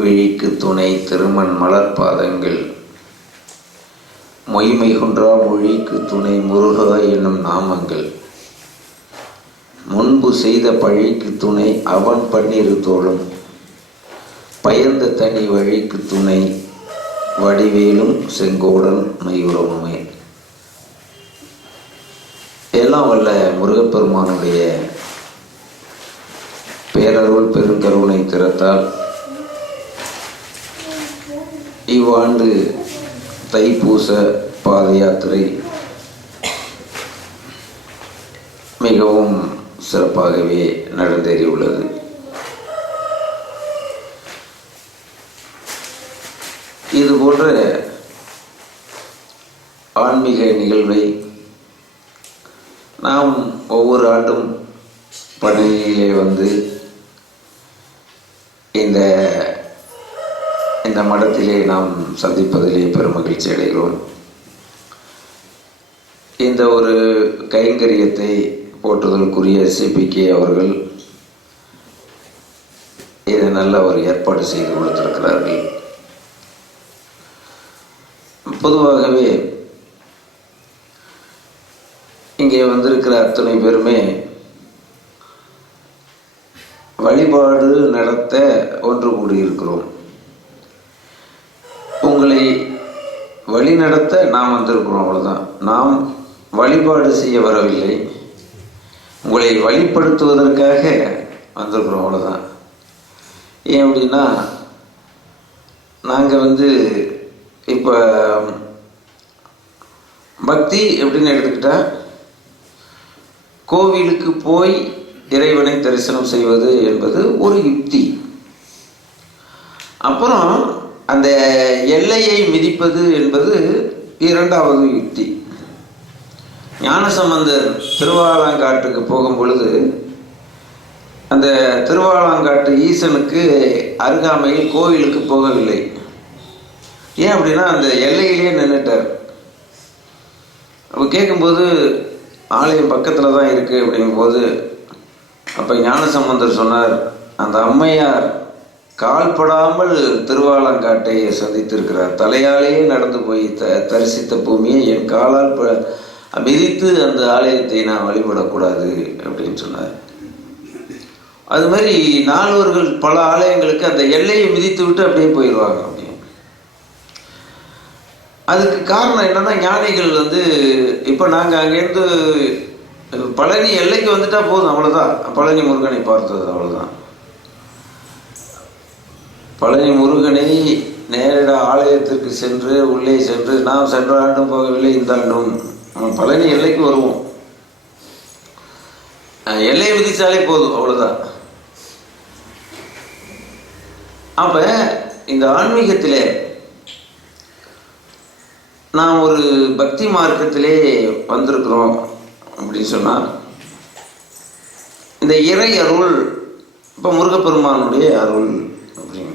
விழிக்கு துணை திருமண் மலர்பாதங்கள், மொய்மை குன்றா மொழிக்கு துணை முருகா என்னும் நாமங்கள், முன்பு செய்த பழிக்கு துணை அவன் பன்னிரு தோளும், பயந்த தனி வழிக்கு துணை வடிவேலும் செங்கோடன் மயூரமுமே. எல்லாம் வல்ல முருகப்பெருமானுடைய பேரருள் பெருங்கருணை திறத்தால் இவ்வாண்டு தைப்பூச பாத யாத்திரை மிகவும் சிறப்பாகவே நடந்தேறியுள்ளது. இது போன்ற ஆன்மீக நிகழ்வை நாம் ஒவ்வொரு ஆண்டும் பழனியிலே வந்து இந்த மடத்திலே நாம் சந்திப்பதிலே பெருமகிழ்ச்சி அடைகிறோம். இந்த ஒரு கைங்கரியத்தை போற்றுதலுக்குரிய சிபிகே அவர்கள் இதை நல்ல ஒரு ஏற்பாடு செய்து கொடுத்திருக்கிறார்கள். பொதுவாகவே இங்கே வந்திருக்கிற அத்தனை பேருமே வழிபாடு நடத்த ஒன்று கூடியிருக்கிறோம். உங்களை வழி நடத்த நாம் வந்திருக்கிறோம், அவ்வளோதான். நாம் வழிபாடு செய்ய வரவில்லை, உங்களை வழிபடுத்துவதற்காக வந்திருக்கிறோம், அவ்வளோதான். ஏன் அப்படின்னா, நாங்கள் இப்போ பக்தி எப்படின்னு எடுத்துக்கிட்டால், கோவிலுக்கு போய் இறைவனை தரிசனம் செய்வது என்பது ஒரு யுக்தி. அப்புறம் அந்த எல்லையை மிதிப்பது என்பது இரண்டாவது யுக்தி. ஞானசம்பந்தர் திருவாலங்காட்டுக்கு போகும் பொழுது அந்த திருவாலங்காட்டு ஈசனுக்கு அருகாமையில் கோவிலுக்கு போகவில்லை. ஏன் அப்படின்னா, அந்த எல்லையிலேயே நின்றுட்டார். அப்போ கேட்கும்போது ஆலயம் பக்கத்தில் தான் இருக்குது அப்படிங்கும்போது, அப்போ ஞானசம்பந்தர் சொன்னார், அந்த அம்மையார் கால்படாமல் திருவாலங்காட்டை சந்தித்திருக்கிறார். தலையாலேயே நடந்து போய் தரிசித்த பூமியை என் காலால் மிதித்து அந்த ஆலயத்தை நான் வழிபடக்கூடாது அப்படின்னு சொன்னார். அது மாதிரி நால்வர்கள் பல ஆலயங்களுக்கு அந்த எல்லையை மிதித்து விட்டு அப்படியே போயிடுவாங்க. அப்படின்னு அதுக்கு காரணம் என்னன்னா, ஞானிகள் இப்போ நாங்கள் அங்கேருந்து பழனி எல்லைக்கு வந்துட்டா போதும், அவ்வளோதான். பழனி முருகனை பார்த்தது அவ்வளோதான். பழனி முருகனை நேரட ஆலயத்திற்கு சென்று உள்ளே சென்று, நாம் சென்ற ஆண்டும் போகவில்லை, இந்த ஆண்டும் பழனி எல்லைக்கு வருவோம். எல்லையை விதிச்சாலே போதும், அவ்வளோதான். அப்போ இந்த ஆன்மீகத்திலே நாம் ஒரு பக்தி மார்க்கத்திலே வந்திருக்கிறோம் அப்படின்னு சொன்னால், இந்த இறை அருள், இப்போ முருகப்பெருமானுடைய அருள் அப்படின்னு,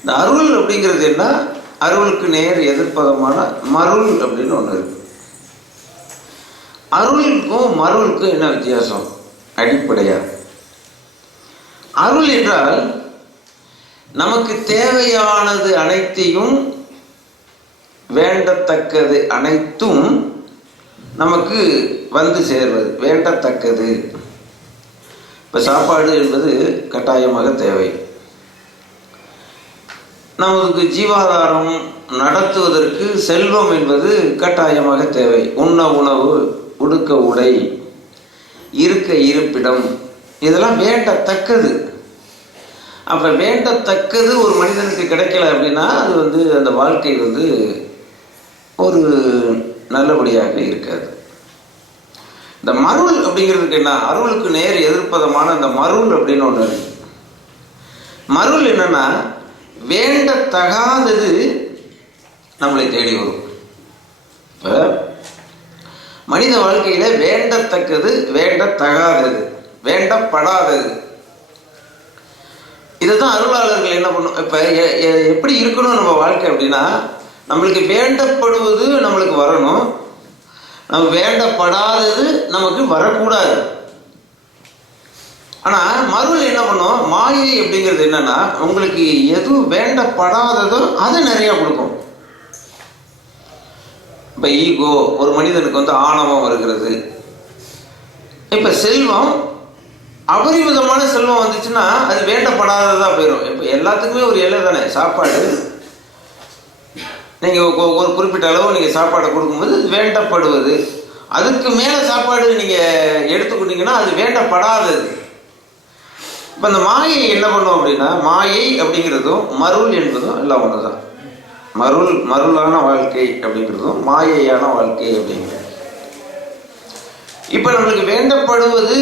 இந்த அருள் அப்படிங்கிறது என்ன? அருளுக்கு நேர் எதிர்ப்பதமான மருள் அப்படின்னு ஒன்று இருக்கு. அருளுக்கும் மருளுக்கும் என்ன வித்தியாசம்? அடிப்படையா அருள் என்றால் நமக்கு தேவையானது அனைத்தையும், வேண்டத்தக்கது அனைத்தும் நமக்கு வந்து சேர்வது வேண்டத்தக்கது. இப்போ சாப்பாடு என்பது கட்டாயமாக தேவை. நமக்கு ஜீவாதாரம் நடத்துவதற்கு செல்வம் என்பது கட்டாயமாக தேவை. உண்ண உணவு, உடுக்க உடை, இருக்க இருப்பிடம், இதெல்லாம் வேண்டத்தக்கது. அப்போ வேண்டத்தக்கது ஒரு மனிதனுக்கு கிடைக்கல அப்படின்னா, அது அந்த வாழ்க்கை ஒரு நல்லபடியாக இருக்காது. இந்த மருள் அப்படிங்கிறதுக்கு என்ன? அருளுக்கு நேர் எதிர்ப்பதமான அந்த மருள் அப்படின்னு ஒன்று இருக்கு. மருள் என்னன்னா, வேண்டத்தகாதது நம்மளை தேடி வரும். இப்போ மனித வாழ்க்கையில வேண்டத்தக்கது, வேண்டத்தகாதது, வேண்டப்படாதது, இதுதான் அருளாளர்கள் என்ன பண்ணும். இப்போ எப்படி இருக்கணும் நம்ம வாழ்க்கை அப்படின்னா, நம்மளுக்கு வேண்டப்படுவது நம்மளுக்கு வரணும், நம்ம வேண்டப்படாதது நமக்கு வரக்கூடாது. ஆனால் மருள் என்ன பண்ணும், மாயை அப்படிங்கிறது என்னன்னா உங்களுக்கு எது வேண்டப்படாததோ அதை நிறையா கொடுக்கும். இப்போ ஈகோ, ஒரு மனிதனுக்கு வந்து ஆணவம் வருகிறது. இப்போ செல்வம், அபரிமிதமான செல்வம் வந்துச்சுன்னா அது வேண்டப்படாததாக போயிடும். இப்போ எல்லாத்துக்குமே ஒரு எல்லை தானே. சாப்பாடு நீங்கள் ஒரு குறிப்பிட்ட அளவு நீங்கள் சாப்பாடை கொடுக்கும்போது அது வேண்டப்படுவது. அதுக்கு மேலே சாப்பாடு நீங்கள் எடுத்துக்கிட்டீங்கன்னா அது வேண்டப்படாதது. இப்போ இந்த மாயை என்ன பண்ணும் அப்படின்னா, மாயை அப்படிங்கிறதும் மருள் என்பதும் எல்லாம் ஒன்று தான். மருளான வாழ்க்கை அப்படிங்கிறதும் மாயையான வாழ்க்கை அப்படிங்கிறது. இப்போ நம்மளுக்கு வேண்டப்படுவது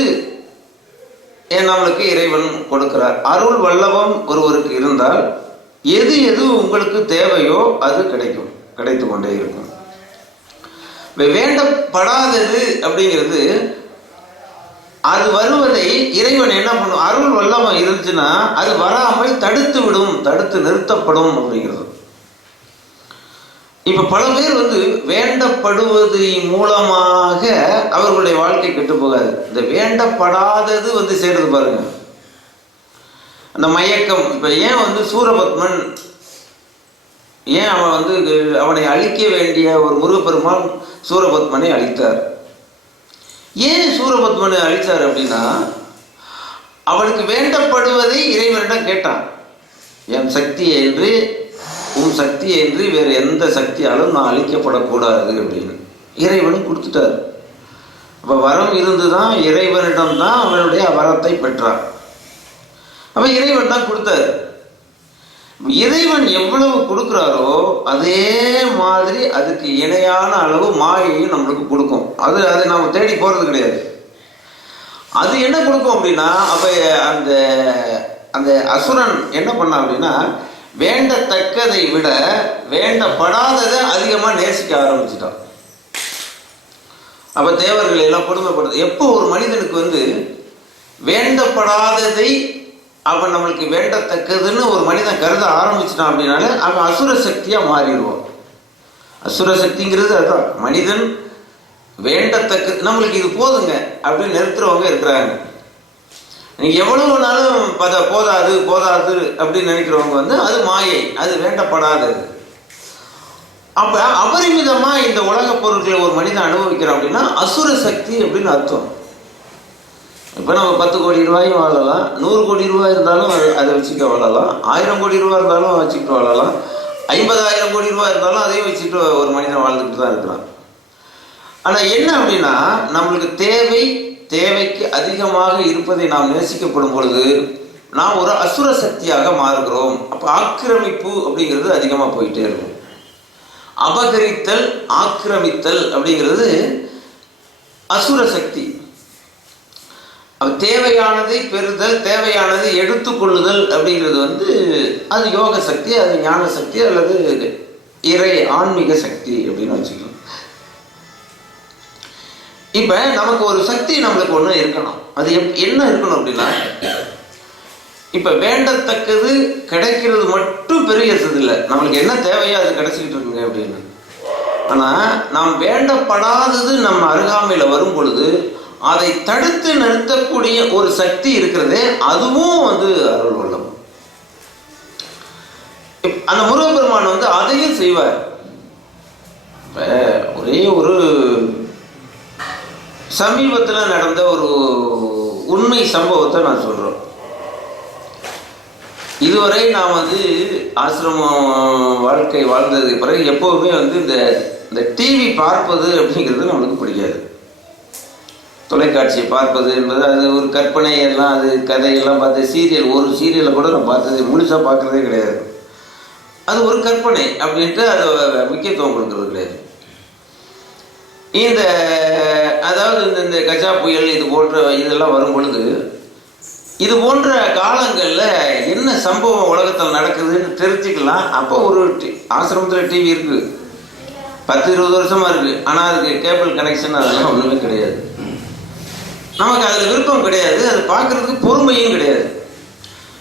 நம்மளுக்கு இறைவன் கொடுக்கிறார். அருள் வல்லவம் ஒருவருக்கு இருந்தால் எது எது உங்களுக்கு தேவையோ அது கிடைத்து கொண்டே இருக்கும். வேண்டப்படாதது அப்படிங்கிறது அது வருவதை இறைவன் என்ன பண்ணும், அருள் வல்லவம் இருந்துச்சுன்னா அது வராமல் தடுத்து விடும், தடுத்து நிறுத்தப்படும் அப்படிங்கிறது. இப்ப பல பேர் வந்து வேண்டப்படுவது மூலமாக அவர்களுடைய வாழ்க்கை கெட்டு போகாது. இந்த வேண்டப்படாதது வந்து சேருது பாருங்க, அந்த மயக்கம். இப்ப ஏன் வந்து சூரபத்மன், ஏன் அவன் வந்து அவனை அழிக்க வேண்டிய ஒரு முருகப்பெருமான் சூரபத்மனை அழித்தார்? ஏன் சூரபத்மனை அழித்தார் அப்படின்னா, அவனுக்கு வேண்டப்படுவதை இறைவனிடம் கேட்டான். என் சக்தி என்று, உன் சக்தி என்று வேறு எந்த சக்தியாலும் நான் அழிக்கப்படக்கூடாது அப்படின்னு இறைவன் கொடுத்துட்டார். அப்போ வரம் இருந்துதான் இறைவனிடம் தான் அவனுடைய வரத்தை பெற்றான். அப்போ இறைவன் தான் கொடுத்தார். இறைவன் எவ்வளவு கொடுக்குறாரோ அதே மாதிரி அதுக்கு இணையான அளவு மாயையும் நம்மளுக்கு கொடுக்கும். அதை நாம் தேடி போகிறது கிடையாது. அது என்ன கொடுக்கும் அப்படின்னா, அப்போ அந்த அந்த அசுரன் என்ன பண்ணான் அப்படின்னா, வேண்டத்தக்கதை விட வேண்டப்படாததை அதிகமாக நேசிக்க ஆரம்பிச்சிட்டான். அப்போ தேவர்கள் எல்லாம் கொடுமைப்படுது. எப்போ ஒரு மனிதனுக்கு வந்து வேண்டப்படாததை அவன் நம்மளுக்கு வேண்டத்தக்கதுன்னு ஒரு மனிதன் கருத ஆரம்பிச்சிட்டான் அப்படின்னால அவன் அசுர சக்தியாக மாறிடுவான். அசுர சக்திங்கிறது அதுதான். மனிதன் வேண்டத்தக்க நம்மளுக்கு இது போதுங்க அப்படின்னு நிறுத்துறவங்க இருக்கிறாங்க. நீங்கள் எவ்வளவு நாளும் போதாது அப்படின்னு நினைக்கிறவங்க வந்து அது மாயை, அது வேண்டப்படாதது. அப்போ அபரிமிதமாக இந்த உலக பொருட்களை ஒரு மனிதன் அனுபவிக்கிறான் அப்படின்னா அசுர சக்தி அப்படின்னு அர்த்தம். இப்போ நம்ம 10 கோடி ரூபாயும் வாழலாம், 100 கோடி ரூபாய் இருந்தாலும் அதை வச்சுக்க வாழலாம், 1000 கோடி ரூபாய் இருந்தாலும் வச்சுக்கிட்டு வாழலாம், 50,000 கோடி ரூபாய் இருந்தாலும் அதையும் வச்சுட்டு ஒரு மனிதன் வாழ்ந்துக்கிட்டு தான் இருக்கிறான். ஆனால் என்ன அப்படின்னா, நம்மளுக்கு தேவைக்கு அதிகமாக இருப்பதை நாம் நேசிக்கப்படும் பொழுது நாம் ஒரு அசுர சக்தியாக மாறுகிறோம். அப்போ ஆக்கிரமிப்பு அப்படிங்கிறது அதிகமாக போயிட்டே இருக்கும். அபகரித்தல், ஆக்கிரமித்தல் அப்படிங்கிறது அசுர சக்தி. தேவையானதை பெறுதல், தேவையானதை எடுத்துக்கொள்ளுதல் அப்படிங்கிறது வந்து அது யோக சக்தி, அது ஞான சக்தி அல்லது இறை ஆன்மீக சக்தி அப்படின்னு வச்சுக்கலாம். இப்போ நமக்கு ஒரு சக்தி நம்மளுக்கு ஒன்று இருக்கணும். அது என்ன இருக்கணும் அப்படின்னா, இப்போ வேண்டத்தக்கது கிடைக்கிறது மட்டும் பெரிய இல்லை, நம்மளுக்கு என்ன தேவையோ அது கிடைச்சிக்கிட்டு இருக்குங்க அப்படின்னு. ஆனால் நாம் வேண்டப்படாதது நம்ம அருகாமையில் வரும் பொழுது அதை தடுத்து நிறுத்தக்கூடிய ஒரு சக்தி இருக்கிறதே, அதுவும் வந்து அருள் வல்லவம். அந்த முருகப்பெருமான் வந்து அதையும் செய்வார். ஒரே ஒரு சமீபத்தில் நடந்த ஒரு உண்மை சம்பவத்தை நான் சொல்றேன். இதுவரை நான் வந்து ஆசிரம வாழ்க்கை வாழ்ந்ததுக்கு பிறகு எப்போவுமே வந்து இந்த டிவி பார்ப்பது அப்படிங்கிறது நம்மளுக்கு பிடிக்காது. தொலைக்காட்சியை பார்ப்பது என்பது அது ஒரு கற்பனை எல்லாம், அது கதையெல்லாம் பார்த்து ஒரு சீரியலை கூட நான் பார்த்தது முழுசாக பார்க்குறதே கிடையாது. அது ஒரு கற்பனை அப்படின்ட்டு அதை முக்கியத்துவம் கொடுக்கறது கிடையாது. அதாவது இந்த கஜா புயல் இதெல்லாம் வரும் பொழுது இது போன்ற காலங்களில் என்ன சம்பவம் உலகத்தில் நடக்குதுன்னு தெரிஞ்சுக்கலாம். அப்போ ஒரு ஆசிரமத்தில் டிவி இருக்குது, 10-20 வருஷமாக இருக்குது. ஆனால் அதுக்கு கேபிள் கனெக்ஷன் அதெல்லாம் ஒன்றுமே கிடையாது. நமக்கு அதில் விருப்பம் கிடையாது, அது பார்க்குறதுக்கு பொறுமையும் கிடையாது.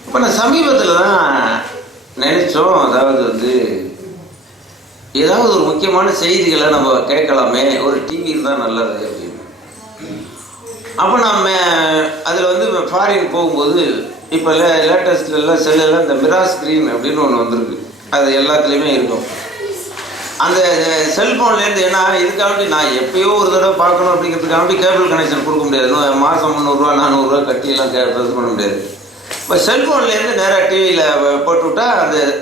இப்போ நான் சமீபத்தில் தான் நினைச்சோம், அதாவது வந்து ஏதாவது ஒரு முக்கியமான செய்திகளை நம்ம கேட்கலாமே, ஒரு டிவி இருந்தால் நல்லது அப்படின்னு. அப்போ நம்ம அதில் வந்து ஃபாரின் போகும்போது இப்போ லேட்டஸ்ட்லாம் செல்லெல்லாம் இந்த மிரா ஸ்க்ரீன் அப்படின்னு ஒன்று வந்திருக்கு. அது எல்லாத்துலேயுமே இருக்கும். அந்த செல்ஃபோன்லேருந்து ஏன்னா இதுக்காண்டி நான் எப்பயோ ஒரு தடவை பார்க்கணும் அப்படிங்கிறதுக்காண்டி கேபிள் கனெக்ஷன் கொடுக்க முடியாது. மாதம் 300 400 கட்டியெல்லாம் இது பண்ண முடியாது. இப்போ செல்ஃபோன்லேருந்து நேராக டிவியில் போட்டுவிட்டா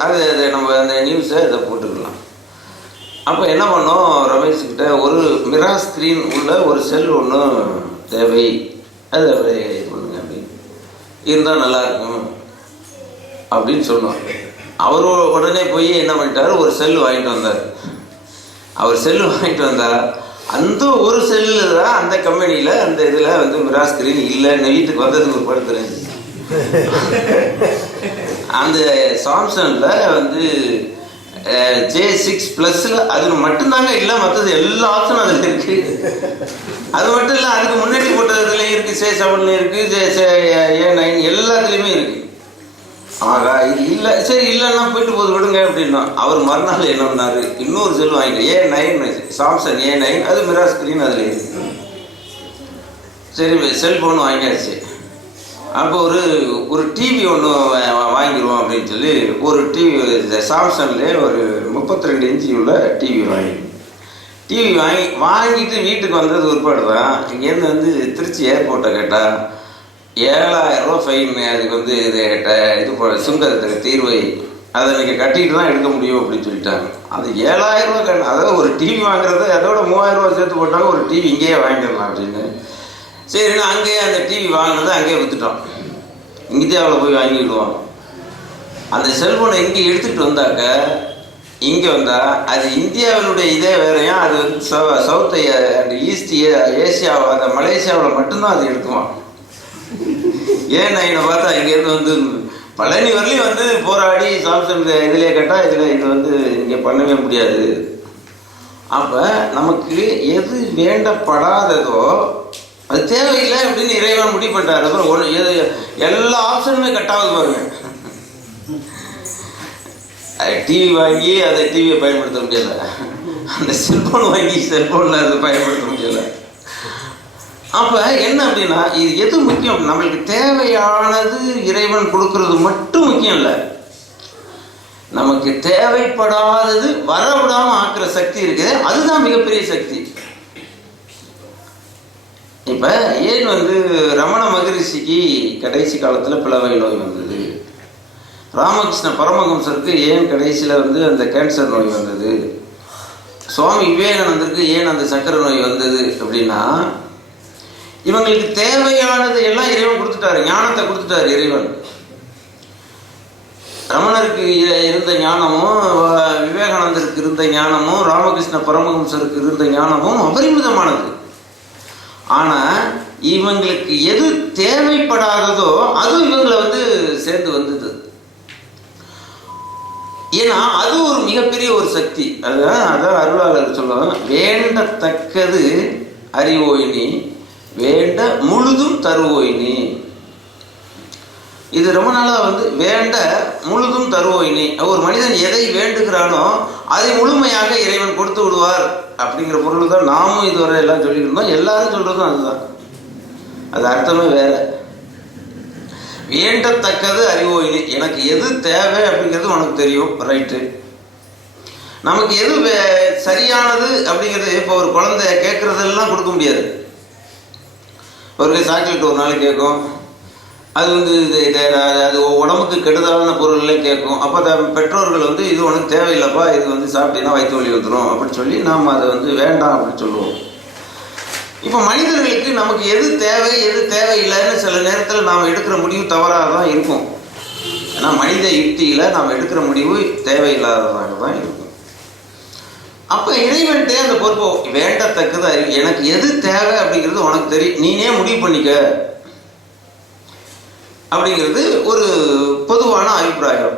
அது நம்ம அந்த நியூஸை இதை போட்டுக்கலாம். அப்போ என்ன பண்ணோம், ரமேஷ்கிட்ட ஒரு மிரா ஸ்க்ரீன் உள்ள ஒரு செல் ஒன்று தேவை, அது அப்படியே இது பண்ணுங்க அப்படின்னு இருந்தால் நல்லாயிருக்கும் அப்படின்னு சொன்னோம். அவர் உடனே போய் என்ன பண்ணிட்டார், ஒரு செல் வாங்கிட்டு வந்தார். அவர் செல்லு வாங்கிட்டு வந்தார். அந்த ஒரு செல்லில் தான் அந்த கம்பெனியில் அந்த இதில் வந்து மிரா ஸ்க்ரீன் இல்லைன்னு வீட்டுக்கு வந்ததுக்கு ஒரு படுத்துறேன். அந்த சாம்சங்கில் வந்து J6+ அது மட்டும்தாங்க இல்லை, மற்றது எல்லா ஆப்ஷனும் அதில் இருக்குது. அது மட்டும் இல்லை, அதுக்கு முன்னாடி போட்டதுலேயும் இருக்குது, J7 இருக்குது, A9 எல்லாத்துலேயுமே இருக்குது. ஆகா இது இல்லை, சரி இல்லைன்னா போயிட்டு போது விடுங்க அப்படின்னா அவர் மறுநாள் என்ன பண்ணார், இன்னொரு செல் வாங்கிட்டு A9 சாம்சங் A9 அது மிரா ஸ்க்ரீன் அதில் இருக்குது. சரி செல்ஃபோன் வாங்கியாச்சு. அப்போ ஒரு டிவி ஒன்று வாங்கிடுவோம் அப்படின்னு சொல்லி ஒரு டிவி சாம்சங்லேயே ஒரு 32 இன்ச்சு உள்ள டிவி வாங்கிட்டு வீட்டுக்கு வந்தது ஒருபாடு தான். இங்கேருந்து வந்து திருச்சி ஏர்போர்ட்டை கேட்டால் 7000 ரூபா ஃபைன். அதுக்கு வந்து இது சுங்கத்துக்கு தீர்வை அதை நீங்கள் கட்டிட்டு தான் எடுக்க முடியும் அப்படின்னு சொல்லிட்டாங்க. அது 7000 ரூபா அதாவது ஒரு டிவி வாங்குறது அதோட 3000 ரூபா சேர்த்து போட்டாங்க, ஒரு டிவி இங்கேயே வாங்கிடலாம் அப்படின்னு. சரின்னு அங்கேயே அந்த டிவி வாங்கினதை அங்கேயே விற்றுட்டோம். இந்தியாவில் போய் வாங்கிடுவோம். அந்த செல்ஃபோனை இங்கே எடுத்துகிட்டு வந்தாக்க இங்கே வந்தால் அது இந்தியாவினுடைய இதே வேறையா, அது வந்து சவுத் அண்ட் ஈஸ்ட் ஏசியாவில் அந்த மலேசியாவில் மட்டும்தான் அது எடுக்குவான். ஏன் நான் என்னை பார்த்தா இங்கேருந்து வந்து பழனி வரலையும் வந்து போராடி சாம்சங் இதிலே கேட்டால் இது வந்து இங்கே பண்ணவே முடியாது. அப்போ நமக்கு எது வேண்டப்படாததோ அது தேவையில்லை அப்படின்னு இறைவன் முடிவு பண்ணிட்டார். அப்புறம் எல்லா ஆப்ஷனுமே கட்டாவது பாருங்க. டிவி வாங்கி அதை டிவியை பயன்படுத்த முடியலை, அந்த செல்ஃபோன் வாங்கி செல்ஃபோனில் அதை பயன்படுத்த முடியலை. அப்போ என்ன அப்படின்னா இது எது முக்கியம், நம்மளுக்கு தேவையானது இறைவன் கொடுக்கறது மட்டும் முக்கியம் இல்லை, நமக்கு தேவைப்படாதது வரவிடாமல் ஆக்குற சக்தி இருக்குது, அதுதான் மிகப்பெரிய சக்தி. இப்போ ஏன் வந்து ரமண மகரிஷிக்கு கடைசி காலத்தில் பிளவை நோய் வந்தது, ராமகிருஷ்ண பரமஹம்சருக்கு ஏன் கடைசியில் வந்து அந்த கேன்சர் நோய் வந்தது, சுவாமி விவேகானந்தருக்கு ஏன் அந்த சக்கரை நோய் வந்தது அப்படின்னா இவங்களுக்கு தேவையானது எல்லாம் இறைவன் கொடுத்துட்டாரு, ஞானத்தை கொடுத்துட்டாரு இறைவன். ரமணருக்கு இருந்த ஞானமும் விவேகானந்தருக்கு இருந்த ஞானமும் ராமகிருஷ்ண பரமஹம்சருக்கு இருந்த ஞானமும் அபரிமிதமானது. ஆனால் இவங்களுக்கு எது தேவைப்படாததோ அது இவங்களை வந்து சேர்ந்து வந்தது. ஏன்னா அது ஒரு மிகப்பெரிய ஒரு சக்தி. அதான் அருளாளர் சொல்லுவாங்க, வேண்டத்தக்கது அறிவோயினி வேண்ட முழுதும் தருவோயினி. இது ரொம்ப நாளாக வந்து வேண்ட முழுதும் தருவோயினி. ஒரு மனிதன் எதை வேண்டுகிறானோ அதை முழுமையாக இறைவன் கொடுத்து விடுவார் அப்படிங்கிற பொருள் தான் நாமும் இதுவரை எல்லாம் சொல்லிட்டு இருந்தோம். எல்லாரும் சொல்றதும் அதுதான், அது அர்த்தமே வேற. வேண்டத்தக்கது அறிவோயினி, எனக்கு எது தேவை அப்படிங்கிறது உனக்கு தெரியும், ரைட்டு. நமக்கு எது சரியானது அப்படிங்கிறது, இப்போ ஒரு குழந்தை கேட்கறதெல்லாம் கொடுக்க முடியாது. ஒரு சாக்லேட் ஒரு நாள் கேட்கும், அது வந்து அது உடம்புக்கு கெடுதலான பொருள்லாம் கேட்கும். அப்போ பெற்றோர்கள் வந்து இது உனக்கு தேவையில்லைப்பா, இது வந்து சாப்பிட்டீங்கன்னா வயிற்று வலி வந்துடும் அப்படின்னு சொல்லி நாம் அதை வந்து வேண்டாம் அப்படின்னு சொல்லுவோம். இப்போ மனிதர்களுக்கு நமக்கு எது தேவை எது தேவையில்லைன்னு சில நேரத்தில் நாம் எடுக்கிற முடிவு தவறாக தான் இருக்கும். ஏன்னா மனித யுக்தியில் நாம் எடுக்கிற முடிவு தேவையில்லாததாக தான் இருக்கும். அப்போ இறைவன்ட்டே அந்த பொறுப்பை வேண்டத்தக்கது எனக்கு எது தேவை அப்படிங்கிறது உனக்கு தெரியும், நீனே முடிவு பண்ணிக்க அப்படிங்கிறது ஒரு பொதுவான அபிப்பிராயம்.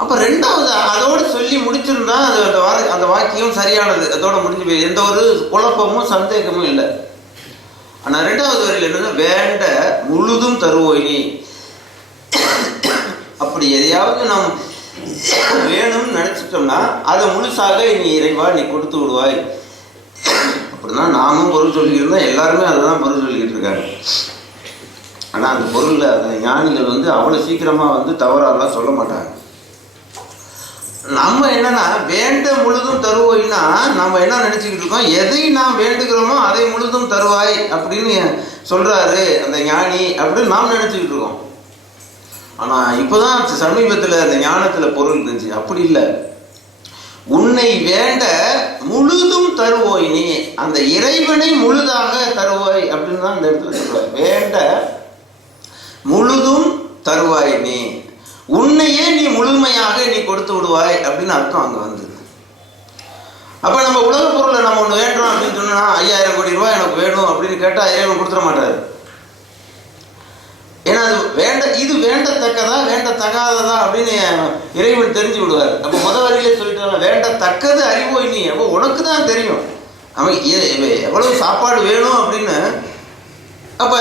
அப்போ ரெண்டாவது அதோடு சொல்லி முடிச்சிருந்தா அது அந்த வாக்கியம் சரியானது, அதோட முடிஞ்சு போய் எந்த ஒரு குழப்பமும் சந்தேகமும் இல்லை. ஆனால் ரெண்டாவது வரையில் என்னது, வேண்ட முழுதும் தருவோயினி. அப்படி எதையாவது நாம் வேணும்னு நினச்சிட்டோம்னா அதை முழுசாக நீ இறைவா நீ கொடுத்து விடுவாய் அப்படின்னா நாமும் பொருள் சொல்லிக்கிட்டு எல்லாருமே அதை தான் பொருள் சொல்லிக்கிட்டு இருக்காங்க. ஆனால் அந்த பொருளில் அந்த ஞானிகள் வந்து அவ்வளோ சீக்கிரமாக வந்து தவறாலாம் சொல்ல மாட்டாங்க. நம்ம என்னன்னா வேண்ட முழுதும் தருவாய்னா நம்ம என்ன நினச்சிக்கிட்டு இருக்கோம், எதை நாம் வேண்டுகிறோமோ அதை முழுதும் தருவாய் அப்படின்னு சொல்கிறாரு அந்த ஞானி அப்படின்னு நாம் நினச்சிக்கிட்டு இருக்கோம். ஆனால் இப்போ தான் சமீபத்தில் அந்த ஞானத்தில் பொருள் இருந்துச்சு. அப்படி இல்லை, உன்னை வேண்ட முழுதும் தருவோய் நீ, அந்த இறைவனை முழுதாக தருவாய் அப்படின்னு தான் இந்த இடத்துல சொல்கிறார். வேண்ட முழுதும் தருவாய் நீ, உன்னையே நீ முழுமையாக நீ கொடுத்து விடுவாய் அப்படின்னு அர்த்தம் அங்கே வந்து. அப்போ நம்ம உலக பொருளை நம்ம ஒன்று வேண்டுறோம் அப்படின்னு சொன்னா 5000 கோடி ரூபாய் எனக்கு வேணும் அப்படின்னு கேட்டால் இறைவன் கொடுத்துட மாட்டார். ஏன்னா அது இது வேண்டத்தக்கதா வேண்டத்தகாததா அப்படின்னு இறைவன் தெரிஞ்சு விடுவார். அப்போ வரியிலே சொல்லிட்டு வேண்டத்தக்கது அறிவோய் நீ, அப்போ உனக்கு தான் தெரியும் அவன் எவ்வளவு சாப்பாடு வேணும் அப்படின்னு. அப்போ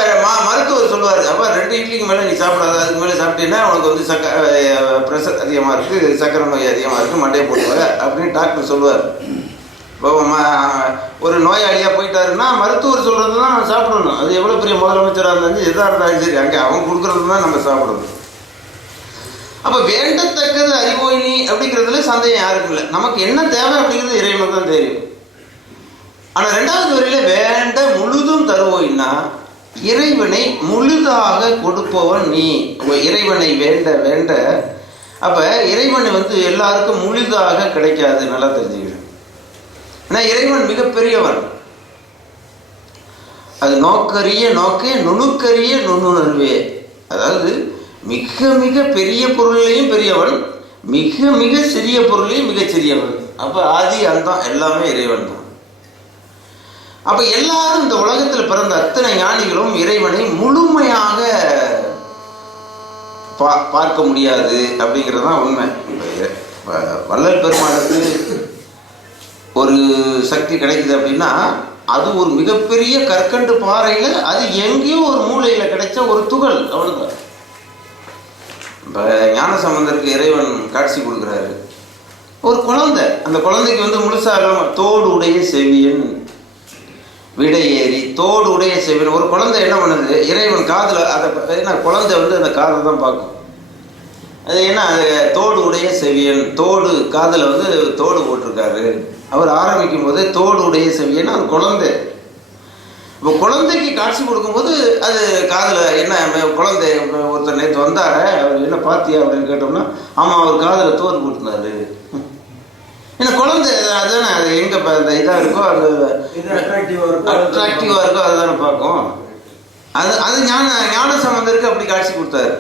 மருத்துவர் சொல்லுவார், அப்போ 2 இட்லிக்கு மேலே நீ சாப்பிடாத, அதுக்கு மேலே சாப்பிட்டீங்கன்னா உனக்கு வந்து ப்ரெஷர் அதிகமாக இருக்குது, சக்கரை நோய் அதிகமாக இருக்குது, மண்டையை போட்டுவாங்க அப்படின்னு டாக்டர் சொல்லுவார். இப்போ ஒரு நோயாளியாக போயிட்டாருன்னா மருத்துவர் சொல்கிறது தான் சாப்பிடணும். அது எவ்வளோ பெரிய முதலமைச்சராக இருந்தாலும் எதாக இருந்தாலும் சரி, அங்கே அவங்க கொடுக்குறது தான் நம்ம சாப்பிடணும். அப்போ வேண்டத்தக்கது அறிவோய் நீ அப்படிங்கிறதுல சந்தேகம் யாருக்கும் இல்லை. நமக்கு என்ன தேவை அப்படிங்கிறது இறைவனுக்கு தான் தெரியும். ஆனால் 2வது வரியில வேண்ட முழுதும் தருவோய்னா இறைவனை முழுதாக கொடுப்பவன் நீ. இறைவனை வேண்ட வேண்ட அப்போ இறைவனை வந்து எல்லாருக்கும் முழுதாக கிடைக்காது, நல்லா தெரிஞ்சுக்கிறேன். ஏன்னா இறைவன் மிகப்பெரியவன். அது நோக்கரிய நோக்கே நுணுக்கரிய நுண்ணுணர்வே. அதாவது மிக மிக பெரிய பொருளையும் பெரியவன், மிக மிக சிறிய பொருளையும் மிக சிறியவன். அப்போ ஆதி அந்தம் எல்லாமே இறைவன் தான். அப்போ எல்லாரும் இந்த உலகத்தில் பிறந்த அத்தனை ஞானிகளும் இறைவனை முழுமையாக பார்க்க முடியாது அப்படிங்கிறது தான் உண்மை. வள்ளல் பெருமாளுக்கு ஒரு சக்தி கிடைக்குது அப்படின்னா அது ஒரு மிகப்பெரிய கற்கண்டு பாறையில் அது எங்கேயோ ஒரு மூலையில் கிடைச்ச ஒரு துகள், அவ்வளோதான். இப்போ ஞானசம்பந்தருக்கு இறைவன் காட்சி கொடுக்குறாரு. ஒரு குழந்தை, அந்த குழந்தைக்கு வந்து முழுசாக தோடு உடைய செவியன் விடை ஏறி தோடு உடைய செவியன். ஒரு குழந்தை என்ன பண்ணுது, இறைவன் காதில் அதை ஏன்னா குழந்தை வந்து அந்த காதை தான் பார்க்கும். அது என்ன, அது தோடு உடைய செவியன், தோடு காதில் வந்து தோடு போட்டிருக்காரு. அவர் ஆரம்பிக்கும் போது தோடு உடைய செவியன் அது குழந்தை. இப்போ குழந்தைக்கு காட்சி கொடுக்கும்போது அது காதில் என்ன, குழந்தை ஒருத்தர் நேற்று வந்தார அவர் என்ன பார்த்தியா அப்படின்னு கேட்டோம்னா ஆமாம் அவர் காதில் தோடு போட்டிருந்தாரு. ஏன்னா குழந்தை அதுதானே, அது எங்கே இந்த இதாக இருக்கோ அது அட்ராக்டிவாக இருக்கோ அதுதானே பார்க்கும். அது ஞானசம்பந்தருக்கு அப்படி காட்சி கொடுத்தாரு.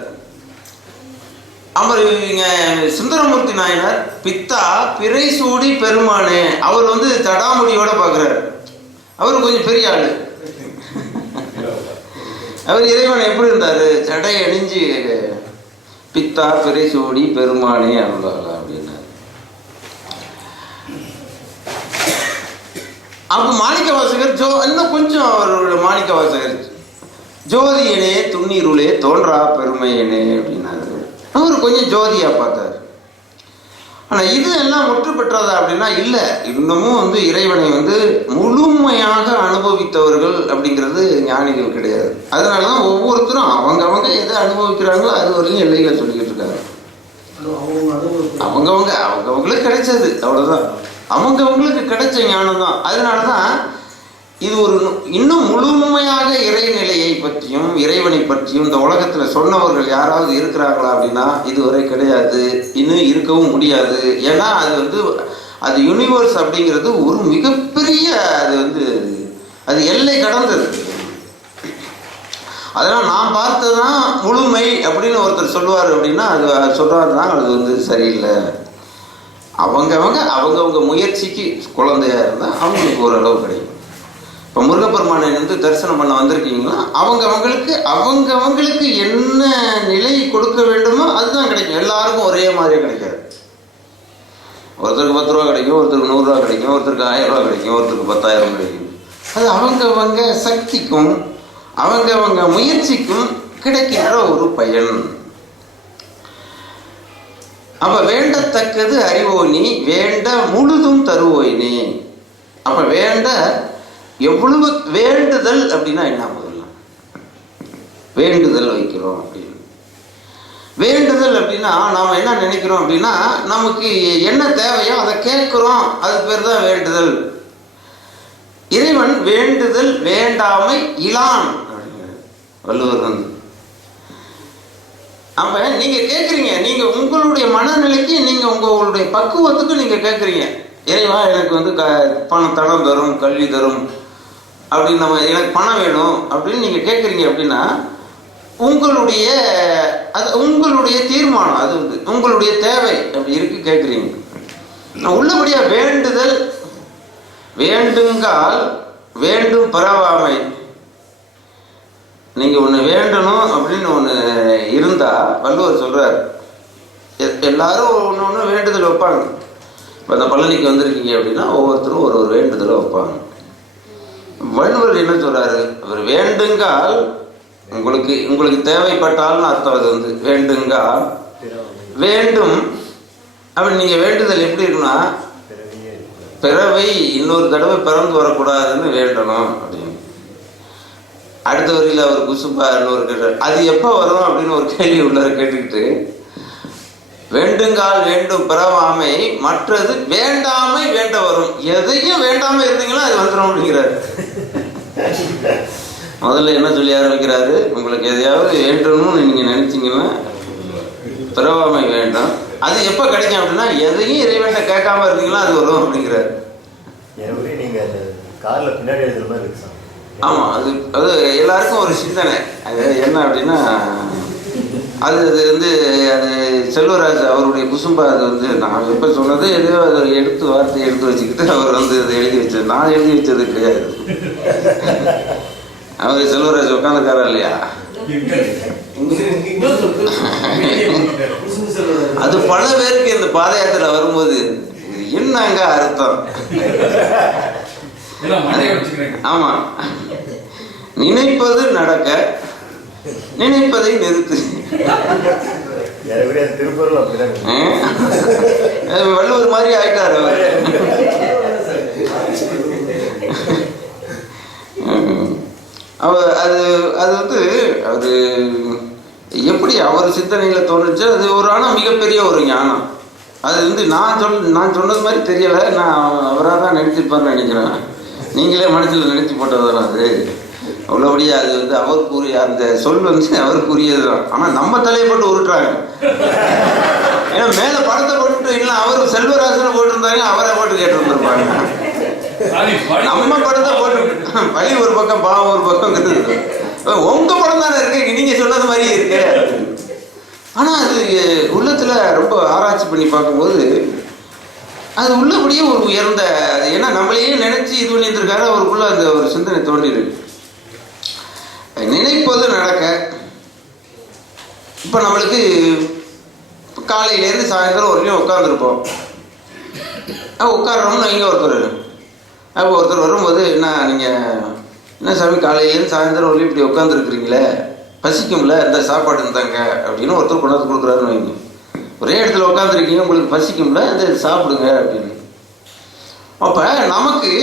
அவர் இங்கே சுந்தரமூர்த்தி நாயனார் பித்தா பிறை சூடி பெருமானே, அவர் வந்து தடாமுடியோட பார்க்குறாரு. அவர் கொஞ்சம் பெரிய ஆள். அவர் இறைவன் எப்படி இருந்தார், ஜடை அணிஞ்சு பித்தா பிறை சூடி பெருமானே அருளாளா அப்படின்னாரு. அப்போ மாணிக்க வாசகர் இன்னும் கொஞ்சம் அவரோட மாணிக்க வாசகர் ஜோதியனே துண்ணீருளே தோன்றா பெருமையனே அப்படின்னாரு. அவர் கொஞ்சம் ஜோதியா பார்த்தார். ஆனால் இது எல்லாம் முற்று பெற்றதா அப்படின்னா இல்லை, இன்னமும் வந்து இறைவனை வந்து முழுமையாக அனுபவித்தவர்கள் அப்படிங்கிறது ஞானிகள் கிடையாது. அதனால தான் ஒவ்வொருத்தரும் அவங்க எதை அனுபவிக்கிறாங்களோ அது வரையும் எல்லைகள் சொல்லிக்கிட்டு இருக்காங்க. அவங்களுக்கு கிடைச்சது அவ்வளோதான், அவங்களுக்கு கிடைச்ச ஞானம் தான். அதனால தான் இது ஒரு இன்னும் முழுமையாக இறைநிலையை பற்றியும் இறைவனை பற்றியும் இந்த உலகத்தில் சொன்னவர்கள் யாராவது இருக்கிறாங்களா அப்படின்னா இதுவரை கிடையாது, இன்னும் இருக்கவும் முடியாது. ஏன்னா அது வந்து அது யூனிவர்ஸ் அப்படிங்கிறது ஒரு மிகப்பெரிய அது வந்து அது எல்லை கடந்தது. அதனால் நான் பார்த்ததான் முழுமை அப்படின்னு ஒருத்தர் சொல்லுவார் அப்படின்னா அது சொல்கிறாருன்னா அது வந்து சரியில்லை. அவங்கவுங்க முயற்சிக்கு குழந்தையா இருந்தால் அவங்களுக்கு ஓரளவு கிடைக்கும். இப்போ முருகப்பெருமானை வந்து தரிசனம் பண்ண வந்திருக்கீங்கன்னா அவங்கவுங்களுக்கு என்ன நிலை கொடுக்க வேண்டுமோ அதுதான் கிடைக்கும். எல்லாருக்கும் ஒரே மாதிரியே கிடைக்காது. ஒருத்தருக்கு 10 ரூபா கிடைக்கும், ஒருத்தருக்கு 100 ரூபா கிடைக்கும், ஒருத்தருக்கு 1000 ரூபா கிடைக்கும், ஒருத்தருக்கு 10,000 கிடைக்கும். அது அவங்கவங்க சக்திக்கும் அவங்கவங்க முயற்சிக்கும் கிடைக்கின்ற ஒரு பயன். அப்ப வேண்டத்தக்கது அறிவோய் நீ வேண்ட முழுதும் தருவோய் நீ. அப்ப வேண்ட எவ்வளவு வேண்டுதல் அப்படின்னா என்ன? முதல்ல வேண்டுதல் வைக்கிறோம் அப்படின்னு. வேண்டுதல் அப்படின்னா நாம் என்ன நினைக்கிறோம் அப்படின்னா, நமக்கு என்ன தேவையோ அதை கேட்கிறோம், அது பேர் தான் வேண்டுதல். இறைவன் வேண்டுதல் வேண்டாமை இலான் அப்படிங்கிறார் வள்ளுவர் வந்து. அப்ப நீங்க கேட்குறீங்க, நீங்க உங்களுடைய மனநிலைக்கு, நீங்க உங்களுடைய பக்குவத்துக்கு நீங்க கேட்குறீங்க, இறைவா எனக்கு வந்து பணம் தடம் தரும், கல்வி தரும் அப்படின்னு, நம்ம எனக்கு பணம் வேணும் அப்படின்னு நீங்க கேட்குறீங்க அப்படின்னா, உங்களுடைய உங்களுடைய தீர்மானம், அது வந்து உங்களுடைய தேவை அப்படி இருக்கு, கேட்குறீங்க. உள்ளபடியா வேண்டுதல் வேண்டுங்கால் வேண்டும் பரவாமை. நீங்க ஒன்று வேண்டணும் அப்படின்னு ஒன்று இருந்தா வள்ளுவர் சொல்றாரு, எல்லாரும் ஒன்று ஒன்று வேண்டுதல் வைப்பாங்க. இப்போ அந்த பழனிக்கு வந்திருக்கீங்க அப்படின்னா ஒவ்வொருத்தரும் ஒரு ஒரு வேண்டுதலை வைப்பாங்க. வள்ளுவர் என்ன சொல்றாரு, அவர் வேண்டுங்கால் உங்களுக்கு தேவைப்பட்டால்னு அர்த்தம். அது வந்து வேண்டுங்கால் வேண்டும் அப்படி நீங்க வேண்டுதல் எப்படி இருக்குன்னா, பிறவை இன்னொரு தடவை பிறந்து வரக்கூடாதுன்னு வேண்டணும் அப்படின்னு. அடுத்த வரையில் அவர் குசும்பா இன்னொரு கேட்டார், அது எப்போ வரும் அப்படின்னு ஒரு கேள்வி உள்ளார கேட்டுக்கிட்டு, வேண்டுங்கால் வேண்டும் பிறவாமை, மற்றது வேண்டாமை வேண்ட வரும். எதையும் வேண்டாம இருந்தீங்களா அது வந்துடும் அப்படிங்கிறாரு. முதல்ல என்ன சொல்லி ஆரம்பிக்கிறாரு, உங்களுக்கு எதையாவது வேண்டணும்னு நீங்க நினைச்சீங்கன்னா பிறவாமை வேண்டும். அது எப்ப கிடைக்கும் அப்படின்னா, எதையும் இறைவன்ட்ட கேட்காம இருந்தீங்களா அது வரும் அப்படிங்கிறாரு. ஆமா, அது எல்லாருக்கும் ஒரு சிந்தனை. அது என்ன அப்படின்னா, அது வந்து அது செல்வராஜ் அவருடைய குசும்பா. அது வந்து நான் எப்போ சொன்னது எதையோ அதை வார்த்தையை எடுத்து வச்சுக்கிட்டு அவர் வந்து அதை எழுதி வச்சது. நான் எழுதி வச்சது கிடையாது. அவர் செல்வராஜ் உட்காந்துக்காரா இல்லையா, அது பல பேருக்கு இந்த பாத யாத்திரை வரும்போது என்னங்க அர்த்தம். ஆமா, நினைப்பது நடக்க, நினைப்பதை நிறுத்து. வள்ளுவர் மாதிரி ஆயிட்டார் அவர். அது அது வந்து அவரு எப்படி அவர் சிந்தனையில தோணுச்சு, அது ஒரு ஆனால் மிகப்பெரிய ஒரு ஞானம். அது வந்து நான் சொன்னது மாதிரி தெரியலை, நான் அவராக தான் நினைச்சிருப்பார்னு நினைக்கிறேன். நீங்களே மனசில் நினைச்சு போட்டது அது. அவ்வளோபடியா அது வந்து அவர் கூறிய அந்த சொல் வந்து அவர் கூறியது தான். ஆனால் நம்ம தலையை போட்டு உருட்டுறாங்க. ஏன்னா மேலே படத்தை போட்டு இல்லை, அவர் செல்வராசனை போட்டிருந்தாங்க, அவரை போட்டு கேட்டுருந்துருப்பாங்க. நம்ம படத்தை போட்டு வழி ஒரு பக்கம் பாவம் ஒரு பக்கம் இருக்குது. உங்க படம் தானே இருக்கு, நீங்க சொன்னது மாதிரி இருக்கு. ஆனா அது உள்ளத்துல ரொம்ப ஆராய்ச்சி பண்ணி பார்க்கும்போது அது உள்ளபடியே ஒரு உயர்ந்த, ஏன்னா நம்மளையே நினைச்சு இது பண்ணியிருந்திருக்காரு, அவருக்குள்ள அந்த ஒரு சிந்தனை தோன்றிருக்கு. நினைப்பது நடக்க. இப்ப நம்மளுக்கு காலையிலேருந்து சாயந்தரம் வரைக்கும் உட்காந்துருப்போம். உட்காடுறோம்னு இங்கே ஒருத்தர் வரும்போது, என்ன சாமி காலையிலேருந்து சாயந்தரம் வரலையும் இப்படி உட்காந்துருக்குறீங்களே, பசிக்கும்ல, இந்த சாப்பாடு இருந்தாங்க அப்படின்னு ஒருத்தர் கொண்டாந்து கொடுக்குறாருன்னு வைங்க. ஒரே இடத்துல உட்காந்துருக்கீங்க, உங்களுக்கு பசிக்கும்ல, இந்த சாப்பிடுங்க அப்படின்னு. அப்போ நமக்கு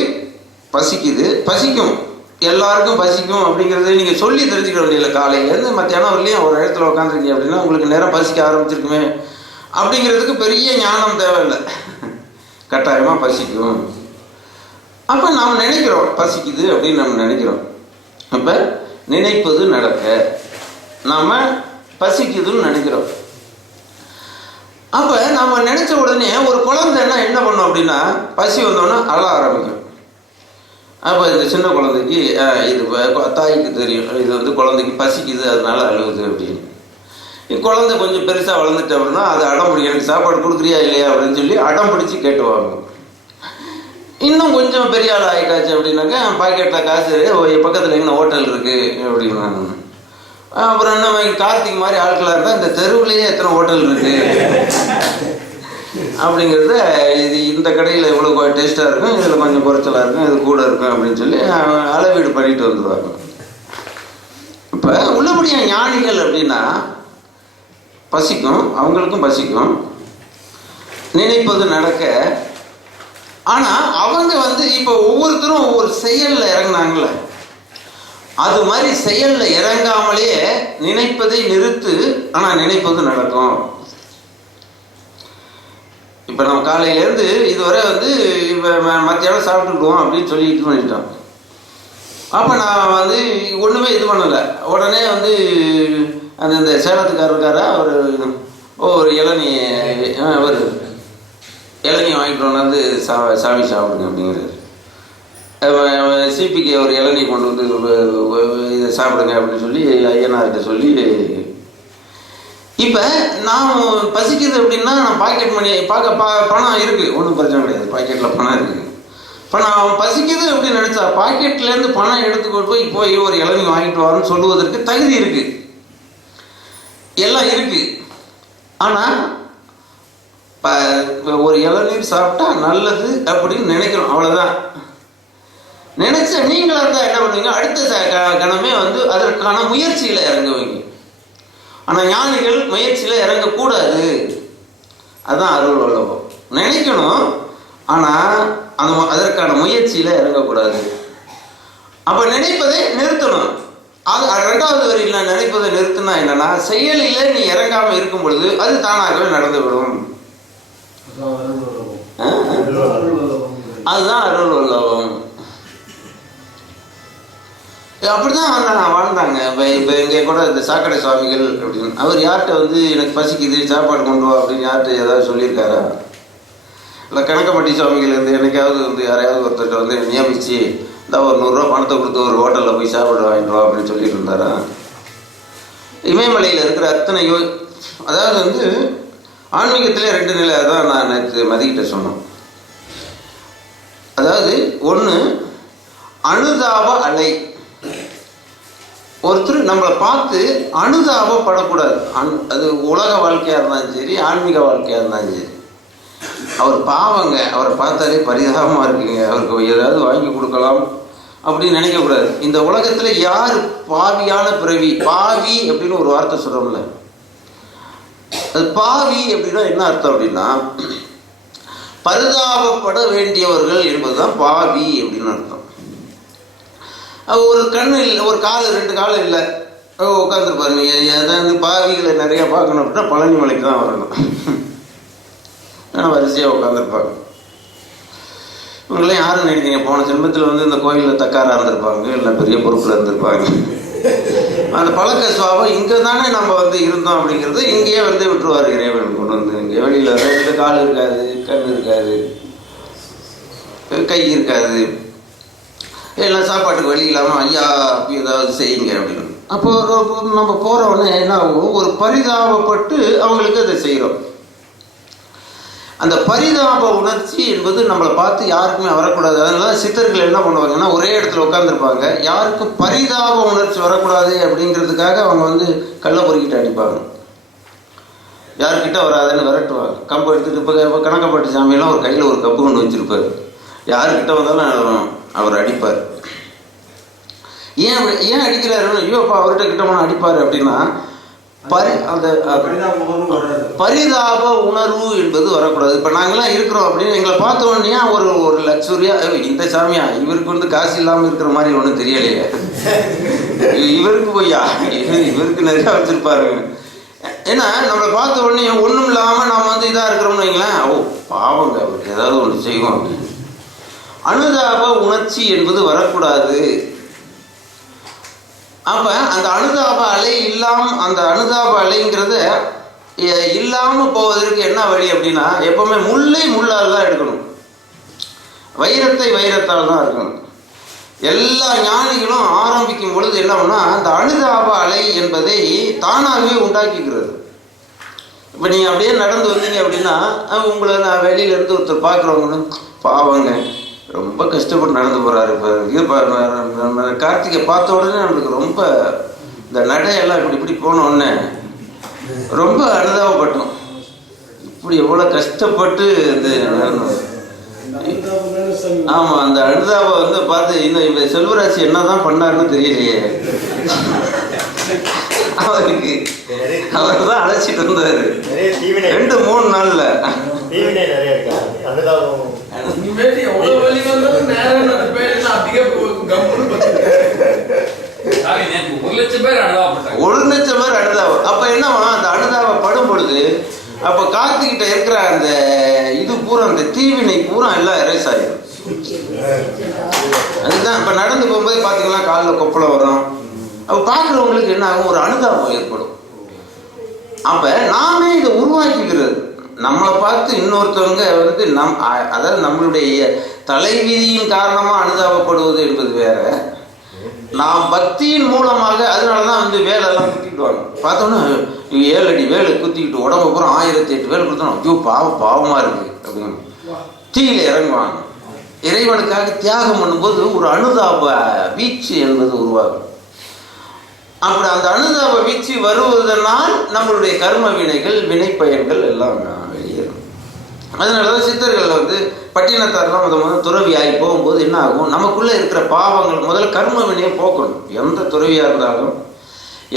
பசிக்கும், எல்லாருக்கும் பசிக்கும் அப்படிங்கிறத நீங்கள் சொல்லி தெரிஞ்சுக்க வேண்டியதில்லை. காலையிலேருந்து மத்தியானம் வரலையும் ஒரு இடத்துல உட்காந்துருக்கீங்க அப்படின்னா உங்களுக்கு நேரம் பசிக்க ஆரம்பிச்சிருக்குமே அப்படிங்கிறதுக்கு பெரிய ஞானம் தேவையில்லை. கட்டாயமாக பசிக்கும். அப்போ நாம் நினைக்கிறோம் பசிக்குது அப்படின்னு நம்ம நினைக்கிறோம். அப்போ நினைப்பது நடக்க, நாம் பசிக்குதுன்னு நினைக்கிறோம். அப்போ நம்ம நினைச்ச உடனே ஒரு குழந்தைன்னா என்ன பண்ணும் அப்படின்னா, பசி வந்தோன்னா அழ ஆரம்பிக்கும். அப்போ இந்த சின்ன குழந்தைக்கு இது தாய்க்கு தெரியும், இது வந்து குழந்தைக்கு பசிக்குது அதனால அழுகுது அப்படின்னு. குழந்தை கொஞ்சம் பெருசாக வளர்ந்துட்டு அப்படின்னா அது அடம் பிடிக்கும், எனக்கு சாப்பாடு கொடுக்குறியா இல்லையா அப்படின்னு சொல்லி அடம் பிடிச்சி கேட்டுவாங்க. இன்னும் கொஞ்சம் பெரிய ஆள் ஆகிட்டாச்சு அப்படின்னாக்கா பாக்கெட்டில் காசு, பக்கத்தில் எங்கே ஹோட்டல் இருக்குது அப்படின்னா. அப்புறம் என்ன, கார்த்திக் மாதிரி ஆட்களாக இருந்தால் இந்த தெருவுலேயே எத்தனை ஹோட்டல் இருக்குது அப்படிங்கிறத, இது இந்த கடையில் இவ்வளோ டேஸ்ட்டாக இருக்கும், இதில் கொஞ்சம் குறைச்சலாக இருக்கும், இது கூட இருக்கும் அப்படின்னு சொல்லி அளவீடு பண்ணிட்டு வந்துடுவாங்க. இப்போ உள்ளபடியாக ஞானிகள் அப்படின்னா பசிக்கும், அவங்களுக்கும் பசிக்கும், நினைப்பது நடக்க, ஆனால் அவங்க வந்து இப்போ ஒவ்வொருத்தரும் ஒவ்வொரு செயலில் இறங்கினாங்கள, அது மாதிரி செயலில் இறங்காமலே நினைப்பதை நிறுத்து, ஆனால் நினைப்பது நடக்கும். இப்போ நம்ம காலையிலேருந்து இதுவரை வந்து இப்போ மத்தியானம் சாப்பிட்டுக்குவோம் அப்படின்னு சொல்லிட்டு பண்ணிட்டோம். அப்போ நான் வந்து ஒன்றுமே இது பண்ணலை. உடனே வந்து அந்த சேலத்துக்காரர் இருக்காரா, ஒரு இளநீ வாங்கிட்டு வந்து சாமி சாப்பிடுங்க அப்படிங்கிறாரு. சிபிக்கு ஒரு இளநீ கொண்டு வந்து இதை சாப்பிடுங்க அப்படின்னு சொல்லி ஐயனார்கிட்ட சொல்லி, இப்போ நான் பசிக்குது அப்படின்னா நான் பாக்கெட் மணி பணம் இருக்குது, ஒன்றும் பிரச்சனை கிடையாது, பாக்கெட்டில் பணம் இருக்குது. இப்போ நான் பசிக்குது அப்படின்னு நினச்சா பாக்கெட்லேருந்து பணம் எடுத்துக்கொண்டு போய் ஒரு இளநீ வாங்கிட்டு வரேன்னு சொல்லுவதற்கு தகுதி இருக்குது, எல்லாம் இருக்குது. ஆனால் ஒரு இளநீர் சாப்பிட்டா நல்லது அப்படின்னு நினைக்கிறோம், அவ்வளோதான். நினச்ச நீங்களாக இருந்தால் என்ன பண்ணுவீங்க, அடுத்த கணமே வந்து அதற்கான முயற்சியில் இறங்குவீங்க. ஆனால் ஞானிகள் முயற்சியில் இறங்கக்கூடாது. அதுதான் அருள் வல்லபம். நினைக்கணும், ஆனால் அதற்கான முயற்சியில் இறங்கக்கூடாது. அப்போ நினைப்பதை நிறுத்தணும். அது ரெண்டாவது வரியில் நான் நினைப்பதை நிறுத்தினா என்னன்னா, செயலில் நீ இறங்காமல் இருக்கும் பொழுது அது தானாகவே நடந்துவிடும். அதுதான் அருள் வல்லபம். அப்படிதான் வாழ்ந்தாங்க. இப்போ இங்கே கூட இந்த சாக்கடை சுவாமிகள் அப்படின்னு, அவர் யார்கிட்ட வந்து எனக்கு பசிக்குது சாப்பாடு கொண்டு வா அப்படின்னு யார்கிட்ட ஏதாவது சொல்லியிருக்காரா? இல்லை கணக்கப்பட்டி சுவாமிகள் வந்து என்னைக்காவது வந்து யாரையாவது ஒருத்தர்கிட்ட வந்து நியமித்து இந்த ஒரு 100 ரூபா பணத்தை கொடுத்து ஒரு ஹோட்டலில் போய் சாப்பாடு வாங்கிட்டு வா அப்படின்னு சொல்லிட்டு இருந்தாரா? இமயமலையில் இருக்கிற அத்தனையோ, அதாவது வந்து ஆன்மீகத்திலே 2 நிலை. அதான் நான் நேற்று மதிக்கிட்ட சொன்னோம். அதாவது ஒன்று அனுதாப அலை. ஒருத்தர் நம்மளை பார்த்து அனுதாபப்படக்கூடாது. அது உலக வாழ்க்கையாக இருந்தாலும் சரி, ஆன்மீக வாழ்க்கையாக இருந்தாலும் சரி. அவர் பாவங்க, அவரை பார்த்தாலே பரிதாபமாக இருக்குங்க, அவருக்கு ஏதாவது வாங்கி கொடுக்கலாம் அப்படின்னு நினைக்கக்கூடாது. இந்த உலகத்தில் யார் பாவியான பிறவி, பாவி அப்படின்னு ஒரு வார்த்தை சொல்கிறோம்ல, அது பாவி அப்படின்னா என்ன அர்த்தம் அப்படின்னா, பரிதாபப்பட வேண்டியவர்கள் என்பதுதான் பாவி அப்படின்னு அர்த்தம். ஒரு கண்ணு இல்லை, ஒரு கால் 2 கால் இல்லை, உட்காந்துருப்பாருங்க. அதாவது பாவிகளை நிறையா பார்க்கணும் அப்படின்னா பழனி மலைக்கு தான் வரணும். ஆனால் வரிசையாக உட்காந்துருப்பாங்க. இவங்களாம் யாரும் நினைக்கிறீங்க, போன ஜென்மத்தில் வந்து இந்த கோயிலில் தக்காராக இருந்திருப்பாங்க, இல்லை பெரிய பொறுப்பில் இருந்திருப்பாங்க. அந்த பழக்க சுவாபம் இங்கே தானே நம்ம வந்து இருந்தோம் அப்படிங்கிறது இங்கேயே வந்து விட்டுருவார் இறைவன் கொண்டு வந்து. இங்கே வெளியில் 2 கால் இருக்காது, கண் இருக்காது, கை இருக்காது, எல்லாம் சாப்பாட்டுக்கு வழி இல்லாமல் ஐயா ஏதாவது செய்யுங்க அப்படின்னு. அப்போது நம்ம போகிறவொடனே என்ன ஆகும், ஒரு பரிதாபப்பட்டு அவங்களுக்கு அதை செய்கிறோம். அந்த பரிதாப உணர்ச்சி என்பது நம்மளை பார்த்து யாருக்குமே வரக்கூடாது. அதனால சித்தர்கள் என்ன பண்ணுவாங்கன்னா, ஒரே இடத்துல உட்காந்துருப்பாங்க, யாருக்கும் பரிதாப உணர்ச்சி வரக்கூடாது அப்படிங்கிறதுக்காக அவங்க வந்து கல்லை பொறுக்கிட்டு அடிப்பாங்க, யாருக்கிட்ட வராதுன்னு விரட்டுவாங்க. கம்பு எடுத்துகிட்டு இப்போ கணக்கப்பட்டு சாமியெல்லாம் ஒரு கையில் ஒரு கப்பு கொண்டு வச்சுருப்பார், யாருக்கிட்ட வந்தாலும் அவர் அடிப்பார். ஏன் அடிக்கிறாரு, ஐயோப்பா அவர்கிட்ட கிட்ட போனால் அடிப்பார் அப்படின்னா, அந்த பரிதாப உணர்வு என்பது வரக்கூடாது. இப்போ நாங்களாம் இருக்கிறோம் அப்படின்னு எங்களை பார்த்தோன்னே ஒரு லக்ஸுரியாக, இந்த சாமியா இவருக்கு வந்து காசு இல்லாமல் இருக்கிற மாதிரி ஒன்றும் தெரியலையே, இவருக்கு போய்யா இவருக்கு நிறையா வச்சுருப்பாருங்க. ஏன்னா நம்மளை பார்த்த உடனே ஒன்றும் இல்லாமல் நாம் வந்து இதாக இருக்கிறோம்னு வைங்களேன், ஓ பாவங்க அவருக்கு ஏதாவது ஒன்று செய்வோம் அப்படின்னு. அனுதாப உணர்ச்சி என்பது வரக்கூடாது. அப்போ அந்த அனுதாப அலை அந்த அனுதாப அலைங்கிறத இல்லாமல் போவதற்கு என்ன வழி அப்படின்னா, எப்பவுமே முல்லை முள்ளால் தான் எடுக்கணும், வைரத்தை வைரத்தால் தான் இருக்கணும். எல்லா ஞானிகளும் ஆரம்பிக்கும் பொழுது என்ன பண்ணா, அந்த அனுதாப அலை என்பதை தானாகவே உண்டாக்கிக்கிறது. இப்போ நீங்கள் அப்படியே நடந்து வந்தீங்க அப்படின்னா, உங்களை நான் வெளியிலேருந்து ஒருத்தர் பார்க்குறவங்க, பாவங்க ரொம்ப கஷ்டப்பட்டு நடந்து போகிறாரு. இப்போ கார்த்திகை பார்த்த உடனே நம்மளுக்கு ரொம்ப இந்த நடையெல்லாம் இப்படி போன உடனே ரொம்ப அனுதாபப்பட்டோம். இப்படி எவ்வளோ கஷ்டப்பட்டு இந்த ஆமாம், அந்த அனுதாபம் வந்து பார்த்து இன்னும் இப்போ செல்வராசி என்ன தான் பண்ணாருன்னு தெரியலையே. அவருக்கு அவர் தான் அழைச்சிட்டு வந்தார் 2-3 நாளில். 1,00,000 பேர் அனுதாபம். அப்ப என்னவா, அந்த அனுதாபம் படும் பொழுது அப்ப காத்துக்கிட்ட இருக்கிற அந்த இது பூரா, அந்த தீவினை பூரா எல்லாம் எரேஸ் ஆகிடும். அதுதான் இப்ப நடந்து போகும்போது பாத்தீங்கன்னா காலில் கொப்பளை வரும். அப்ப பாக்குறவங்களுக்கு என்ன ஆகும், ஒரு அனுதாபம் ஏற்படும். அப்ப நாமே இதை உருவாக்கிக்கிறது, நம்மளை பார்த்து இன்னொருத்தவங்க வந்து அதாவது நம்மளுடைய தலைவிதியின் காரணமா அனுதாபப்படுவது என்பது வேற. நாம் பக்தியின் மூலமாக, அதனாலதான் வந்து வேலையெல்லாம் குத்திக்கிட்டுவாங்க. பார்த்தோன்னா 7 அடி வேலை குத்திக்கிட்டு உடம்பு பூரா 1008 வேலை கொடுத்தோம், ஐயோ பாவமா இருக்கு அப்படின்னு தீயில இறங்குவாங்க. இறைவனுக்காக தியாகம் பண்ணும்போது ஒரு அனுதாப வீச்சு என்பது உருவாகும். அப்படி அந்த அனுதாப வீச்சு வருவதனால் நம்மளுடைய கர்ம வினைகள், வினை பயன்கள் எல்லாம் வெளியேறும். அதனாலதான் சித்தர்கள் வந்து பட்டினத்தாரெல்லாம் முதல் துறவி ஆகி போகும்போது என்ன ஆகும், நமக்குள்ள இருக்கிற பாவங்கள் முதல்ல கர்ம வினையை போக்கணும். எந்த துறவியா இருந்தாலும்,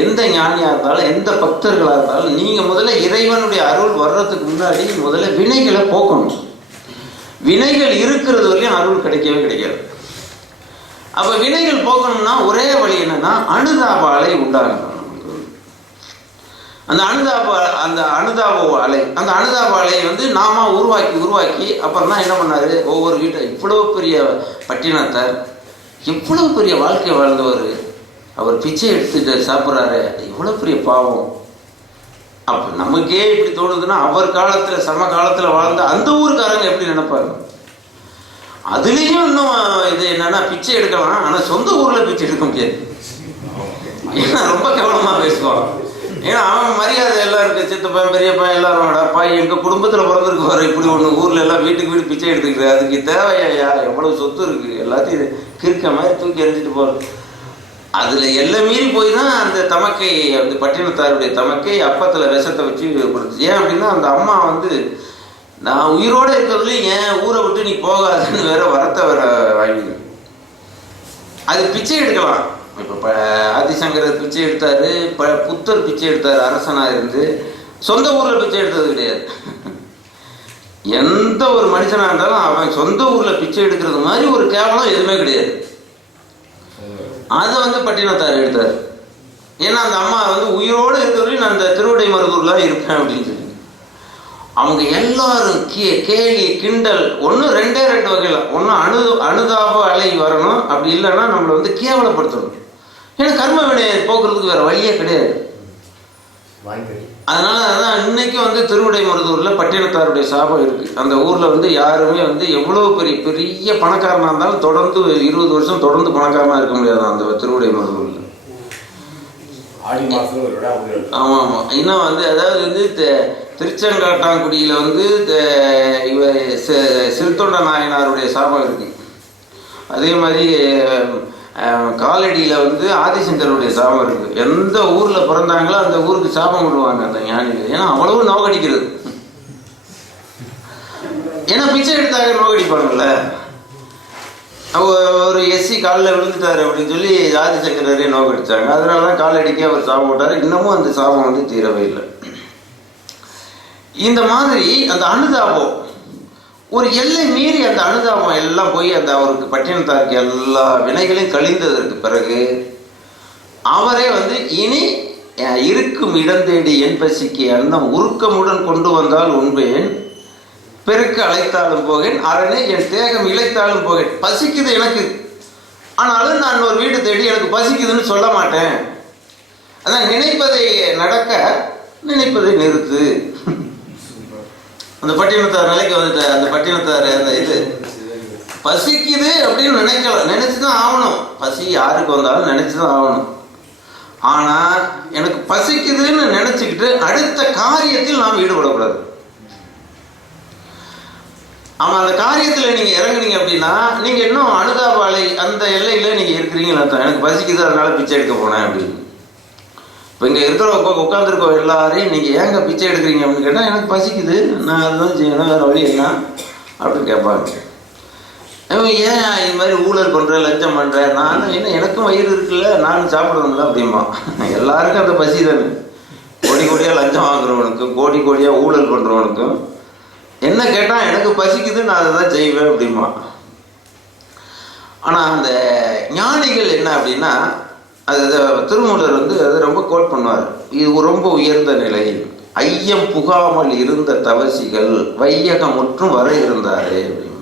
எந்த ஞானியா இருந்தாலும், எந்த பக்தர்களா இருந்தாலும், நீங்க முதல்ல இறைவனுடைய அருள் வர்றதுக்கு முன்னாடி முதல்ல வினைகளை போக்கணும். வினைகள் இருக்கிறது வரையும் அருள் கிடைக்கவே கிடைக்காது. அப்ப வினைகள் போக்கணும்னா ஒரே வழி என்னன்னா, அனுதாப அலை உண்டாகணும். அந்த அனுதாப அலையை வந்து நாம உருவாக்கி அப்புறம் தான் என்ன பண்ணாரு, ஒவ்வொரு வீட்டை இவ்வளவு பெரிய பட்டினத்தார், இவ்வளவு பெரிய வாழ்க்கை வாழ்ந்தவர், அவர் பிச்சை எடுத்துட்டு சாப்பிட்றாரு, இவ்வளவு பெரிய பாவம். அப்ப நமக்கே இப்படி தோணுதுன்னா, அவர் காலத்துல சம காலத்துல வாழ்ந்த அந்த ஊருக்காரங்க எப்படி நினைப்பாங்க? அதுலேயும் இன்னும் இது என்னன்னா, பிச்சை எடுக்கலாம், ஆனா சொந்த ஊர்ல பிச்சை எடுக்க முடியாது. ஏன்னா ரொம்ப கவனமா பேசுவான். ஏன்னா அவன் மரியாதை எல்லாம் இருக்கு, சித்தப்பன் பெரியப்பா எல்லாரும், அப்பா எங்க குடும்பத்துல பிறந்திருக்கு வர இப்படி ஒண்ணு ஊர்ல எல்லாம் வீட்டுக்கு வீடு பிச்சை எடுத்துக்கிட்டு, அதுக்கு தேவையா, எவ்வளவு சொத்து இருக்கு, எல்லாத்தையும் கிறுக்க மாதிரி தூக்கி எறிஞ்சிட்டு போறது. அதுல எல்லாம் மீறி போய் தான் அந்த தமக்கை, அந்த பட்டினத்தாருடைய தமக்கை அப்பத்துல விஷத்தை வச்சு கொடுத்துச்சு. ஏன் அப்படின்னா, அந்த அம்மா வந்து நான் உயிரோட இருக்கிறதுலையும் ஏன் ஊரை விட்டு நீ போகாதுன்னு வேற வரத்தை வேற வாங்கி, அது பிச்சை எடுக்கலாம். இப்போ ஆதிசங்கரர் பிச்சை எடுத்தாரு, புத்தர் பிச்சை எடுத்தாரு, அரசனா இருந்து சொந்த ஊர்ல பிச்சை எடுத்தது கிடையாது. எந்த ஒரு மனுஷனா இருந்தாலும் அவன் சொந்த ஊர்ல பிச்சை எடுக்கிறது மாதிரி ஒரு கேவலம் எதுவுமே கிடையாது. அதை வந்து பட்டினத்தார் எடுத்தார். ஏன்னா அந்த அம்மா வந்து உயிரோடு இருக்கிறவரையும் நான் அந்த திருவிடை மருதூர்ல இருப்பேன் அப்படின்னு சொல்லி, அவங்க எல்லாரும் கேலி கிண்டல், ஒன்று ரெண்டு வகையில், ஒன்று அனுதாப அலை வரணும், அப்படி இல்லைன்னா நம்மளை வந்து கேவலப்படுத்தணும். ஏன்னா கர்ம வினையை போக்குறதுக்கு வேற வழியே கிடையாது. அதனால அதான் இன்னைக்கும் வந்து திருவிடை மருதூர்ல பட்டினத்தாருடைய சாபம் இருக்கு. அந்த ஊர்ல வந்து யாருமே வந்து எவ்வளவு பெரிய பணக்காரனா இருந்தாலும் தொடர்ந்து 20 வருஷம் தொடர்ந்து பணக்காரனா இருக்க முடியாது அந்த திருவிடை மருதூர்ல. ஆமா ஆமா. இன்னும் வந்து அதாவது வந்து திருச்செங்காட்டாங்குடியில வந்து இவர் சிறுத்தொண்ட நாயனாருடைய சாபம் இருக்கு. அதே மாதிரி காலடியில் வந்து ஆதிசங்கருடைய சாபம் இருக்கு. எந்த ஊர்ல பிறந்தாங்களோ அந்த ஊருக்கு சாபம் விடுவாங்க அந்த ஞானிகள். ஏன்னா அவ்வளவு நோக்கடிக்கிறது. ஏன்னா பிச்சை எடுத்தாங்க நோக்கடிப்பாங்கல்ல. ஒரு எஸ்சி காலில் விழுந்துட்டாரு அப்படின்னு சொல்லி ஆதிசங்கரே நோக்கடிச்சாங்க. அதனாலதான் காலடிக்கு அவர் சாபம் விட்டாரு. இன்னமும் அந்த சாபம் வந்து தீரவே இல்லை. இந்த மாதிரி அந்த அனுதாபம் ஒரு எல்லை மீறி, அந்த அனுதாபம் எல்லாம் போய் அந்த அவருக்கு பட்டினத்தாருக்கு எல்லா வினைகளையும் கழிந்ததற்கு பிறகு அவரே வந்து இனி இருக்கும் இடம் தேடி என் பசிக்கு அன்னம் உருக்கமுடன் கொண்டு வந்தால் உண்பேன், பெருக்கு அழைத்தாலும் போகேன், அரணே என் தேகம் இழைத்தாலும் போகேன். பசிக்குது எனக்கு, ஆனாலும் நான் ஒரு வீடு தேடி எனக்கு பசிக்குதுன்னு சொல்ல மாட்டேன். அதான் நினைப்பதை நடக்க, நினைப்பதை நிறுத்து. அந்த பட்டினத்தார் நிலைக்கு வந்துட்டார். அந்த பட்டினத்தார் அந்த இது பசிக்குது அப்படின்னு நினைச்சுதான் ஆகணும். பசி யாருக்கு வந்தாலும் நினைச்சுதான் ஆகணும். ஆனா எனக்கு பசிக்குதுன்னு நினைச்சுக்கிட்டு அடுத்த காரியத்தில் நாம் ஈடுபடக்கூடாது. ஆமா, அந்த காரியத்துல நீங்க இறங்குனீங்க அப்படின்னா நீங்க இன்னும் அனுதாப அலை அந்த எல்லையில நீங்க இருக்கிறீங்களா? எனக்கு பசிக்குது அதனால பிச்சை எடுக்க போனேன் அப்படின்னு. இப்போ இங்கே இருக்கிற உட்காந்துருக்கோ எல்லாரையும் நீங்கள் ஏங்க பிச்சை எடுக்கிறீங்க அப்படின்னு கேட்டால், எனக்கு பசிக்குது, நான் அதுதான் செய்யணும், வேறு வழி என்ன அப்படின்னு கேட்பாங்க. ஏன் இது மாதிரி ஊழல் பண்ணுறேன், லஞ்சம் பண்ணுறேன், நானும் என்ன எனக்கும் வயிறு இருக்குல்ல, நானும் சாப்பிடணும்ல அப்படிமா. எல்லாருக்கும் அந்த பசி தானே. கோடி கோடியாக லஞ்சம் வாங்குறவனுக்கும் கோடி கோடியாக ஊழல் பண்ணுறவனுக்கும் என்ன கேட்டால் எனக்கு பசிக்குது, நான் அதை தான் செய்வேன் அப்படிமா. ஆனால் அந்த ஞானிகள் என்ன அப்படின்னா, அது திருமூலர் வந்து அதை ரொம்ப கோட் பண்ணுவார். இது ரொம்ப உயர்ந்த நிலை. ஐயம் புகாமல் இருந்த தவசிகள் வையகம் முற்றும் வர இருந்தாரு அப்படின்னு.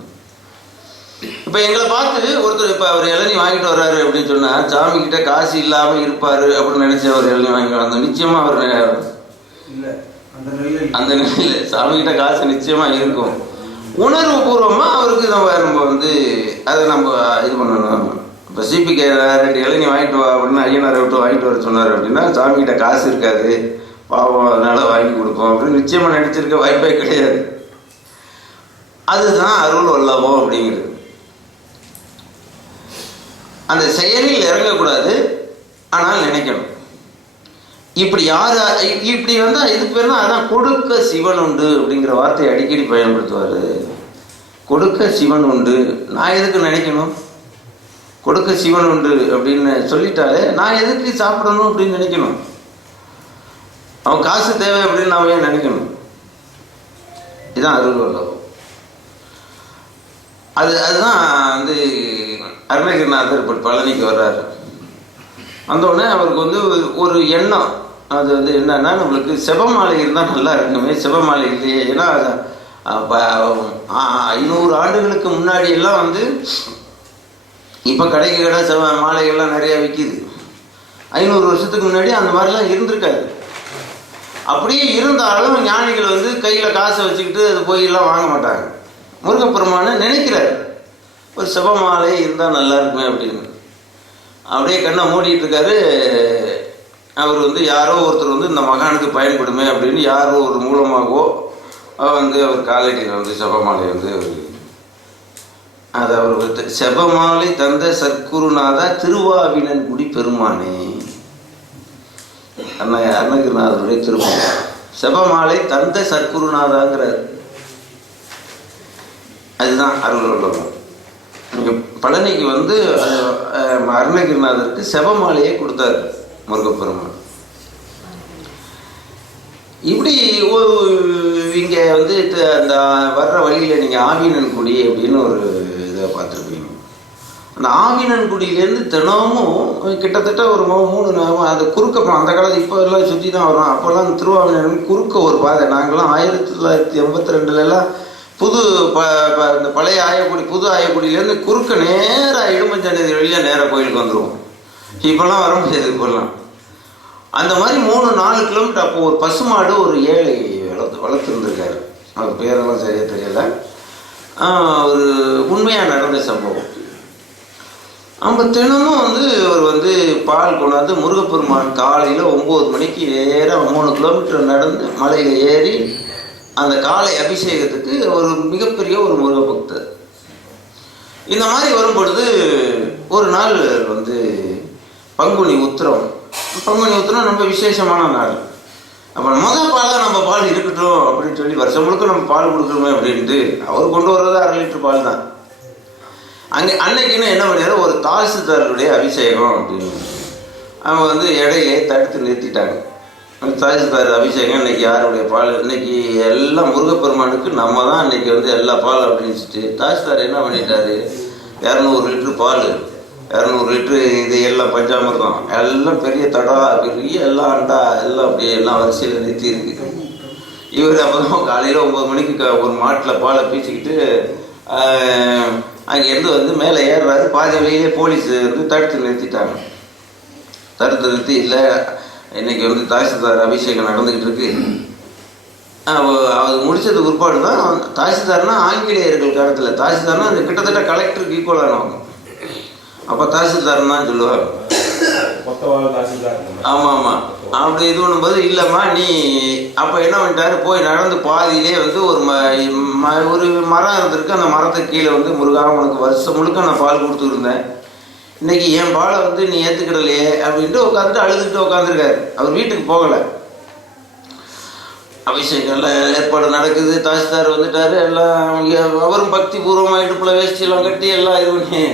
இப்போ எங்களை பார்த்து ஒருத்தர் இப்போ அவர் இளநீ வாங்கிட்டு வர்றாரு அப்படின்னு சொன்னால், சாமி கிட்ட காசு இல்லாமல் இருப்பார் அப்படின்னு நினைச்சு அவர் இளநீ வாங்கிட்டு வந்தோம். நிச்சயமா அவர் அந்த நிலையில் சாமி கிட்ட காசு நிச்சயமா இருக்கும். உணர்வு பூர்வமாக அவருக்கு நம்ம வந்து அதை நம்ம இது பண்ணணும். இப்போ சிபிகே 2 இளநீ வாங்கிட்டு வா அப்படின்னு ஐயனாரை விட்டு வாங்கிட்டு வர சொன்னார் அப்படின்னா, சாமிகிட்ட காசு இருக்காது, பாவம், அதனால வாங்கி கொடுப்போம் அப்படின்னு நிச்சயமாக நினச்சிருக்க வாய்ப்பே கிடையாது. அதுதான் அருள் வல்லபம் அப்படிங்கிறது. அந்த செயலில் இறங்கக்கூடாது, ஆனால் நினைக்கணும். இப்படி இப்படி வந்தால் இதுக்கு பேர் தான் அதான் கொடுக்க சிவன் உண்டு அப்படிங்கிற வார்த்தையை அடிக்கடி பயன்படுத்துவார். கொடுக்க சிவன் உண்டு. நான் எதுக்கு நினைக்கணும்? கொடுக்க சிவன் உண்டு அப்படின்னு சொல்லிட்டாலே நான் எதுக்கு சாப்பிடணும் அப்படின்னு நினைக்கணும்? அவன் காசு தேவை அப்படின்னு நான் ஏன் நினைக்கணும்? இதுதான் அருள் வல்லபம். அதுதான் வந்து அருணகிரிநாதர் இப்போ பழனிக்கு வர்றாரு. வந்தோடனே அவருக்கு வந்து ஒரு எண்ணம். அது வந்து என்னன்னா, நம்மளுக்கு செபமாலை இருந்தால் நல்லா இருக்குமே, செபமாலை இல்லையே. ஏன்னா 500 ஆண்டுகளுக்கு முன்னாடி எல்லாம் வந்து இப்போ கடைக்கு கடை மாலைகள்லாம் நிறையா விற்கிது. 500 வருஷத்துக்கு முன்னாடி அந்த மாதிரிலாம் இருந்திருக்காது. அப்படியே இருந்தாலும் ஞானிகள் வந்து கையில் காசை வச்சுக்கிட்டு அது போயெல்லாம் வாங்க மாட்டாங்க. முருகப்பெருமானை நினைக்கிறார், ஒரு செபமாலை இருந்தால் நல்லா இருக்குமே அப்படின்னு. அப்படியே கண்ணை மூடிட்டு இருக்காரு. அவர் வந்து யாரோ ஒருத்தர் வந்து இந்த மகானுக்கு பயன்படுமே அப்படின்னு யாரோ ஒரு மூலமாகவோ வந்து அவர் காலடியில் வந்து செபமாலை வந்து அது அவர் செபமாலை தந்த சற்குருநாதா திருவாவினன் குடி பெருமானே. அருணகிரிநாதருடைய திருமணம் செபமாலை தந்த சற்குருநாதாங்கிறார். அதுதான் அருள் வல்லபம். இங்கே பழனிக்கு வந்து அருணகிரிநாதருக்கு செபமாலையே கொடுத்தாரு முருகப்பெருமான். இப்படி இங்கே வந்து அந்த வர்ற வழியில் நீங்கள் ஆவினன்குடி அப்படின்னு ஒரு இதை பார்த்துருப்பீங்க. அந்த ஆவினன்குடியிலேருந்து தினமும் கிட்டத்தட்ட ஒரு 3 அது குறுக்க அந்த காலத்து இப்போ எல்லாம் சுற்றி தான் வரும். அப்போல்லாம் திருவாவினன் குறுக்க ஒரு பாதை. நாங்கள்லாம் 1982 புது இந்த பழைய ஆயக்குடி புது ஆயக்குடியிலேருந்து குறுக்க நேராக இடுமஞ்சநதி வழியாக நேராக கோயிலுக்கு வந்துடுவோம். இப்போல்லாம் வர முடியாது. இப்போல்லாம் அந்த மாதிரி 3-4 கிலோமீட்டர். அப்போ ஒரு பசுமாடு ஒரு ஏழை வளர்த்துருந்துருக்காரு. அவர் பேரெல்லாம் சரியாக தெரியல. ஒரு உண்மையாக நடந்த சம்பவம். நம்ம தினமும் வந்து அவர் வந்து பால் கொண்டாந்து முருகப்பெருமான் காலையில் 9 மணிக்கு நேராக 3 கிலோமீட்டர் நடந்து மலையில் ஏறி அந்த காலை அபிஷேகத்துக்கு ஒரு மிகப்பெரிய ஒரு முருக பக்தர். இந்த மாதிரி வரும் பொழுது ஒரு நாள் வந்து பங்குனி உத்திரம் ரொம்ப விசேஷமான நாள். அப்புறம் பாலாக நம்ம பால் இருக்கட்டும் அப்படின்னு சொல்லி வருஷம் முழுக்க நம்ம பால் கொடுக்குறோமே அப்படின்ட்டு அவர் கொண்டு வர்றது 1/2 லிட்டர் பால் தான். அன்னைக்குன்னு என்ன பண்ணியாரு, ஒரு தாசில்தாருடைய அபிஷேகம் அப்படின்னு அவங்க வந்து இடையே தடுத்து நிறுத்திட்டாங்க. தாசில்தார் அபிஷேகம் இன்னைக்கு யாருடைய பால், இன்னைக்கு எல்லாம் முருகப்பெருமானுக்கு நம்ம தான் இன்னைக்கு வந்து எல்லா பால் அப்படின்னு தாசில்தார் என்ன பண்ணிட்டாரு, 200 லிட்டரு பால், 200 லிட்டரு இது எல்லாம் பஞ்சாமிர்தம் எல்லாம் பெரிய தடா பெரிய எல்லாம் அண்டா எல்லாம் அப்படியே எல்லாம் வரிசையில் நிறுத்தி இருக்கு. இவர் அப்போதான் காலையில் 9 மணிக்கு ஒரு மாட்டில் பாலை பீச்சிக்கிட்டு அங்கேருந்து வந்து மேலே ஏறுறாரு. பாதி வழியிலே போலீஸ் வந்து தடுத்து நிறுத்திட்டாங்க. தடுத்து நிறுத்தி இல்லை இன்னைக்கு வந்து தாசில்தார் அபிஷேகம் நடந்துக்கிட்டு இருக்கு. அது முடிச்சதுக்கு பிற்பாடு தான் தாசில்தார்னா ஆங்கிலேயர்கள் காலத்தில் தாசில்தார்னா அந்த கிட்டத்தட்ட கலெக்டருக்கு ஈக்குவலானவங்க. அப்போ தாசில்தார்னு தான் சொல்லுவாங்க. ஆமாம் ஆமாம். அப்படி இது பண்ணும்போது இல்லைம்மா நீ அப்போ என்ன பண்ணிட்டாரு, போய் நடந்து பாதியிலே வந்து ஒரு மரம் இருந்திருக்கு. அந்த மரத்துக்கு கீழே வந்து முருகா உனக்கு வருஷம் முழுக்க நான் பால் கொடுத்துருந்தேன், இன்னைக்கு என் பாலை வந்து நீ ஏற்றுக்கிடலையே அப்படின்ட்டு உட்காந்துட்டு அழுதுகிட்டு உட்காந்துருக்காரு. அவர் வீட்டுக்கு போகலை. அபிஷேகம்லாம் ஏற்பாடு நடக்குது. தாசில்தார் வந்துட்டார். எல்லாம் அவரும் பக்தி பூர்வமாக இடுப்பில் வேஷ்டியெல்லாம் கட்டி எல்லாம் இது பண்ணி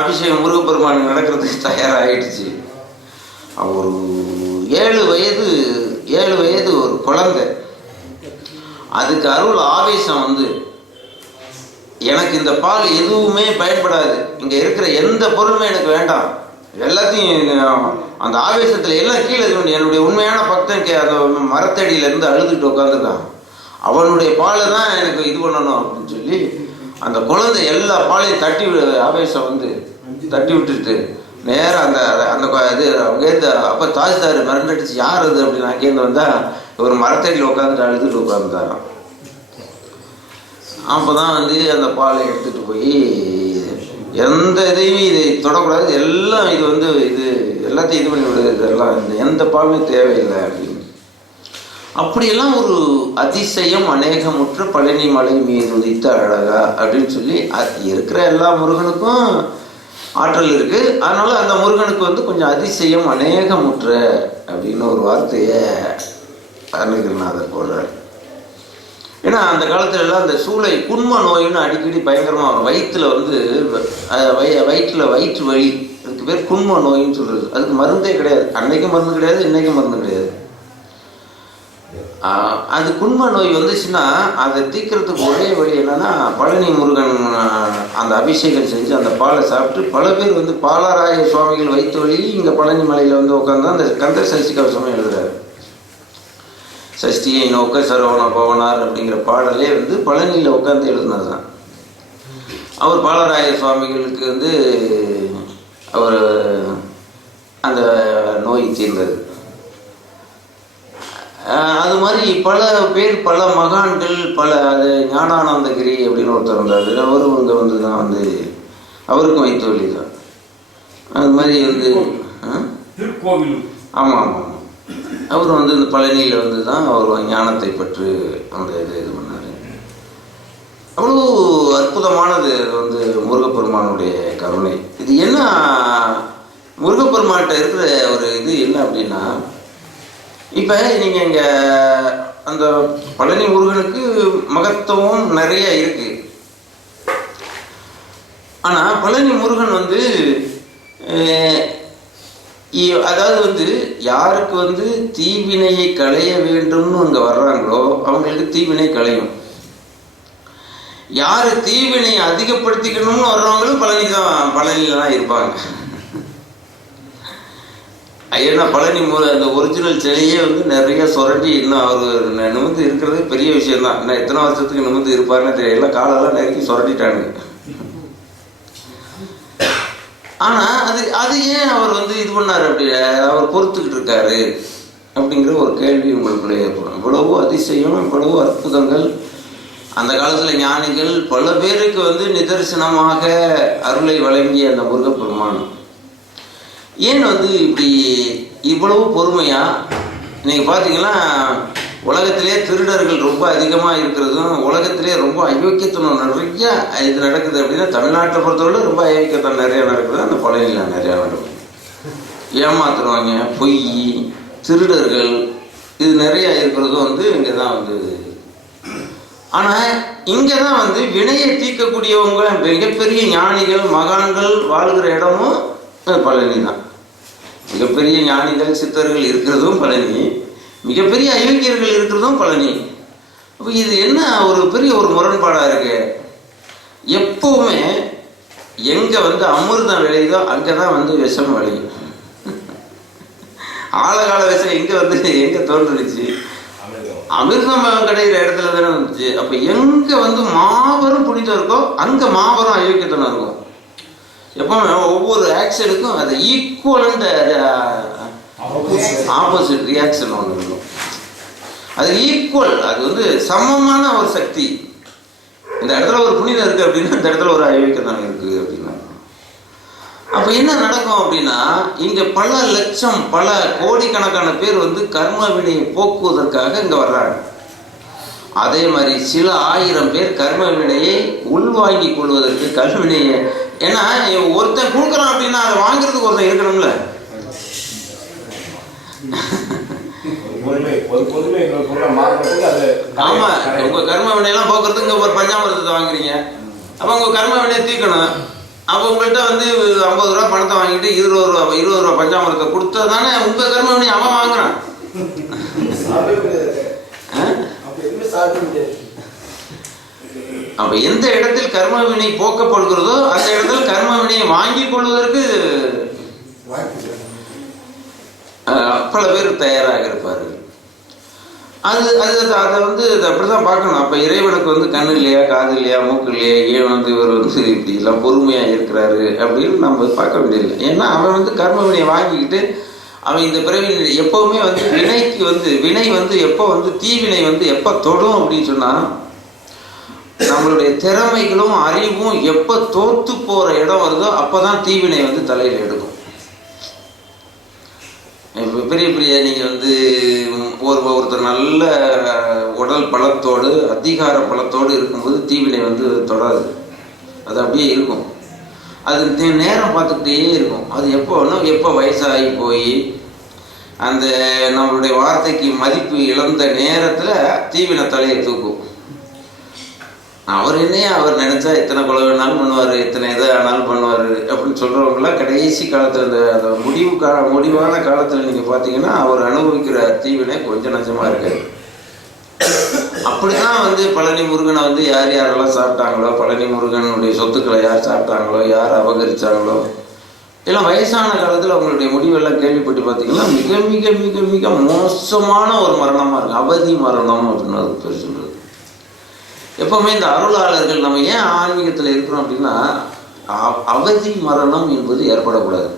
அபிஷேகம் முருகப்பெருமான் நடக்கிறதுக்கு தயாராகிடுச்சு. ஒரு 7 வயது ஒரு குழந்தை அதுக்கு அருள் ஆவேசம் வந்து எனக்கு இந்த பால் எதுவுமே பயன்படாது, இங்கே இருக்கிற எந்த பொருளுமே எனக்கு வேண்டாம், எல்லாத்தையும் அந்த ஆவேசத்தில் எல்லாம் கீழே இது என்னுடைய உண்மையான பக்தன் அந்த மரத்தடியிலேருந்து அழுதுட்டு உட்காந்துருக்கான், அவனுடைய பாலை தான் எனக்கு இது பண்ணணும் அப்படின்னு சொல்லி அந்த குழந்தை எல்லா பாலையும் தட்டி ஆவேசம் வந்து தட்டி விட்டுட்டு நேராக அந்த அந்த இது அங்கேருந்து அப்போ தாஜ்தார் மிரண்டடிச்சு யார் அது அப்படின்னு அங்கேருந்து வந்தால் ஒரு மரத்தடியில் உட்காந்துட்டு அழுதுட்டு உட்காந்துட்டாரான். அப்போ தான் வந்து அந்த பாலை எடுத்துகிட்டு போய் எந்த இதையும் இதை தொடக்கூடாது, எல்லாம் இது வந்து இது எல்லாத்தையும் இது பண்ணி விடுது, இதெல்லாம் எந்த பாலுமே தேவையில்லை அப்படின்னு. அப்படியெல்லாம் ஒரு அதிசயம் அநேகமுற்ற பழனி மலை மீது உதித்த அழகா அப்படின்னு சொல்லி இருக்கிற எல்லா முருகனுக்கும் ஆற்றல் இருக்குது. அதனால் அந்த முருகனுக்கு வந்து கொஞ்சம் அதிசயம் அநேகமுற்ற அப்படின்னு ஒரு வார்த்தையை அருணகிரிநாதர் போடுறார். ஏன்னா அந்த காலத்துலலாம் அந்த சூளை குன்ம நோயின்னு அடிக்கடி பயங்கரமாக வரும், வயிற்றில் வந்து வயிற்று வலி, அதுக்கு பேர் குன்ம நோயின்னு சொல்கிறது. அதுக்கு மருந்தே கிடையாது, அன்னைக்கும் மருந்து கிடையாது, இன்னைக்கும் மருந்து கிடையாது. அது குன்ம நோய் வந்துச்சுன்னா அதை தீர்க்கறதுக்கு ஒரே வழி என்னன்னா பழனி முருகன் அந்த அபிஷேகம் செஞ்சு அந்த பாலை சாப்பிட்டு பல பேர் வந்து பாலராய சுவாமிகள் வயிற்று வலி இங்கே பழனி மலையில் வந்து உட்காந்து அந்த கந்த சஷ்டி கவசம் எழுதுறாரு. சஷ்டியை நோக்க சரவண பவனார் அப்படிங்கிற பாடலே வந்து பழனியில் உட்காந்து எழுதுனது தான். அவர் பாலராய சுவாமிகளுக்கு வந்து அவர் அந்த நோய் தீர்ந்தது. அது மாதிரி பல பேர் பல மகான்கள் பல அது ஞானானந்தகிரி அப்படின்னு ஒருத்தர் இருந்தார், அவரும் இங்கே வந்து தான் வந்து அவருக்கும் வைத்து வழி தான். அது மாதிரி வந்து ஆமாம் ஆமாம் அவர் வந்து இந்த பழனியில் வந்து தான் அவர் ஞானத்தை பற்றி அந்த இது பண்ணார். அவ்வளோ அற்புதமானது வந்து முருகப்பெருமானுடைய கருணை. இது என்ன முருகப்பெருமான்கிட்ட இருக்கிற ஒரு இது என்ன அப்படின்னா, இப்போ நீங்கள் இங்கே அந்த பழனி முருகனுக்கு மகத்துவம் நிறைய இருக்கு. ஆனால் பழனி முருகன் வந்து அதாவது வந்து யாருக்கு வந்து தீவினையை களைய வேண்டும்னு அங்கே வர்றாங்களோ அவங்களுக்கு தீவினை களையும். யார் தீவினை அதிகப்படுத்திக்கணும்னு வர்றவங்களும் பழனியில் தான் இருப்பாங்க. ஏன்னா பழனி அந்த ஒரிஜினல் சிலையே வந்து நிறைய சுரண்டி இன்னும் அவர் நிமிர்ந்து இருக்கிறது பெரிய விஷயம்தான். இன்னும் எத்தனை வருஷத்துக்கு நிமிர்ந்து இருப்பாருன்னு தெரியல, காலெல்லாம் நெருக்கி சுரண்டிட்டாங்க. ஆனால் அது ஏன் அவர் வந்து இது பண்ணார், அப்படி அவர் பொறுத்துக்கிட்டு இருக்காரு அப்படிங்கிற ஒரு கேள்வி உங்களுக்குள்ளே ஏற்படும். இவ்வளவோ அதிசயம், இவ்வளவோ அற்புதங்கள் அந்த காலத்தில் ஞானிகள் பல பேருக்கு வந்து நிதர்சனமாக அருளை வழங்கிய அந்த முருகப்பெருமான் ஏன் வந்து இப்படி இவ்வளவு பொறுமையாக நீங்கள் பார்த்தீங்கன்னா உலகத்திலே திருடர்கள் ரொம்ப அதிகமாக இருக்கிறதும் உலகத்திலே ரொம்ப அயோக்கியத்தனம் நிறைய இது நடக்குது அப்படின்னா தமிழ்நாட்டில் பொறுத்தவரை ரொம்ப அயோக்கியத்தனம் நிறையா நடக்குது, அந்த பழனியில் நிறையா நடக்குது. ஏமாத்துறவங்க, பொய், திருடர்கள் இது நிறையா இருக்கிறதும் வந்து இங்கே தான் வந்து. ஆனால் இங்கே தான் வந்து வினையை தீர்க்கக்கூடியவங்க மிகப்பெரிய ஞானிகள் மகான்கள் வாழ்கிற இடமும் பழனி தான். மிகப்பெரிய ஞானிகள் சித்தர்கள் இருக்கிறதும் பழனி, மிகப்பெரிய அயோக்கியர்கள் இருக்கிறதும் பழனி. அப்போ இது என்ன ஒரு பெரிய ஒரு முரண்பாடாக இருக்கு. எப்பவுமே எங்கே வந்து அமிர்தம் விளையுதோ அங்கே தான் வந்து விஷம் விளையும். ஆழகால விஷம் எங்கே தோன்றுச்சு? அமிர்தம் கிடைக்கிற இடத்துல தானே வந்துச்சு. அப்போ எங்கே வந்து மாபெரும் புனிதம் இருக்கோ அங்கே மாபெரும் அயோக்கியத்தனம் இருக்கும். எப்பவுமே ஒவ்வொரு ஆக்ஷனுக்கும் அது ஈக்குவலண்ட் ஆப்போசிட் ரியாக்ஷன் ஒன்று இருக்கும். அது ஈக்குவல், அது வந்து சமமான ஒரு சக்தி. இந்த இடத்துல ஒரு புனிதம் இருக்குது அப்படின்னா இந்த இடத்துல ஒரு அயோக்கியத்தனம் இருக்குது அப்படின்னா அப்போ என்ன நடக்கும் அப்படின்னா இங்கே பல லட்சம் பல கோடிக்கணக்கான பேர் வந்து கர்ம வினையை போக்குவதற்காக இங்கே வர்றாங்க. அதே மாதிரி சில ஆயிரம் பேர் கர்ம வினையை உள்வாங்கி கொள்வதற்கு கல்வினையை. ஏன்னா ஒருத்தன் கொடுக்குறான் அப்படின்னா அதை வாங்குறதுக்கு ஒருத்தன் இருக்கணும்ல. ஆமா, உங்க கர்ம வினையெல்லாம் போக்குறதுக்கு ஒரு பஞ்சாமிரதத்தை வாங்குறீங்க, அப்போ உங்க கர்ம வினையை தீர்க்கணும். அப்போ உங்கள்கிட்ட வந்து 50 ரூபா பணத்தை வாங்கிட்டு 20 ரூபா பஞ்சாமிரத்தை கொடுத்தா தானே உங்க கர்ம வினையை அவன் வாங்குறான். அப்ப எந்த இடத்தில் கர்மவினை போக்கப்படுகிறதோ அந்த இடத்துல கர்மவினையை வாங்கிக் கொள்வதற்கு பல பேர் தயாராக இருப்பார்கள். அது அது அதை வந்து அப்படிதான் பார்க்கணும். அப்ப இறைவனுக்கு வந்து கண்ணு இல்லையா, காது இல்லையா, மூக்கு இல்லையா, ஏன் வந்து இவர் வந்து இப்படி எல்லாம் பொறுமையா இருக்கிறாரு அப்படின்னு நம்ம பார்க்க வேண்டியதில்லை. ஏன்னா அவன் வந்து கர்மவினையை வாங்கிக்கிட்டு அவன் இந்த பிறவி எப்பவுமே வந்து வினைக்கு வந்து வினை வந்து எப்போ வந்து தீவினை வந்து எப்போ தொடும் அப்படின்னு சொன்னா நம்மளுடைய திறமைகளும் அறிவும் எப்போ தோத்து போற இடம் வருதோ அப்பதான் தீவினை வந்து தலையில் எடுக்கும். பெரிய பெரிய நீங்கள் வந்து ஒருத்தர் நல்ல உடல் பலத்தோடு அதிகார பலத்தோடு இருக்கும்போது தீவினை வந்து தொடாது, அது அப்படியே இருக்கும். அது நேரம் பார்த்துக்கிட்டே இருக்கும். அது எப்போ வயசாகி போய் அந்த நம்மளுடைய வார்த்தைக்கு மதிப்பு இழந்த நேரத்தில் தீவினை தலையை தூக்கும். அவர் அவர் நினைச்சா எத்தனை கொலை வேணாலும் பண்ணுவார், எத்தனை இதை ஆனாலும் பண்ணுவார் அப்படின்னு சொல்கிறவங்களாம் கடைசி காலத்தில் அந்த முடிவான காலத்தில் நீங்கள் பார்த்தீங்கன்னா அவர் அனுபவிக்கிற தீவினை கொஞ்சம் நஞ்சமாக இருக்காது. அப்படிதான் வந்து பழனி முருகனை வந்து யாரெல்லாம் சாப்பிட்டாங்களோ, பழனி முருகனுடைய சொத்துக்களை யார் சாப்பிட்டாங்களோ, யார் அபகரிச்சாங்களோ, எல்லாம் வயசான காலத்தில் அவங்களுடைய முடிவெல்லாம் கேள்விப்பட்டு பார்த்தீங்கன்னா மிக மிக மிக மிக மோசமான ஒரு மரணமாக இருக்கும். அவதி மரணம் அப்படின்னு அது பேர் சொல்கிறது. எப்பவுமே இந்த அருளாளர்கள் நம்ம ஏன் ஆன்மீகத்தில் இருக்கிறோம் அப்படின்னா அவதி மரணம் என்பது ஏற்படக்கூடாது.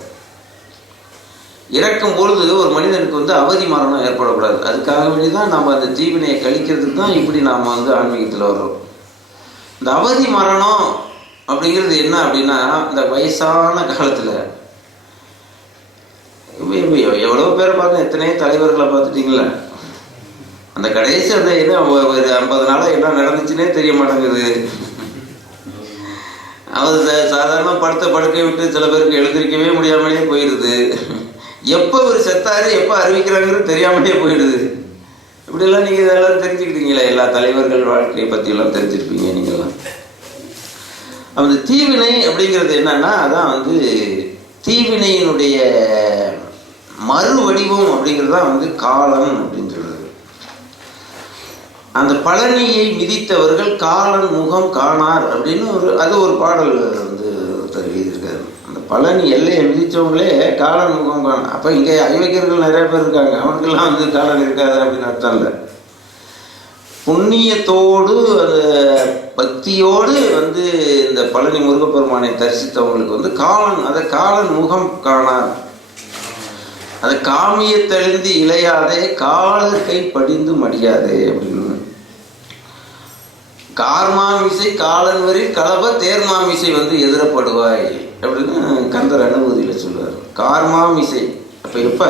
இறக்கும் பொழுது ஒரு மனிதனுக்கு வந்து அவதி மரணம் ஏற்படக்கூடாது. அதுக்காக வேண்டிதான் நம்ம அந்த தீவினையை கழிக்கிறதுக்கு தான் இப்படி நாம் வந்து ஆன்மீகத்தில் வர்றோம். இந்த அவதி மரணம் அப்படிங்கிறது என்ன அப்படின்னா இந்த வயசான காலத்தில் எவ்வளோ பேரை பார்த்து எத்தனையோ தலைவர்களை பார்த்துட்டீங்களா, அந்த கடைசி அந்த என்ன ஒரு 50 நாளாக என்ன நடந்துச்சுன்னே தெரிய மாட்டேங்குது. அவர் சாதாரண படுக்கை விட்டு சில பேருக்கு எழுந்திருக்கவே முடியாமலே போயிடுது. எப்போ ஒரு செத்தாரு எப்போ அறிவிக்கிறாங்கிறது தெரியாமலே போயிடுது. இப்படியெல்லாம் நீங்கள் இதெல்லாம் தெரிஞ்சுக்கிட்டீங்களா? எல்லா தலைவர்கள் வாழ்க்கையை பற்றியெல்லாம் தெரிஞ்சிருப்பீங்க நீங்கள்லாம். அந்த தீவினை அப்படிங்கிறது என்னன்னா அதான் வந்து தீவினையினுடைய மறு வடிவம் அப்படிங்கிறது தான் வந்து காலம் அப்படின்னு சொல்றது. அந்த பழனியை மிதித்தவர்கள் காலன் முகம் காணார் அப்படின்னு ஒரு பாடல் வந்து ஒருத்தர் எழுதியிருக்காரு. அந்த பழனி எல்லையை மிதித்தவங்களே காலன் முகம் காண. அப்போ இங்கே அயோக்கியர்கள் நிறைய பேர் இருக்காங்க, அவனுக்கெல்லாம் வந்து காலன் இருக்காது அப்படின்னு அர்த்தம் இல்லை. புண்ணியத்தோடு அந்த பக்தியோடு வந்து இந்த பழனி முருகப்பெருமானை தரிசித்தவங்களுக்கு வந்து காலன் முகம் காணார். அதை காமிய தெளிந்து இளையாதே காலர் கை படிந்து மடியாதே அப்படின்னு. கார்மாமிசை காலன் வரி கலப தேர்மாமிசை வந்து எதிரப்படுவாய் அப்படின்னு கந்தர் அனுபூதியில் சொல்லுவார். கார்மாமிசை அப்போ எப்போ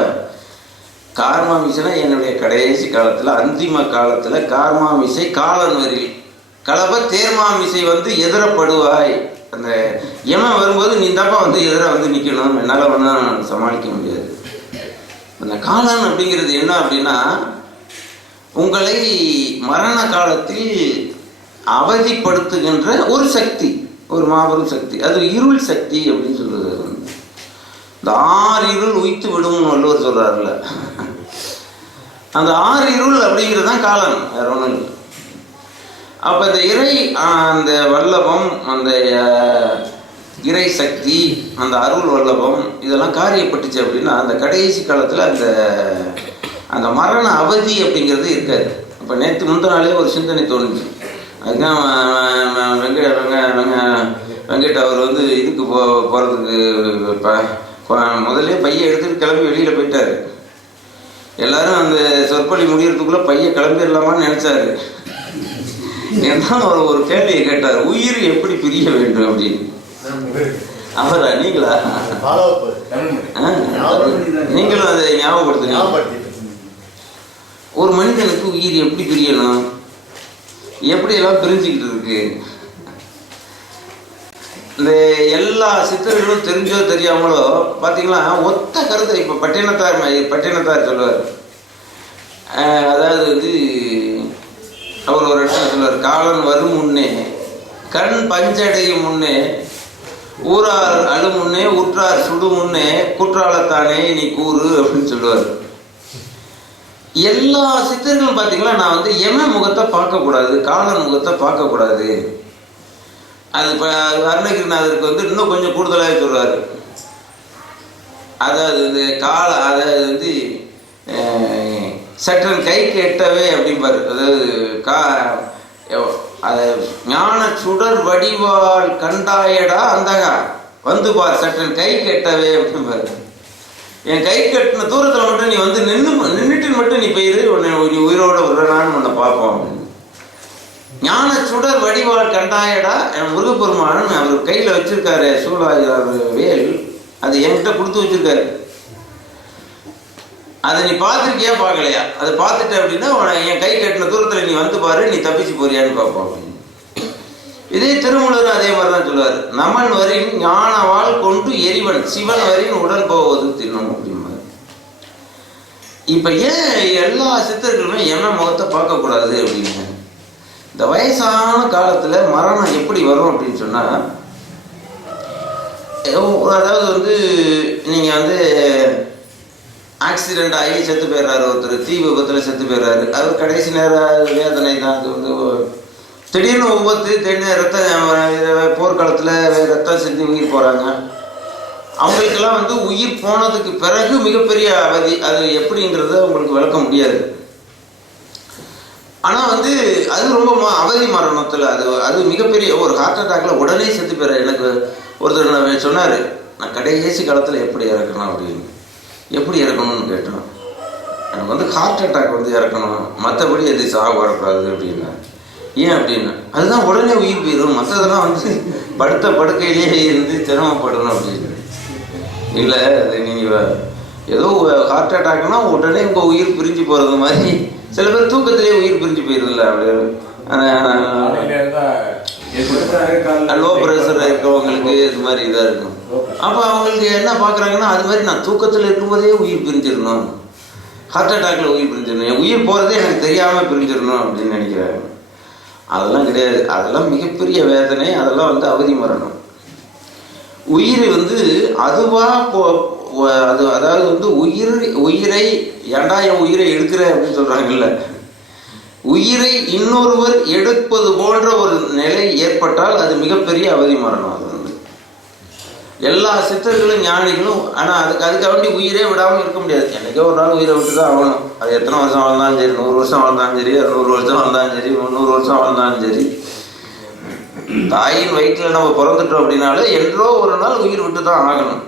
கார்மாமிசைனா என்னுடைய கடைசி காலத்தில் அந்திம காலத்தில் கார்மாமிசை காலன் வரி கலப தேர்மாமிசை வந்து எதிரப்படுவாய். அந்த யமன் வரும்போது நீ தப்பா வந்து எதிர வந்து நிற்கணும், என்னால் ஒன்றும் சமாளிக்க முடியாது. அந்த காலன் அப்படிங்கிறது என்ன அப்படின்னா உங்களை மரண காலத்தில் அவதிப்படுத்துகின்ற ஒரு சக்தி, ஒரு மாபெரும் சக்தி. அது இருள் சக்தி அப்படின்னு சொல்றது. இந்த 6 இருள் உய்த்து விடும் வள்ளுவர் சொல்றாருல, அந்த 6 இருள் அப்படிங்கிறது தான் காலன், வேற ஒன்றும் இல்லை. அப்ப இந்த அந்த வல்லபம், அந்த இறை சக்தி, அந்த அருள் வல்லபம் இதெல்லாம் காரியப்பட்டுச்சு அப்படின்னா அந்த கடைசி காலத்தில் அந்த மரண அவதி அப்படிங்கிறது இருக்காது. இப்போ நேற்று முந்தினாலே ஒரு சிந்தனை தோணுச்சு. அதுதான் வெங்கட் அவர் வந்து இதுக்கு போகிறதுக்கு முதல்ல பையை எடுத்துட்டு கிளம்பி வெளியில் போயிட்டார். எல்லாரும் அந்த சொற்பொழி முடிகிறதுக்குள்ளே பையை கிளம்பிடலாமான்னு நினச்சாரு. அவர் ஒரு கேள்வியை கேட்டார், உயிர் எப்படி பிரிய வேண்டும் அப்படின்னு. அவரா நீங்களா? நீங்களும் அதை ஞாபகப்படுத்துங்க. ஒரு மனிதனுக்கு உயிர் எப்படி பிரியணும், எப்படியெல்லாம் பிரிஞ்சுக்கிட்டு இருக்கு. இந்த எல்லா சித்தர்களும் தெரிஞ்சோ தெரியாமலோ பார்த்தீங்கன்னா ஒத்த கருத்தை இப்போ பட்டினத்தார் சொல்லுவார். அதாவது வந்து அவர் ஒரு இடத்துல சொல்லுவார், காலன் வரும் முன்னே கண் பஞ்சடையும் முன்னே ஊரார் அழு முன்னே உற்றார் சுடு முன்னே குற்றாலத்தானே நீ கூறு அப்படின்னு சொல்லுவார். எல்லா சித்தர்களும் பார்த்தீங்கன்னா நான் வந்து யம முகத்தை பார்க்கக்கூடாது, காலன் முகத்தை பார்க்கக்கூடாது. அது இப்போ அருணகிரிநாதருக்கு வந்து இன்னும் கொஞ்சம் கூடுதலாக சொல்கிறாரு. அதாவது இந்த அதாவது வந்து சற்றன் கை கெட்டவே அப்படிம்பாரு. அதாவது ஞான சுடர் வடிவால் கண்டாயடா அந்தகா வந்து பார் சற்றன் கை கெட்டவே அப்படிம்பாரு. என் கை கட்டின தூரத்தில் மட்டும் நீ வந்து நின்றுட்டு மட்டும் நீ போயிரு, உன்னை உயிரோட விடுறான்னு உன்னை பார்ப்போம் அப்படின்னு. ஞான சுடர் வடிவால் கண்டாயடா என் முருகப்பெருமான் அவர் கையில் வச்சிருக்காரு சூழாயிரம் வேல், அது என்கிட்ட கொடுத்து வச்சிருக்காரு. அதை நீ பார்த்துருக்கியா பார்க்கலையா? அதை பார்த்துட்ட அப்படின்னா என் கை கட்டின தூரத்தில் நீ வந்து பாரு, நீ தப்பிச்சு போறியான்னு பார்ப்போம் அப்படின்னு. இதே திருமூலர் அதே மாதிரி தான் சொல்லுவார். நமன் வரின் ஞானவால் கொண்டு எரிவன் சிவன் வரின் உடல் போவது தின்னும் அப்படிம்பாரு. இப்போ ஏன் எல்லா சித்தர்களுமே யம முகத்தை பார்க்கக்கூடாது அப்படின்னு? இந்த வயசான காலத்தில் மரணம் எப்படி வரும் அப்படின்னு சொன்னால், அதாவது வந்து நீங்கள் வந்து ஆக்சிடெண்ட் ஆகி செத்து போயிடுறாரு, ஒருத்தர் தீ விபத்தில் செத்து போயிடுறாரு. அவர் கடைசி நேர வேதனை தான். அது வந்து திடீர்னு விபத்து, திடீர்னு ரத்தம், போர்க்காலத்தில் ரத்தம் சிந்தி உயிர் போகிறாங்க. அவங்களுக்கெல்லாம் வந்து உயிர் போனதுக்கு பிறகு மிகப்பெரிய அவதி. அது எப்படிங்கிறத உங்களுக்கு விளக்க முடியாது. ஆனால் வந்து அது ரொம்ப அவதி மரணத்தில் அது மிகப்பெரிய ஒரு ஹார்ட் அட்டாக்ல உடனே செத்து போயிடுற. எனக்கு ஒருத்தர் சொன்னார், நான் கடைசி காலத்தில் எப்படி இறக்கணும் அப்படின்னு. எப்படி இறக்கணும்னு கேட்டோம். எனக்கு வந்து ஹார்ட் அட்டாக் வந்து இறக்கணும், மற்றபடி எது சாக வரக்கூடாது அப்படின்னா. ஏன் அப்படின்னா அதுதான் உடனே உயிர் போயிடும், மற்றதெல்லாம் வந்து படுத்த படுக்கையிலேயே இருந்து சிரமப்படணும் அப்படின்னு. இல்லை, அது நீங்கள் ஏதோ ஹார்ட் அட்டாக்னா உடனே உங்கள் உயிர் பிரிஞ்சு போகிறது மாதிரி. சில பேர் தூக்கத்திலே உயிர் பிரிஞ்சு போயிருதில்ல, அப்படியே லோ ப்ரெஷர் இருக்கவங்களுக்கு இது மாதிரி இதாக இருக்கும். அப்போ அவங்களுக்கு என்ன பார்க்குறாங்கன்னா, அது மாதிரி நான் தூக்கத்தில் இருக்கும்போதே உயிர் பிரிஞ்சிடணும், ஹார்ட் அட்டாக்ல உயிர் பிரிஞ்சிடணும், என் உயிர் போகிறதே எனக்கு தெரியாமல் பிரிஞ்சிடணும் அப்படின்னு நினைக்கிறாங்க. அதெல்லாம் கிடையாது. அதெல்லாம் மிகப்பெரிய வேதனை. அதெல்லாம் வந்து அவதி மரணம். உயிர் வந்து அதுவாக அதாவது வந்து உயிரை ஏண்டா என் உயிரை எடுக்கிற அப்படின்னு சொல்கிறாங்கல்ல, உயிரை இன்னொருவர் எடுப்பது போன்ற ஒரு நிலை ஏற்பட்டால் அது மிகப்பெரிய அவதி மரணம். அது வந்து எல்லா சித்தர்களும் ஞானிகளும், ஆனால் அதுக்காக வேண்டி உயிரே விடாமல் இருக்க முடியாது. என்றைக்கோ ஒரு நாள் உயிரை விட்டு தான் ஆகணும். அது எத்தனை வருஷம் வாழ்ந்தாலும் சரி, 100 வருஷம் வாழ்ந்தாலும் சரி, 200 வருஷம் வாழ்ந்தாலும் சரி, 300 வருஷம் வாழ்ந்தாலும் சரி, தாயின் வயிற்றில் நம்ம பிறந்துட்டோம் அப்படின்னாலே என்றோ ஒரு நாள் உயிர் விட்டு தான் ஆகணும்.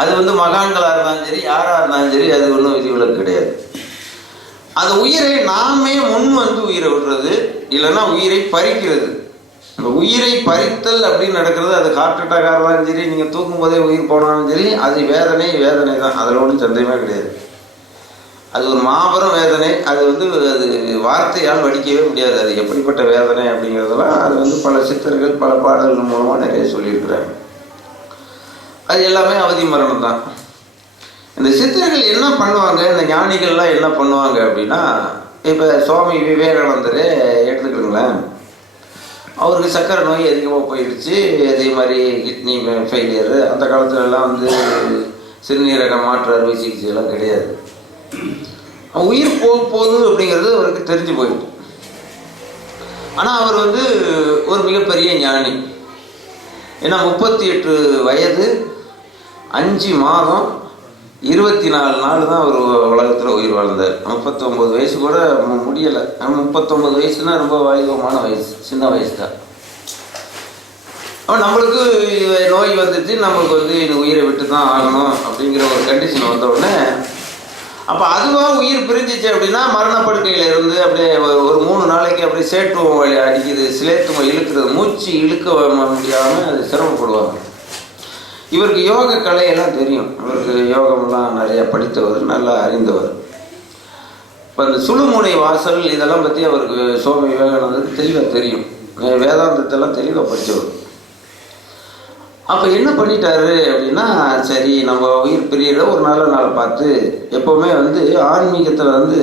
அது வந்து மகான்களாக இருந்தாலும் சரி, யாராக இருந்தாலும் சரி, அது ஒன்றும் விதிவிலக்கு கிடையாது. அது உயிரை நாமே முன் வந்து உயிரை விடுறது, இல்லைன்னா உயிரை பறிக்கிறது. இந்த உயிரை பறித்தல் அப்படின்னு நடக்கிறது, அது ஹார்ட் அட்டாக்காக இருந்தாலும் சரி, நீங்கள் தூக்கும் போதே உயிர் போனாலும் சரி, அது வேதனை தான். அதில் ஒன்றும் சந்தேகமே கிடையாது. அது ஒரு மாபெரும் வேதனை. அது வந்து அது வார்த்தையால் வடிக்கவே முடியாது. அது எப்படிப்பட்ட வேதனை அப்படிங்கிறதெல்லாம் அது வந்து பல சித்தர்கள் பல பாடல்கள் மூலமாக நிறைய சொல்லியிருக்கிறாங்க. அது எல்லாமே அவதி மரணம் தான். இந்த சித்தர்கள் என்ன பண்ணுவாங்க, இந்த ஞானிகள்லாம் என்ன பண்ணுவாங்க அப்படின்னா, இப்போ சுவாமி விவேகானந்தரே எடுத்துக்கிட்டுங்களேன். அவருக்கு சக்கரை நோய் அதிகமாக போயிடுச்சு. அதே மாதிரி கிட்னி ஃபெயிலியரு. அந்த காலத்துலலாம் வந்து சிறுநீரக மாற்று அறுவை சிகிச்சையெல்லாம் கிடையாது. உயிர் போகுது அப்படிங்கிறது அவருக்கு தெரிஞ்சு போயிட்டு. ஆனால் அவர் வந்து ஒரு மிகப்பெரிய ஞானி. ஏன்னா 38 வயது 5 மாதம் 24 நாள் தான் அவர் உலகத்தில் உயிர் வாழ்ந்தார். 39 வயசு கூட முடியலை. 39 வயசுனா ரொம்ப வாலிபமான வயசு, சின்ன வயசு தான். அப்போ நம்மளுக்கு நோய் வந்துச்சு, நம்மளுக்கு வந்து உயிரை விட்டு தான் ஆகணும் அப்படிங்கிற ஒரு கண்டிஷன் வந்த உடனே, அப்போ அதுவாக உயிர் பிரிஞ்சிச்சு அப்படின்னா மரணப்படுக்கையில் இருந்து அப்படியே ஒரு 3 நாளைக்கு அப்படியே சேட்டுவம் வழி அடிக்குது, சிலேத்துவம் இழுக்கிறது, மூச்சு இழுக்க முடியாமல் அது சிரமப்படுவாங்க. இவருக்கு யோக கலையெல்லாம் தெரியும். அவருக்கு யோகமெல்லாம் நிறையா படித்தவர், நல்லா அறிந்தவர். இப்போ அந்த சுழுமுனை வாசல் இதெல்லாம் பற்றி அவருக்கு சுவாமி விவேகானந்தருக்கு தெளிவாக தெரியும். வேதாந்தத்தெல்லாம் தெளிவாக படித்தவர். அப்போ என்ன பண்ணிட்டாரு அப்படின்னா, சரி நம்ம உயிர் பிரியிற ஒரு நல்ல நாளை பார்த்து, எப்போவுமே வந்து ஆன்மீகத்தில் வந்து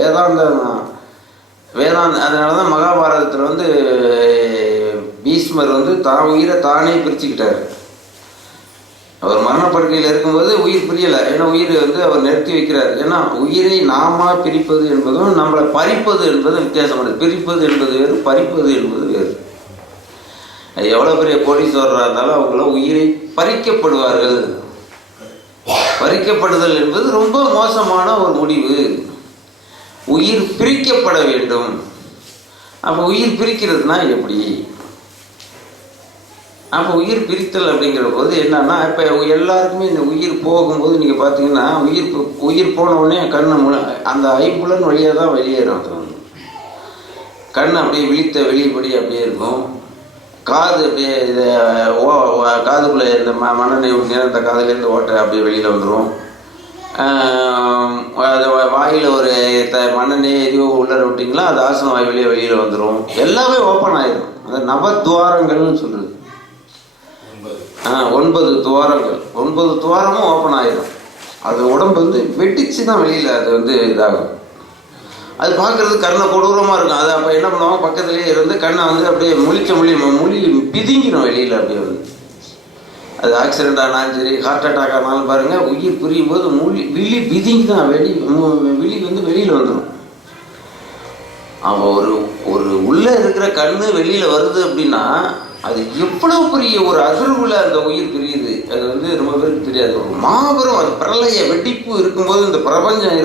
வேதாந்த அதனால தான் மகாபாரதத்தில் வந்து பீஷ்மர் வந்து தான் உயிரை தானே பிரிச்சுக்கிட்டார். அவர் மரணப்படுக்கையில் இருக்கும்போது உயிர் பிரியலை. ஏன்னா உயிர் வந்து அவர் நிறுத்தி வைக்கிறார். ஏன்னா உயிரை நாம பிரிப்பது என்பதும் நம்மளை பறிப்பது என்பதும் வித்தியாசமானது. பிரிப்பது என்பது வேறு, பறிப்பது என்பது வேறு. எவ்வளோ பெரிய கோடீஸ்வரராக இருந்தாலும் அவங்கள உயிரை பறிக்கப்படுவார்கள். பறிக்கப்படுதல் என்பது ரொம்ப மோசமான ஒரு முடிவு. உயிர் பிரிக்கப்பட வேண்டும். அப்போ உயிர் பிரிக்கிறதுனா எப்படி? அப்போ உயிர் பிரித்தல் அப்படிங்கிற போது என்னன்னா, இப்போ எல்லாருக்குமே இந்த உயிர் போகும்போது நீங்கள் பார்த்தீங்கன்னா உயிர் போன உடனே கண்ணு அந்த ஐம்புலன் வழியாக தான் வெளியேறும். அது வந்து கண் அப்படியே விழித்த வெளியபடி அப்படியே இருக்கும். காது அப்படியே இதை காதுக்குள்ளே இந்த மண்ணெண்ணெய் அந்த காதுலேருந்து ஓட்டை அப்படியே வெளியில் வந்துடும். வாயில் ஒரு மண்ணெண்ணெய் எரியோ உள்ளர விட்டிங்களா அது ஆசன வாய் வெளியில் வந்துடும். எல்லாமே ஓப்பன் ஆகிடும். அந்த நவத்வாரங்கள்னு சொல்லுது. 9 துவாரங்கள், 9 துவாரமும் ஓப்பன் ஆகிடும். அது உடம்பு வந்து வெட்டிச்சு தான் வெளியில் அது வந்து இதாகும். அது பார்க்குறது கண்ணை கொடூரமாக இருக்கும். அது அப்போ என்ன பண்ணுவாங்க, பக்கத்துலேயே இருந்து கண்ணை வந்து அப்படியே மொழி பிதிங்கிடும் வெளியில். அப்படியே வந்து அது ஆக்சிடெண்ட் ஆனாலும் சரி, ஹார்ட் அட்டாக் ஆனாலும் பாருங்கள், உயிர் புரியும் போது விழி பிதிங்கி தான் விழி வந்து வெளியில் வந்துடும். அவன் ஒரு உள்ளே இருக்கிற கண்ணு வெளியில் வருது அப்படின்னா அது எவ்வளோ பெரிய ஒரு அதிர்வுல அந்த உயிர் பிரியுது. அது வந்து ரொம்ப பேருக்கு தெரியாது. ஒரு மாபெரும் அது பிரளய வெடிப்பு இருக்கும்போது, இந்த பிரபஞ்சம்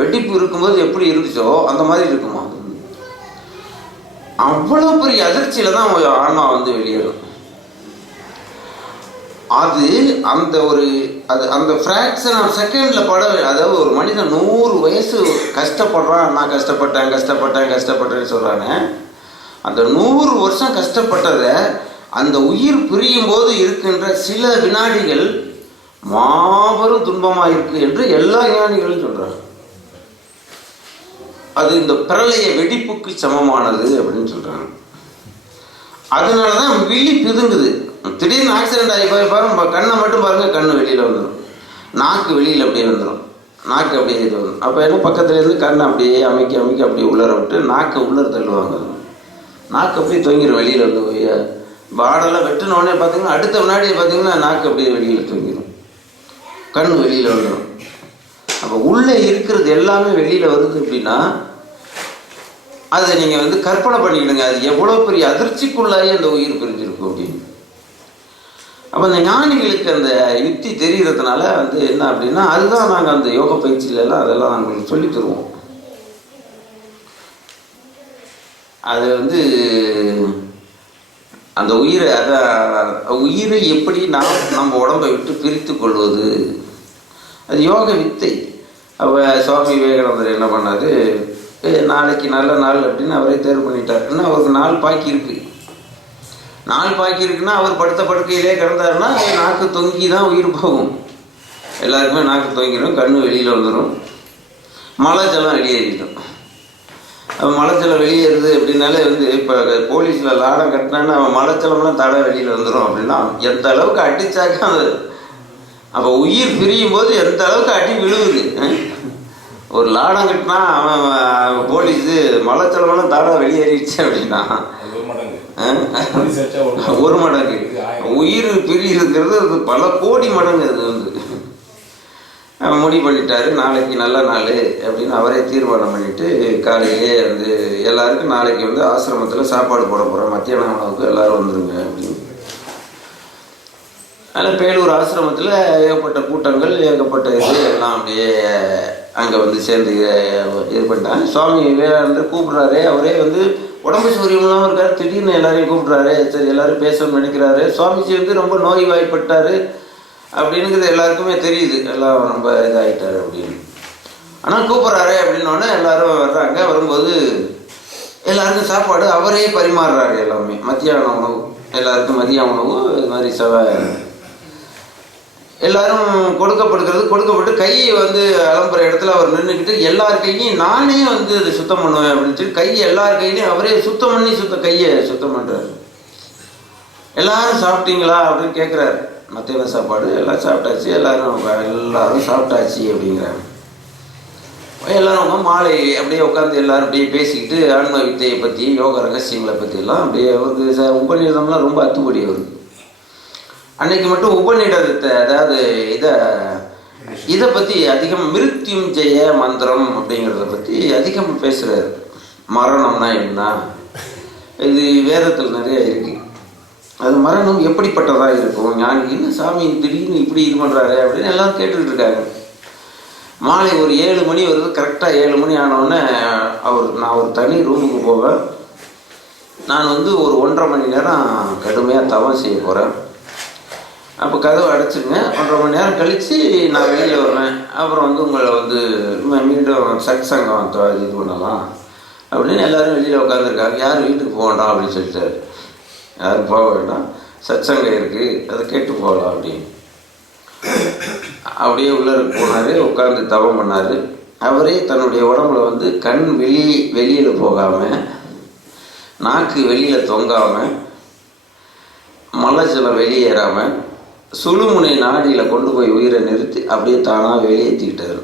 வெடிப்பு இருக்கும்போது எப்படி இருந்துச்சோ அந்த மாதிரி இருக்குமா. அது அவ்வளோ பெரிய அதிர்ச்சியில தான் ஆன்மா வந்து வெளியேறும். அது அந்த ஃப்ராக்ஷன் ஆஃப் செகண்ட்ல அதாவது ஒரு மனிதன் 100 வயசு கஷ்டப்படுறான். நான் கஷ்டப்பட்டேன்னு சொல்றாங்க. அந்த 100 வருஷம் கஷ்டப்பட்டதை அந்த உயிர் பிரியும் போது இருக்கின்ற சில வினாடிகள் மாபெரும் துன்பமாக இருக்கு என்று எல்லா ஞானிகளும் சொல்றாங்க. அது இந்த பிரளய வெடிப்புக்கு சமமானது அப்படின்னு சொல்றாங்க. அதனாலதான் விழி பிதுங்குது. திடீர்னு ஆக்சிடென்ட் ஆகி பாருங்க, கண்ணை மட்டும் பாருங்க, கண்ணு வெளியில வந்துடும், நாக்கு வெளியில் அப்படியே வந்துடும், நாக்கு அப்படியே இது வரும். அப்போ என்ன, பக்கத்துலேருந்து கண்ணை அப்படியே அமைக்க அப்படியே உள்ளர விட்டு நாக்கை உள்ளர தள்ளுவாங்க. நாக்கு அப்படியே தொங்கிடும் வெளியில் வந்து போய். பாடெல்லாம் வெட்டினோடனே பார்த்தீங்கன்னா அடுத்த வினாடியே பார்த்தீங்கன்னா நாக்கு அப்படியே வெளியில் தொங்கிடும், கண் வெளியில் வந்துடும். அப்போ உள்ளே இருக்கிறது எல்லாமே வெளியில் வருது அப்படின்னா அதை நீங்கள் வந்து கற்பனை பண்ணிக்கிடுங்க, அது எவ்வளோ பெரிய அதிர்ச்சிக்குள்ளாகி அந்த உயிர் பிரிஞ்சிருக்கும் அப்படின்னு. அப்போ அந்த ஞானிகளுக்கு அந்த யுக்தி தெரிகிறதுனால வந்து என்ன அப்படின்னா, அதுதான் நாங்கள் அந்த யோக பயிற்சியிலலாம் அதெல்லாம் நாங்கள் சொல்லி தருவோம். அது வந்து அந்த உயிரை எப்படி நம்ம உடம்பை விட்டு பிரித்து கொள்வது, அது யோக வித்தை. சுவாமி விவேகானந்தர் என்ன பண்ணார், நாளைக்கு நல்ல நாள் அப்படின்னு அவரே தேர்வு பண்ணிட்டார். ஏன்னா அவருக்கு நாள் பாக்கி இருக்குன்னா அவர் படுத்த படுக்கையிலே கிடந்தாருன்னா நாக்கு தொங்கி தான் உயிர் போகும். எல்லாருக்குமே நாக்கு தொங்கிடும், கண்ணு வெளியில் வந்துடும், மழை ஜலம் வெளியேறிடும். மலைச்சலம் வெளியேறுது அப்படின்னாலே வந்து இப்போ போலீஸில் லாடம் கட்டினான்னு அவன் மலைச்சலம்லாம் தடை வெளியில் வந்துடும் அப்படின்னா எந்த அளவுக்கு அடித்தாக்கா அது. அப்போ உயிர் பிரியும் போது எந்த அளவுக்கு அடி விழுவுது. ஒரு லாடம் கட்டினா அவன் போலீஸு மலைச்சலம்லாம் தடை வெளியேறிடுச்சு அப்படின்னா 1 மடங்கு உயிர் பிரியுதுங்கிறது அது பல கோடி மடங்கு. அது வந்து முடிவு பண்ணிட்டாரு, நாளைக்கு நல்ல நாள் அப்படின்னு அவரே தீர்மானம் பண்ணிட்டு காலையிலே வந்து எல்லாருக்கும் நாளைக்கு வந்து ஆசிரமத்தில் சாப்பாடு போட போகிறோம், மத்தியான உணவுக்கு எல்லோரும் வந்துடுங்க அப்படின்னு. அதனால் பேலூர் ஆசிரமத்தில் ஏகப்பட்ட கூட்டங்கள், ஏகப்பட்ட இது எல்லாம் அப்படியே அங்கே வந்து சேர்ந்து இது பண்ணிட்டாங்க. சுவாமி விவேகானந்தர் கூப்பிட்றாரு, அவரே வந்து உடம்பு சௌரியம்லாம் இருக்கார், திடீர்னு எல்லாரையும் கூப்பிட்றாரு. சரி எல்லாரும் பேசணும்னு நினைக்கிறாரு. சுவாமிஜி வந்து ரொம்ப நோய்வாய்ப்பட்டார் அப்படின்னுங்கிறது எல்லாருக்குமே தெரியுது, எல்லாம் ரொம்ப இதாகிட்டார் அப்படின்னு. ஆனால் கூப்பிட்றாரு அப்படின்னோடனே எல்லாரும் வர்றாங்க. வரும்போது எல்லாருக்கும் சாப்பாடு அவரே பரிமாறுறாரு. எல்லாமே மத்தியான உணவு, எல்லாருக்கும் மதிய உணவு இது மாதிரி எல்லாரும் கொடுக்கப்பட்டு கையை வந்து அலம்புற இடத்துல அவர் நின்றுக்கிட்டு எல்லார் கையும் நானே வந்து அதை சுத்தம் பண்ணுவேன் அப்படின்னு சொல்லி கையை எல்லார் கையிலையும் அவரே சுத்தம் பண்ணி கையை சுத்தம் பண்ணுறாரு. எல்லாரும் சாப்பிட்டீங்களா அப்படின்னு கேட்குறாரு. மத்தியான சாப்பாடு எல்லாம் சாப்பிட்டாச்சு, எல்லாரும் சாப்பிட்டாச்சு அப்படிங்கிறாங்க. எல்லாரும் மாலை அப்படியே உட்காந்து எல்லாரும் அப்படியே பேசிக்கிட்டு ஆன்ம வித்தையை பற்றி, யோக ரகசியங்களை பற்றியெல்லாம் அப்படியே அவருக்கு உபநிஷதம்லாம் ரொம்ப அத்துப்படி அவருக்கு. அன்னைக்கு மட்டும் உபநிடதத்தை, அதாவது இதை பற்றி அதிகம், மிருத்யுஞ்சய மந்திரம் அப்படிங்கிறத பற்றி அதிகம் பேசுகிறார். மரணம்னா என்ன, இது வேதத்தில் நிறைய இருக்கு. அது மரணம் எப்படிப்பட்டதாக இருக்கும், ஞானி என்ன சாமி திடீர்னு இப்படி இது பண்ணுறாரு அப்படின்னு எல்லாம் கேட்டுக்கிட்டு இருக்காங்க. மாலை ஒரு 7 மணி வருது. கரெக்டாக 7 மணி ஆனவுடனே நான் ஒரு தனி ரூமுக்கு போவேன். நான் ஒரு 1.5 மணி நேரம் கடுமையாக தவம் செய்ய போகிறேன். அப்போ கதவை அடைச்சிங்க. 1.5 மணி நேரம் கழித்து நான் வெளியில் வருவேன். அப்புறம் உங்களை மீண்டும் சங்கம் இது பண்ணலாம் அப்படின்னு எல்லோரும் வெளியில் உட்காந்துருக்காங்க. யாரும் வீட்டுக்கு போக வேண்டாம் அப்படின்னு சொல்லிட்டாரு. யாரும் போக வேண்டாம், சத்சங்கம் இருக்குது, அதை கேட்டு போகலாம் அப்படின்னு. அப்படியே உள்ளருக்கு போனார், உட்காந்து தவம் பண்ணார். அவரே தன்னுடைய உடம்புல கண் வெளியில் போகாமல், நாக்கு வெளியில் தொங்காமல், மலைச்சலம் வெளியேறாமல், சுழுமுனை நாடியில் கொண்டு போய் உயிரை நிறுத்தி அப்படியே தானாக வெளியேற்றிக்கிட்டார்.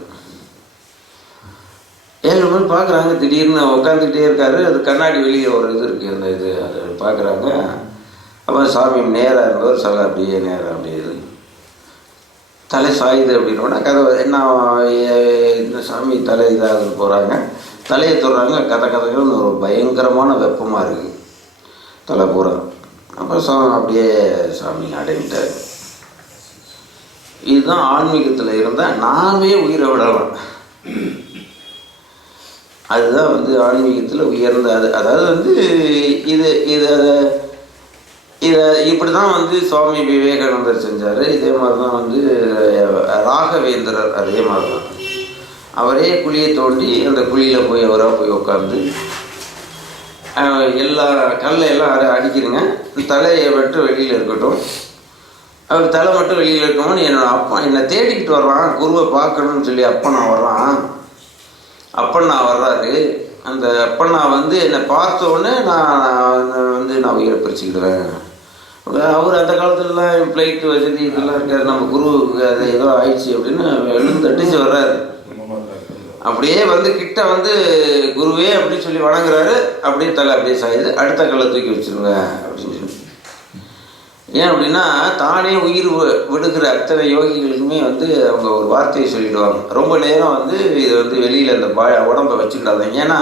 7 மணி பார்க்குறாங்க. திடீர்னு உட்காந்துக்கிட்டே இருக்காரு. அது கண்ணாடி வெளியே ஒரு இது இருக்குது, அந்த இது அதை பார்க்குறாங்க. அப்புறம் சாமி நேராக இருந்தவர் சில அப்படியே நேராக அப்படியே தலை சாயுது அப்படின்னோடனே கதை என்ன, இந்த சாமி தலை இதாக போகிறாங்க. தலையை தொடுறாங்க. கதைன்னு ஒரு பயங்கரமான வெப்பமாக இருக்குது தலை பூரா. அப்புறம் அப்படியே சாமி அடைஞ்சிட்டார். இதுதான் ஆன்மீகத்தில் இருந்தால் நாமே உயிரை விடலாம். அதுதான் ஆன்மீகத்தில் உயர்ந்த அதாவது இதை இப்படி தான் சுவாமி விவேகானந்தர் செஞ்சார். இதே மாதிரி தான் ராகவேந்திரர் அதே மாதிரி தான். அவரே குழியை தோண்டி அந்த குழியில் போய் அவராக போய் உட்காந்து எல்லா கல்லையெல்லாம் அடிக்கிறங்க, தலையை மட்டும் வெளியில் இருக்கட்டும், அவர் தலை மட்டும் வெளியில் இருக்கணும்னு என்னை தேடிக்கிட்டு வர்றான். குருவை பார்க்கணும்னு சொல்லி அப்பண்ணா வர்றாரு. அந்த அப்பண்ணா என்னை பார்த்த உடனே நான் உயிரை பிரிச்சுக்கிடுவேன். அவர் அந்த காலத்துலலாம் ஃப்ளைட்டு வசதி இதெல்லாம் இருக்காரு. நம்ம குருவுக்கு அது ஏதோ ஆயிடுச்சு அப்படின்னு எழுந்து அடிச்சு வர்றாரு. அப்படியே கிட்ட குருவே அப்படின்னு சொல்லி வணங்குறாரு. அப்படியே தலை அப்படியே சாயுது. அடுத்த கல்லை தூக்கி வச்சுருங்க அப்படின்னு சொல்லி. ஏன் அப்படின்னா தானே உயிர் விடுகிற அத்தனை யோகிகளுக்குமே அவங்க ஒரு வார்த்தையை சொல்லிடுவாங்க. ரொம்ப நேரம் இது வெளியில் அந்த உடம்பை வச்சுக்கிடாதாங்க. ஏன்னா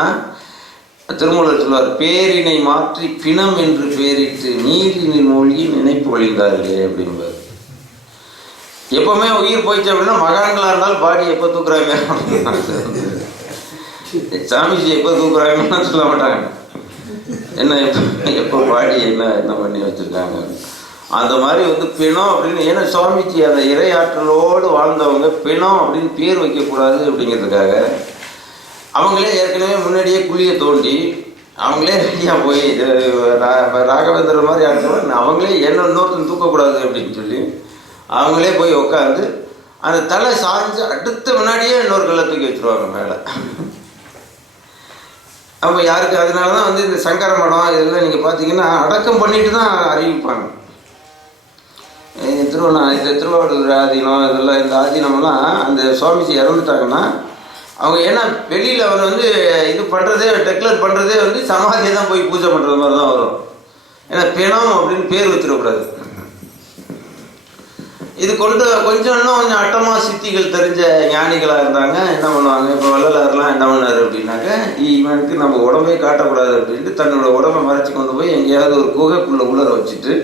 திருமூலர் சொல்வார், பேரினை மாற்றி பிணம் என்று பேரிட்டு நீரினின் மூழ்கி நினைப்பு ஒழிந்தார்களே அப்படின்பார். எப்பவுமே உயிர் போயிடுச்சு அப்படின்னா மகான்களாக இருந்தாலும் பாடி எப்போ தூக்குறாங்க, சாமிஜி எப்போ தூக்குறாங்கன்னு சொல்ல மாட்டாங்க. என்ன எப்போ பாடி என்ன பண்ணி வச்சுருக்காங்க. அந்த மாதிரி பிணம் அப்படின்னு, ஏன்னா சுவாமிஜி அந்த இறையாற்றலோடு வாழ்ந்தவங்க பிணம் அப்படின்னு பேர் வைக்கக்கூடாது அப்படிங்கிறதுக்காக அவங்களே ஏற்கனவே முன்னாடியே குழியை தோண்டி அவங்களே ரெடியாக போய் ராகவேந்திரர் மாதிரி ஆடுறவங்க அவங்களே இன்னொருத்தன் தூக்கக்கூடாது அப்படின்னு சொல்லி அவங்களே போய் உட்காந்து அந்த தலை சாய்ஞ்சு அடுத்த முன்னாடியே இன்னொரு கல்லை தூக்கி வச்சுருவாங்க மேலே. அப்போ யாருக்கு அதனால தான் இந்த சங்கர மடம் இதெல்லாம் நீங்கள் பார்த்தீங்கன்னா அடக்கம் பண்ணிட்டு தான் அறிவிப்பாங்க. திருவாரூர் ஆதீனம் இதெல்லாம், இந்த ஆதீனம்லாம் அந்த சுவாமிஜி இறந்துட்டாங்கன்னா அவங்க ஏன்னா வெளியில் அவர் இது பண்ணுறதே டெக்ளேர் பண்ணுறதே சமாதியை தான் போய் பூஜை பண்ணுறது மாதிரி தான் வரும். ஏன்னா பிணம் அப்படின்னு பேர் வச்சிடக்கூடாது. இது கொஞ்சம் அட்டமா சித்திகள் தெரிஞ்ச ஞானிகளாக இருந்தாங்க. என்ன பண்ணுவாங்க, இப்போ வள்ளலாரெலாம் என்ன பண்ணார் அப்படின்னாக்க, இவனுக்கு நம்ம உடம்பே காட்டக்கூடாது அப்படின்ட்டு தன்னோட உடம்பை மறைச்சி கொண்டு போய் எங்கேயாவது ஒரு குகைக்குள்ளே உள்ளர வச்சுட்டு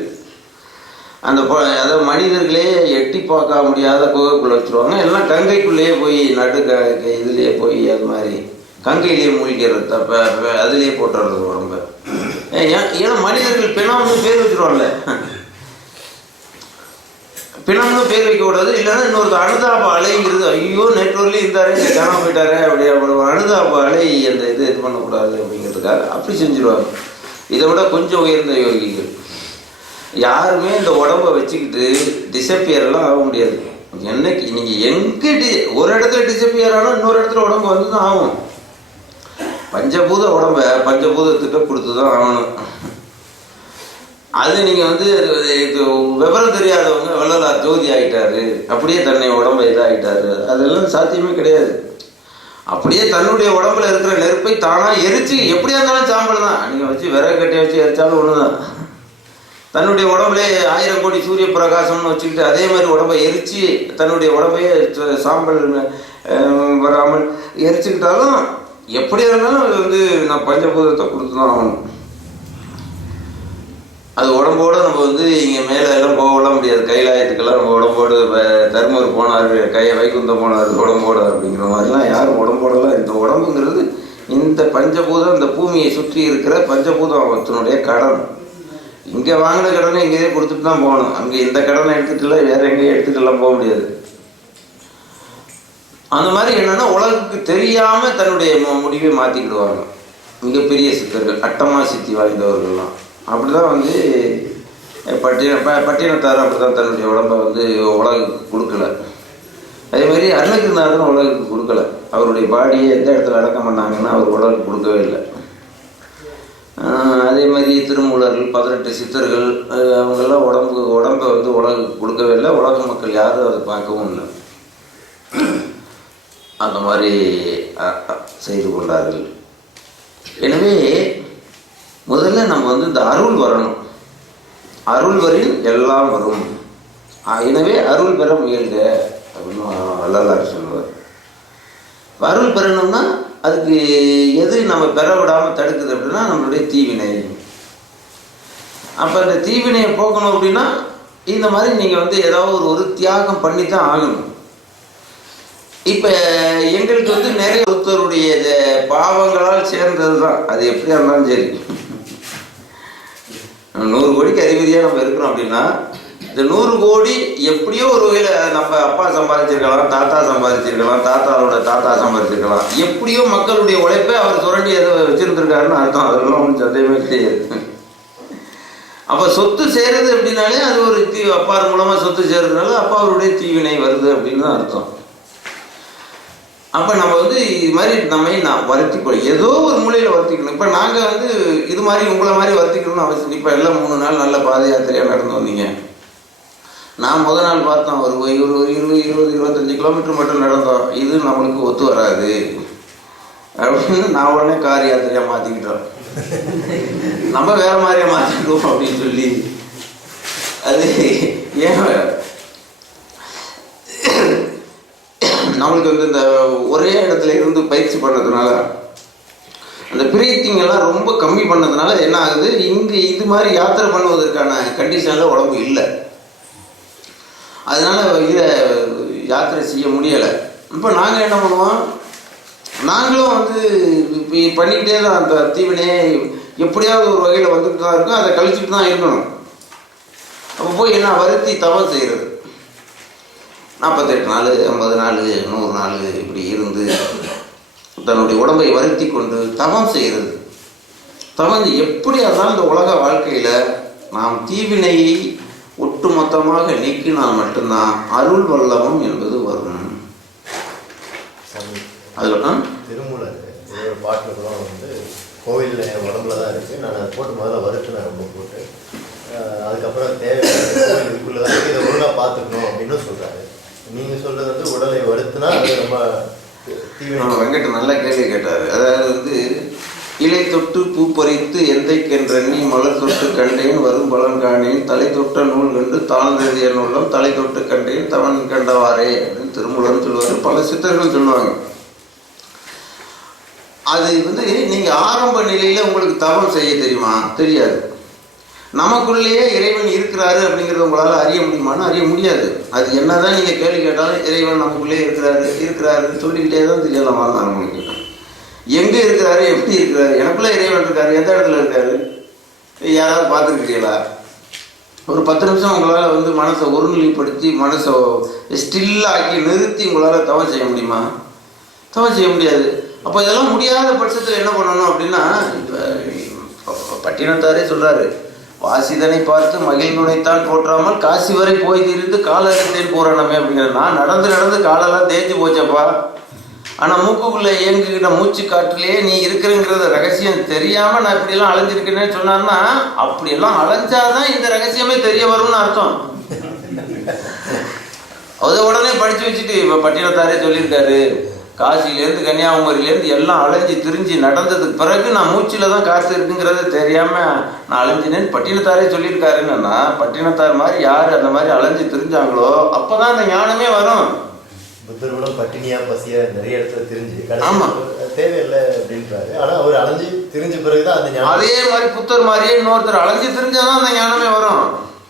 அந்த அதாவது மனிதர்களே எட்டி பார்க்க முடியாத குகைக்குள்ளே வச்சுருவாங்க. எல்லாம் கங்கைக்குள்ளேயே போய் இதுலேயே போய் அது மாதிரி கங்கையிலேயே மூழ்கிறது, தப்ப அதுலேயே போட்டுறது உடம்ப. ஏன்னா மனிதர்கள் பிணம்னு பேர் வச்சுருவாங்கல்ல, பிணம்னு பேர் வைக்கக்கூடாது. இல்லைன்னா இன்னொரு அனுதாப அலைங்கிறது, ஐயோ நெட்வொர்க்லேயும் இருந்தாரு காணாம போயிட்டாரு அப்படி ஒரு அனுதாப அலை அந்த இது பண்ணக்கூடாது அப்படிங்கிறதுக்காக அப்படி செஞ்சுருவாங்க. இதை விட கொஞ்சம் உயர்ந்த யோகிகள் யாருமே இந்த உடம்பை வச்சுக்கிட்டு டிசப்பியரெல்லாம் ஆக முடியாது. என்னைக்கு நீங்கள் எங்கே ஒரு இடத்துல டிசப்பியர் ஆனால் இன்னொரு இடத்துல உடம்பு தான் ஆகும். பஞ்சபூத உடம்பை பஞ்சபூதத்துக்கு கொடுத்து தான் ஆகணும். அது நீங்கள் இது விவரம் தெரியாதவங்க வள்ளலார் ஜோதி ஆகிட்டாரு, அப்படியே தன்னை உடம்பை இதாகிட்டாரு, அதெல்லாம் சாத்தியமே கிடையாது. அப்படியே தன்னுடைய உடம்புல இருக்கிற நெருப்பை தானாக எரிச்சு எப்படியா இருந்தாலும் சாம்பல் தான். நீங்கள் வச்சு விறகு கட்டியை வச்சு எரிச்சாலும் ஒன்று தான். தன்னுடைய உடம்புலே 1000 கோடி சூரிய பிரகாசம்னு வச்சுக்கிட்டு அதே மாதிரி உடம்பை எரித்து தன்னுடைய உடம்பையே சாம்பல் வராமல் எரிச்சுக்கிட்டாலும் எப்படி இருந்தாலும் அது வந்து நான் பஞ்சபூதத்தை கொடுத்து தான் ஆகணும். அது உடம்போடு நம்ம வந்து இங்கே மேலே எல்லாம் போகலாம் முடியாது. கைலாயத்துக்கெல்லாம் நம்ம உடம்போடு தர்மர் போனார், வைகுந்தம் போனார் உடம்போடு அப்படிங்கிற மாதிரிலாம் யாரும் உடம்போடலாம். இந்த உடம்புங்கிறது இந்த பஞ்சபூதம், இந்த பூமியை சுற்றி இருக்கிற பஞ்சபூதத்தினுடைய கடன். இங்கே வாங்கின கடனை இங்கேயே கொடுத்துட்டு தான் போகணும். அங்கே இந்த கடனை எடுத்துட்டுலாம் வேற எங்கேயும் எடுத்துட்டுலாம் போக முடியாது. அந்த மாதிரி என்னன்னா உலகுக்கு தெரியாமல் தன்னுடைய முடிவை மாற்றிக்கிடுவாங்க மிகப்பெரிய சித்தர்கள், அட்டமா சித்தி வாய்ந்தவர்கள்லாம். அப்படிதான் வந்து பட்டினத்தார் அப்படிதான் தன்னுடைய உடம்பை வந்து உலகுக்கு கொடுக்கல. அதே மாதிரி அருணகிரிநாதன் உலகுக்கு கொடுக்கல. அவருடைய பாடியை எந்த இடத்துல அடக்கம் பண்ணாங்கன்னா அவர் உலகுக்கு கொடுக்கவே இல்லை. அதே மாதிரி திருமூலர்கள், 18 சித்தர்கள், அவங்கெல்லாம் உடம்பை வந்து உலகுக்கு கொடுக்கவே இல்லை. உலக மக்கள் யாரும் அதை பார்க்கவும் இல்லை. அந்த மாதிரி செய்து கொண்டார்கள். எனவே முதல்ல நம்ம வந்து இந்த அருள் வரணும். அருள் வரில் எல்லாம் வரும். எனவே அருள் பெற முயல்க அப்படின்னு வள்ளலார் சொல்லுவார். அருள் பெறணும்னா அதுக்கு எது நம்ம பெற விடாமல் தடுக்குது அப்படின்னா நம்மளுடைய தீவினை. அப்போ இந்த தீவினையை போக்கணும் அப்படின்னா இந்த மாதிரி நீங்கள் வந்து ஏதாவது ஒரு தியாகம் பண்ணி தான் ஆகணும். இப்போ எங்களுக்கு வந்து நிறைய ஒருத்தருடைய பாவங்களால் சேர்ந்தது தான். அது எப்படியா இருந்தாலும் சரி, 100 கோடிக்கு அதிபதியாக நம்ம இருக்கிறோம் அப்படின்னா இந்த 100 கோடி எப்படியோ ஒரு வகையில் நம்ம அப்பா சம்பாதிச்சிருக்கலாம், தாத்தா சம்பாதிச்சிருக்கலாம், தாத்தாவோட தாத்தா சம்பாதிச்சிருக்கலாம். எப்படியோ மக்களுடைய உழைப்பை அவர் சுரண்டி எதை வச்சிருந்துருக்காருன்னு அர்த்தம். அதெல்லாம் ஒன்றும் சந்தேகமே கிடையாது. அப்போ சொத்து சேருது அப்படின்னாலே அது ஒரு அப்பார் மூலமாக சொத்து சேருறதுனால அப்பா அவருடைய தீவினை வருது அப்படின்னு தான் அர்த்தம். அப்போ நம்ம வந்து இது மாதிரி நான் வருத்திக்கணும், ஏதோ ஒரு மூலையில் வருத்திக்கணும். இப்போ நாங்கள் வந்து இது மாதிரி உங்களை மாதிரி வருத்திக்கணும்னு அவசியம். இப்போ எல்லாம் 3 நாள் நல்ல பாத யாத்திரையாக நடந்து வந்தீங்க. நான் முதல் நாள் பார்த்தோம் ஒரு 20-25 கிலோமீட்டர் மட்டும் நடந்தோம். இது நம்மளுக்கு ஒத்து வராது அப்படின்னு நான் உடனே கார் யாத்திரையாக மாற்றிக்கிட்டோம். நம்ம வேற மாதிரியா மாற்றிக்கிட்டோம் அப்படின்னு சொல்லி அது ஏன் நம்மளுக்கு வந்து இந்த ஒரே இடத்துல இருந்து பயிற்சி பண்ணதுனால அந்த பிரீத்திங் எல்லாம் ரொம்ப கம்மி பண்ணதுனால என்ன ஆகுது, இங்கே இது மாதிரி யாத்திரை பண்ணுவதற்கான கண்டிஷனில் உடம்பு இல்லை. அதனால இதை யாத்திரை செய்ய முடியலை. இப்போ நாங்கள் என்ன பண்ணுவோம், நாங்களும் வந்து பண்ணிக்கிட்டே தான் அந்த தீவினையே எப்படியாவது ஒரு வகையில் வந்துட்டு தான் இருக்கும். அதை கழிச்சுட்டு தான் இருக்கணும். அப்போ போய் என்ன வருத்தி தவம் செய்கிறது. 48 நாள், 50 நாள், 100 நாள் இப்படி இருந்து தன்னுடைய உடம்பை வருத்தி கொண்டு தவம் செய்கிறது. தவம் எப்படி இருந்தாலும் இந்த உலக வாழ்க்கையில் நாம் தீவினையை ஒட்டுமொத்தமாக நீக்கினால் மட்டும்தான் அருள் வல்லவம் என்பது வரும். அதில் திருமூலர் பாட்டு கூட வந்து கோவிலில் என் உடம்புல தான் இருக்குது, நான் அதை போட்டு முதல்ல வறுத்துனேன் ரொம்ப போட்டு. அதுக்கப்புறம் இதுக்குள்ளே தான் இதை ஒழுங்காக பார்த்துக்கணும் அப்படின்னு சொல்கிறாரு. நீங்கள் சொல்கிறது வந்து உடலை வருத்துனா அது ரொம்ப தீவிரம். வெங்கட் நல்ல கேள்வி கேட்டார். அதாவது வந்து இலை தொட்டு பூ பறித்து எந்தைக்கென்றெண்ணி மலர் தொட்டு கண்டேன் வரும் பலன் காணேன் தலை தொட்ட நூல் கண்டு தாழ்ந்தெழுதிய நூலம் தலை தொட்டு கண்டேன் தவன் கண்டவாரே அப்படின்னு திருமூலர்னு சொல்லுவார். பல சித்தர்கள் சொல்லுவாங்க. அது வந்து நீங்கள் ஆரம்ப நிலையில் உங்களுக்கு தவம் செய்ய தெரியுமா? தெரியாது. நமக்குள்ளேயே இறைவன் இருக்கிறாரு அப்படிங்கிறத உங்களால் அறிய முடியுமான்னு அறிய முடியாது. அது என்னதான் நீங்கள் கேள்வி கேட்டாலும் இறைவன் நமக்குள்ளே இருக்கிறாருன்னு சொல்லிக்கிட்டே தான் தெரியலாமா உங்களுக்கு. எங்கே இருக்கிறாரு, எப்படி இருக்கிறாரு, எனக்குள்ளே இறைவன் இருக்காரு, எந்த இடத்துல இருக்காரு, யாராவது பார்த்துருக்கீங்களா? ஒரு 10 நிமிஷம் உங்களால் வந்து மனசை ஒருநிலைப்படுத்தி மனசை ஸ்டில்லாக்கி நிறுத்தி உங்களால் தவம் செய்ய முடியுமா? தவம் செய்ய முடியாது. அப்போ இதெல்லாம் முடியாத பட்சத்தில் என்ன பண்ணணும் அப்படின்னா, பட்டினத்தாரே சொல்கிறாரு, வாசிதனை பார்த்து மகிழ்ந்துனைத்தான் போற்றாமல் காசி வரை போய் திரிந்து காலத்தேன் போறானமே அப்படிங்கிற. நான் நடந்து காலெல்லாம் தேய்ச்சி போச்சப்பா, ஆனால் மூக்குக்குள்ளே இயங்குகிட்ட மூச்சு காட்டிலேயே நீ இருக்கிறங்கிறத ரகசியம் தெரியாமல் நான் இப்படியெல்லாம் அலைஞ்சிருக்கேன்னு சொன்னான்னா, அப்படியெல்லாம் அலைஞ்சாதான் இந்த ரகசியமே தெரிய வரும்னு அர்த்தம். அதை உடனே படித்து வச்சுட்டு இப்போ பட்டினத்தாரே சொல்லியிருக்காரு, காசியிலேருந்து கன்னியாகுமரியிலேருந்து எல்லாம் அலைஞ்சி திரிஞ்சு நடந்ததுக்கு பிறகு நான் மூச்சில் தான் காற்று இருக்குங்கிறத தெரியாமல் நான் அலைஞ்சினேன்னு பட்டினத்தாரே சொல்லியிருக்காருன்னா, பட்டினத்தார் மாதிரி யார் அந்த மாதிரி அலைஞ்சு திரிஞ்சாங்களோ அப்போ தான் அந்த ஞானமே வரும். புத்தர் கூட பட்டினியா பசியா நிறைய இடத்துல தெரிஞ்சு தேவையில்லை அப்படின்றாரு. ஆனா அவர் அலைஞ்சு தெரிஞ்ச பிறகுதான் அந்த ஞானம். அதே மாதிரி புத்தர் மாதிரியே இன்னொருத்தர் அலைஞ்சு தெரிஞ்சாதான் அந்த ஞானமே வரும்.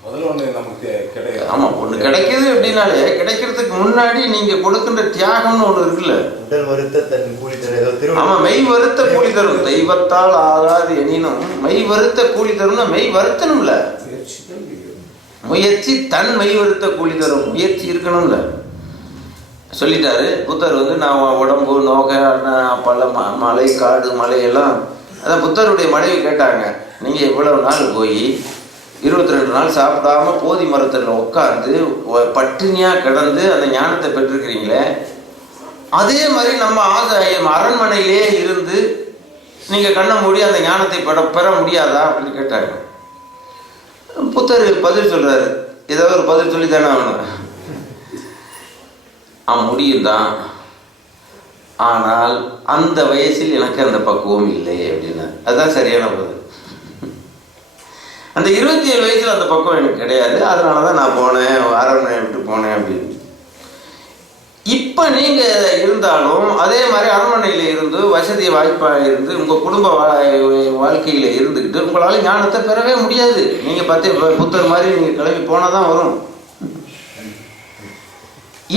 முதல்ல ஒண்ணு நமக்கு கிடையாது. ஆமா, ஒண்ணு கிடைக்குது அப்படின்னாலே கிடைக்கிறதுக்கு முன்னாடி நீங்க கொடுக்கின்ற தியாகம்னு ஒண்ணு இருக்குல்ல. உடல் வருத்த தன் கூலி தரும். ஆமா, மெய் வருத்த கூலி தரும். தெய்வத்தால் ஆகாது எனினும் மெய் வருத்த கூலி தரும்னா மெய் வருத்தணும்ல. முயற்சி தன் மெய் வருத்த கூலி தரும். முயற்சி இருக்கணும்ல சொல்லிட்டாரு புத்தர். நான் உடம்பு நோக பல மலை காடு மலையெல்லாம் அதான் புத்தருடைய மனைவி கேட்டாங்க, நீங்கள் இவ்வளவு நாள் போய் 22 நாள் சாப்பிடாம போதி மரத்தில் உட்காந்து பட்டினியாக கிடந்து அந்த ஞானத்தை பெற்றிருக்கிறீங்களே, அதே மாதிரி நம்ம அரண்மனையிலே இருந்து நீங்கள் கண்ண மூடி அந்த ஞானத்தை பெற முடியாதா அப்படின்னு கேட்டாங்க. புத்தர் பதில் சொல்கிறாரு, ஏதாவது ஒரு பதில் சொல்லி தானே ஆகணும். முடியும் தான், ஆனால் அந்த வயசில் எனக்கு அந்த பக்குவம் இல்லை அப்படின்னா அதுதான் சரியான பதில். அந்த 27 வயசில் அந்த பக்குவம் எனக்கு கிடையாது, அதனால தான் நான் போனேன், அரண்மனை விட்டு போனேன் அப்படின்னு. இப்போ நீங்கள் இருந்தாலும் அதே மாதிரி அரண்மனையில் இருந்து வசதி வாய்ப்பாக இருந்து உங்கள் குடும்ப வாழ்க்கையில் இருந்துக்கிட்டு உங்களால் ஞானத்தை பெறவே முடியாது. நீங்கள் பார்த்து புத்தர் மாதிரி நீங்கள் கிளம்பி போனால் தான் வரும்.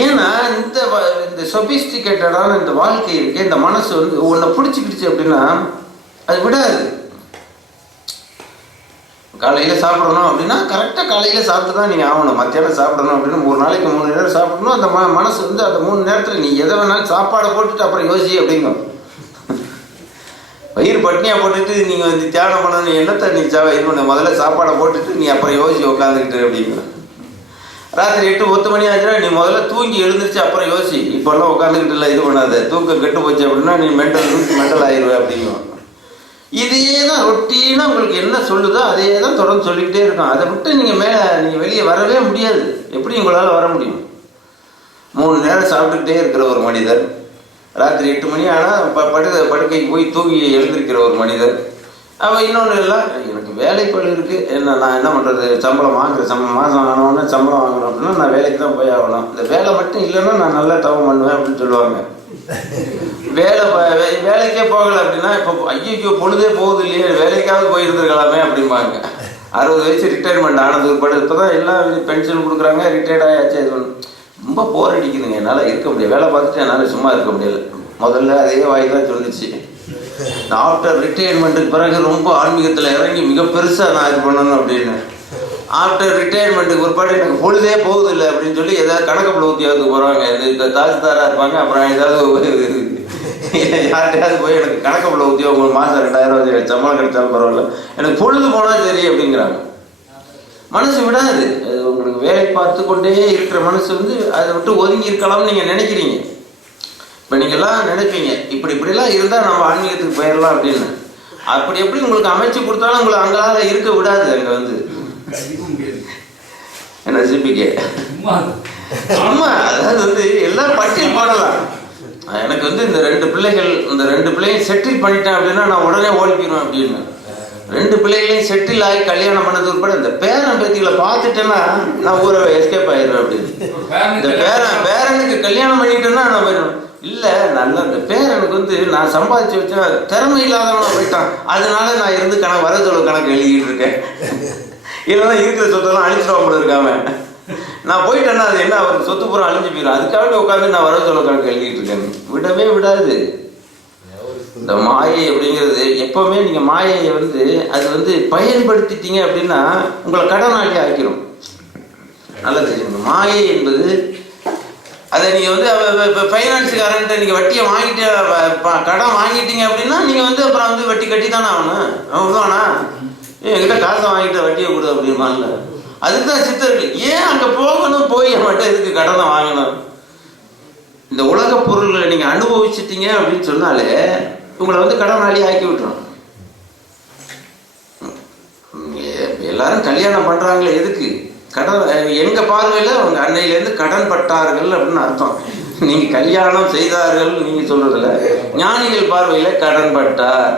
ஏன்னா இந்த சொபிஸ்டிகேட்டடான இந்த வாழ்க்கை இருக்கு, இந்த மனசு உன்னை பிடிச்சிக்கிடுச்சு அப்படின்னா அது விடாது. காலையில் சாப்பிடணும் அப்படின்னா கரெக்டாக காலையில் சாப்பிட்டு தான் நீங்கள் ஆகணும். மத்தியானம் சாப்பிடணும் அப்படின்னா 3 நாளைக்கு 3 நேரம் சாப்பிடணும். அந்த மனசு அந்த 3 நேரத்தில் நீ எதை வேணாலும் சாப்பாடை போட்டுட்டு அப்புறம் யோசி அப்படிங்கும். வயிறு பட்னியாக போட்டுட்டு நீங்கள் தியானம் பண்ணணும், என்னத்தை நீ இது பண்ண, முதல்ல சாப்பாடை போட்டுட்டு நீ அப்புறம் யோசி உட்காந்துக்கிட்டு அப்படிங்கும். ராத்திரி 8-10 மணி ஆச்சுன்னா நீ முதல்ல தூங்கி எழுந்திரிச்சு அப்புறம் யோசி. இப்போல்லாம் உட்காந்துக்கிட்டு இல்லை, இது பண்ணாத, தூக்கம் கெட்டு போச்சு அப்படின்னா நீ மென்டல் ஆயிடுவேன் அப்படிங்கும். இதே தான் ரொட்டீனாக உங்களுக்கு என்ன சொல்லுதோ அதே தான் தொடர்ந்து சொல்லிக்கிட்டே இருக்கும். அதை விட்டு நீங்கள் வெளியே வரவே முடியாது. எப்படி உங்களால் வர முடியும்? 3 நேரம் சாப்பிட்டுக்கிட்டே இருக்கிற ஒரு மனிதர், ராத்திரி 8 மணி ஆனால் படுக்கைக்கு போய் தூங்கி எழுந்திருக்கிற ஒரு மனிதர், அவள் இன்னொன்று எல்லாம் எனக்கு வேலைப்பளு இருக்குது, நான் என்ன பண்ணுறது, சம்பளம் மாதம் ஆனோடனே சம்பளம் வாங்கணும் அப்படின்னா நான் வேலைக்கு தான் போய் ஆகணும். இந்த வேலை மட்டும் இல்லைன்னா நான் நல்லா தவம் பண்ணுவேன் அப்படின்னு சொல்லுவாங்க. வேலைக்கே போகலை அப்படின்னா இப்போ ஐயோ பொழுதே போகுது இல்லையே, வேலைக்காவது போயிருந்துருக்கலாமே அப்படிம்பாங்க. 60 வயசு ரிட்டையர்மெண்ட் ஆனது உட்பட இப்போ தான் எல்லாம் பென்ஷன் கொடுக்குறாங்க, ரிட்டையர்ட் ஆயாச்சு. இது ரொம்ப போர் அடிக்குதுங்க, என்னால் இருக்க முடியாது, வேலை பார்த்துட்டு என்னால் சும்மா இருக்க முடியல. முதல்ல அதே வாய் தான் சொல்லிச்சு. ஆஃப்டர் ரிட்டையர்மெண்ட்டுக்கு பிறகு ரொம்ப ஆன்மீகத்தில் இறங்கி மிக பெருசாக நான் இது பண்ணணும் அப்படின்னு. ஆஃப்டர் ரிட்டையர்மெண்ட்டுக்கு ஒருபாடு எனக்கு பொழுதே போகுது இல்லை அப்படின்னு சொல்லி ஏதாவது கணக்கு உத்தியோகத்துக்கு போகிறாங்க. இந்த தாசில்தாராக இருப்பாங்க, அப்புறம் ஏதாவது யார்கிட்டையாவது போய் எனக்கு கணக்கு உத்தியோகம் மாதம் 2000 சம்பளம் கிடைச்சாலும் பரவாயில்ல, எனக்கு பொழுது போனால் சரி அப்படிங்கிறாங்க. மனசு விடாது. அது உங்களுக்கு வேலை பார்த்து கொண்டே இருக்கிற மனசு அதை விட்டு ஒதுங்கி இருக்கலாம்னு நீங்கள் நினைக்கிறீங்க. இப்போ நீங்கள்லாம் நினைப்பீங்க இப்படிலாம் இருந்தால் நம்ம ஆன்மீகத்துக்கு போயிடலாம் அப்படின்னு. அப்படி எப்படி உங்களுக்கு அமைச்சு கொடுத்தாலும் உங்களை அங்களால் இருக்க விடாது. அங்கே என்ன சிபிக்கே ஆமா, அதாவது எல்லாம் பட்டியல் போடலாம். எனக்கு இந்த 2 பிள்ளைகள், இந்த 2 பிள்ளையும் செட்டில் பண்ணிட்டேன் அப்படின்னா நான் உடனே ஓடிக்கிறேன் அப்படின்னு. 2 பிள்ளைகளையும் செட்டில் ஆகி கல்யாணம் பண்ணது உட்பட இந்த பேரன் பேத்திகளை பார்த்துட்டேன்னா நான் ஊரை எஸ்கேப் ஆயிடுவேன் அப்படின்னு. இந்த பேரனுக்கு கல்யாணம் பண்ணிட்டேன்னா நான் போயிடுவேன். இல்லை, நல்ல இந்த பேரனுக்கு நான் சம்பாதிச்சு வச்சா திறமை இல்லாதவனா போயிட்டான், அதனால நான் இருந்து வரதொழில் கணக்கு எழுதிக்கிட்டு இருக்கேன். இல்லைன்னா இருக்கிற சொத்தெல்லாம் அழிச்சிடுவாங்க கூட இருக்காம நான் போயிட்டேன்னா அது என்ன, அவர் சொத்து பூரா அழிஞ்சு போயிடும். அதுக்காக உட்காந்து நான் வரதொழில் கணக்கு எழுதிக்கிட்டு இருக்கேன். விடவே விடாது. இந்த மாயை அப்படிங்கிறது எப்பவுமே நீங்கள் மாயையை அது பயன்படுத்திட்டீங்க அப்படின்னா உங்களை கடனாளி ஆக்கிரும். நல்லா தெரியும். மாயை என்பது அதை நீங்கள் ஃபைனான்ஸுக்காரன்ட்ட நீங்கள் வட்டியை வாங்கிட்டு கடன் வாங்கிட்டீங்க அப்படின்னா நீங்கள் அப்புறம் வட்டி கட்டி தானே ஆகணும். அவன் விடுவானா, என்கிட்ட காசை வாங்கிட்டு வட்டியை கொடு அப்படின்பான்ல. அதுதான் சித்தர்கள். ஏன் அங்கே போகணும், போய் மட்டும் எதுக்கு கடனை வாங்கணும்? இந்த உலக பொருள்களை நீங்கள் அனுபவிச்சிட்டீங்க அப்படின்னு சொன்னாலே உங்களை கடனாளி ஆக்கி விட்டுரும். எல்லாரும் கல்யாணம் பண்ணுறாங்களே எதுக்கு? கடன் எங்கள் பார்வையில் அவங்க அன்னையிலேருந்து கடன் பட்டார்கள் அப்படின்னு அர்த்தம். நீங்க கல்யாணம் செய்தார்கள் நீங்க சொல்றதுல, ஞானிகள் பார்வையில கடன்பட்டார்,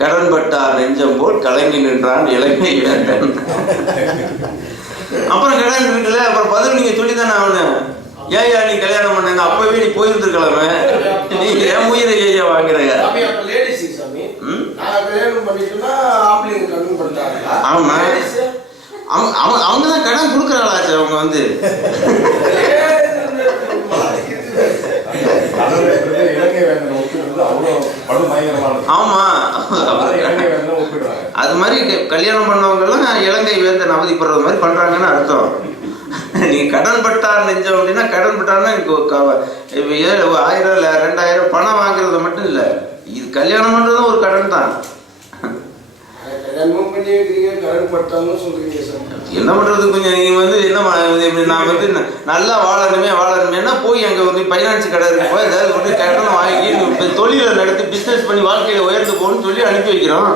கடன்பட்டார் நெஞ்சம் போல் கலங்கி நின்றான் இளமை வேண்டன். அப்புறம் கல்யாணம் இருக்குல்ல, அப்புறம் பதில் நீங்க சொல்லித்தானே ஆகணும். ஏயா நீ கல்யாணம் பண்ண, அப்பவே நீ போயிருந்துருக்கலாமே, நீ என் உயிரை ஏயா வாங்குற? ஆமா, அவங்க தான் கடன் கொடுக்குறாளாச்சு. அவங்க வந்து ஆமா, அது மாதிரி கல்யாணம் பண்ணவங்க எல்லாம் இலங்கை வேந்தன் அவதிப்படுறது மாதிரி பண்றாங்கன்னு அர்த்தம். நீங்க கடன் பட்டார் நெஞ்சம் அப்படின்னா, கடன் பட்டார்னா 1000 2000 பணம் வாங்குறது மட்டும் இல்ல, இது கல்யாணம் பண்றதும் ஒரு கடன் தான். என்ன பண்றது, கொஞ்சம் நீங்க வந்து என்ன, நான் வந்து நல்லா வாழணுமேனா போய் அங்க வந்து பைனான்ஸ் கடை இருக்கு, போய் ஏதாவது வந்து கடன் வாங்கி தொழிலை நடத்தி பிசினஸ் பண்ணி வாழ்க்கையில உயர்ந்து போகணும்னு சொல்லி அனுப்பி வைக்கிறோம்.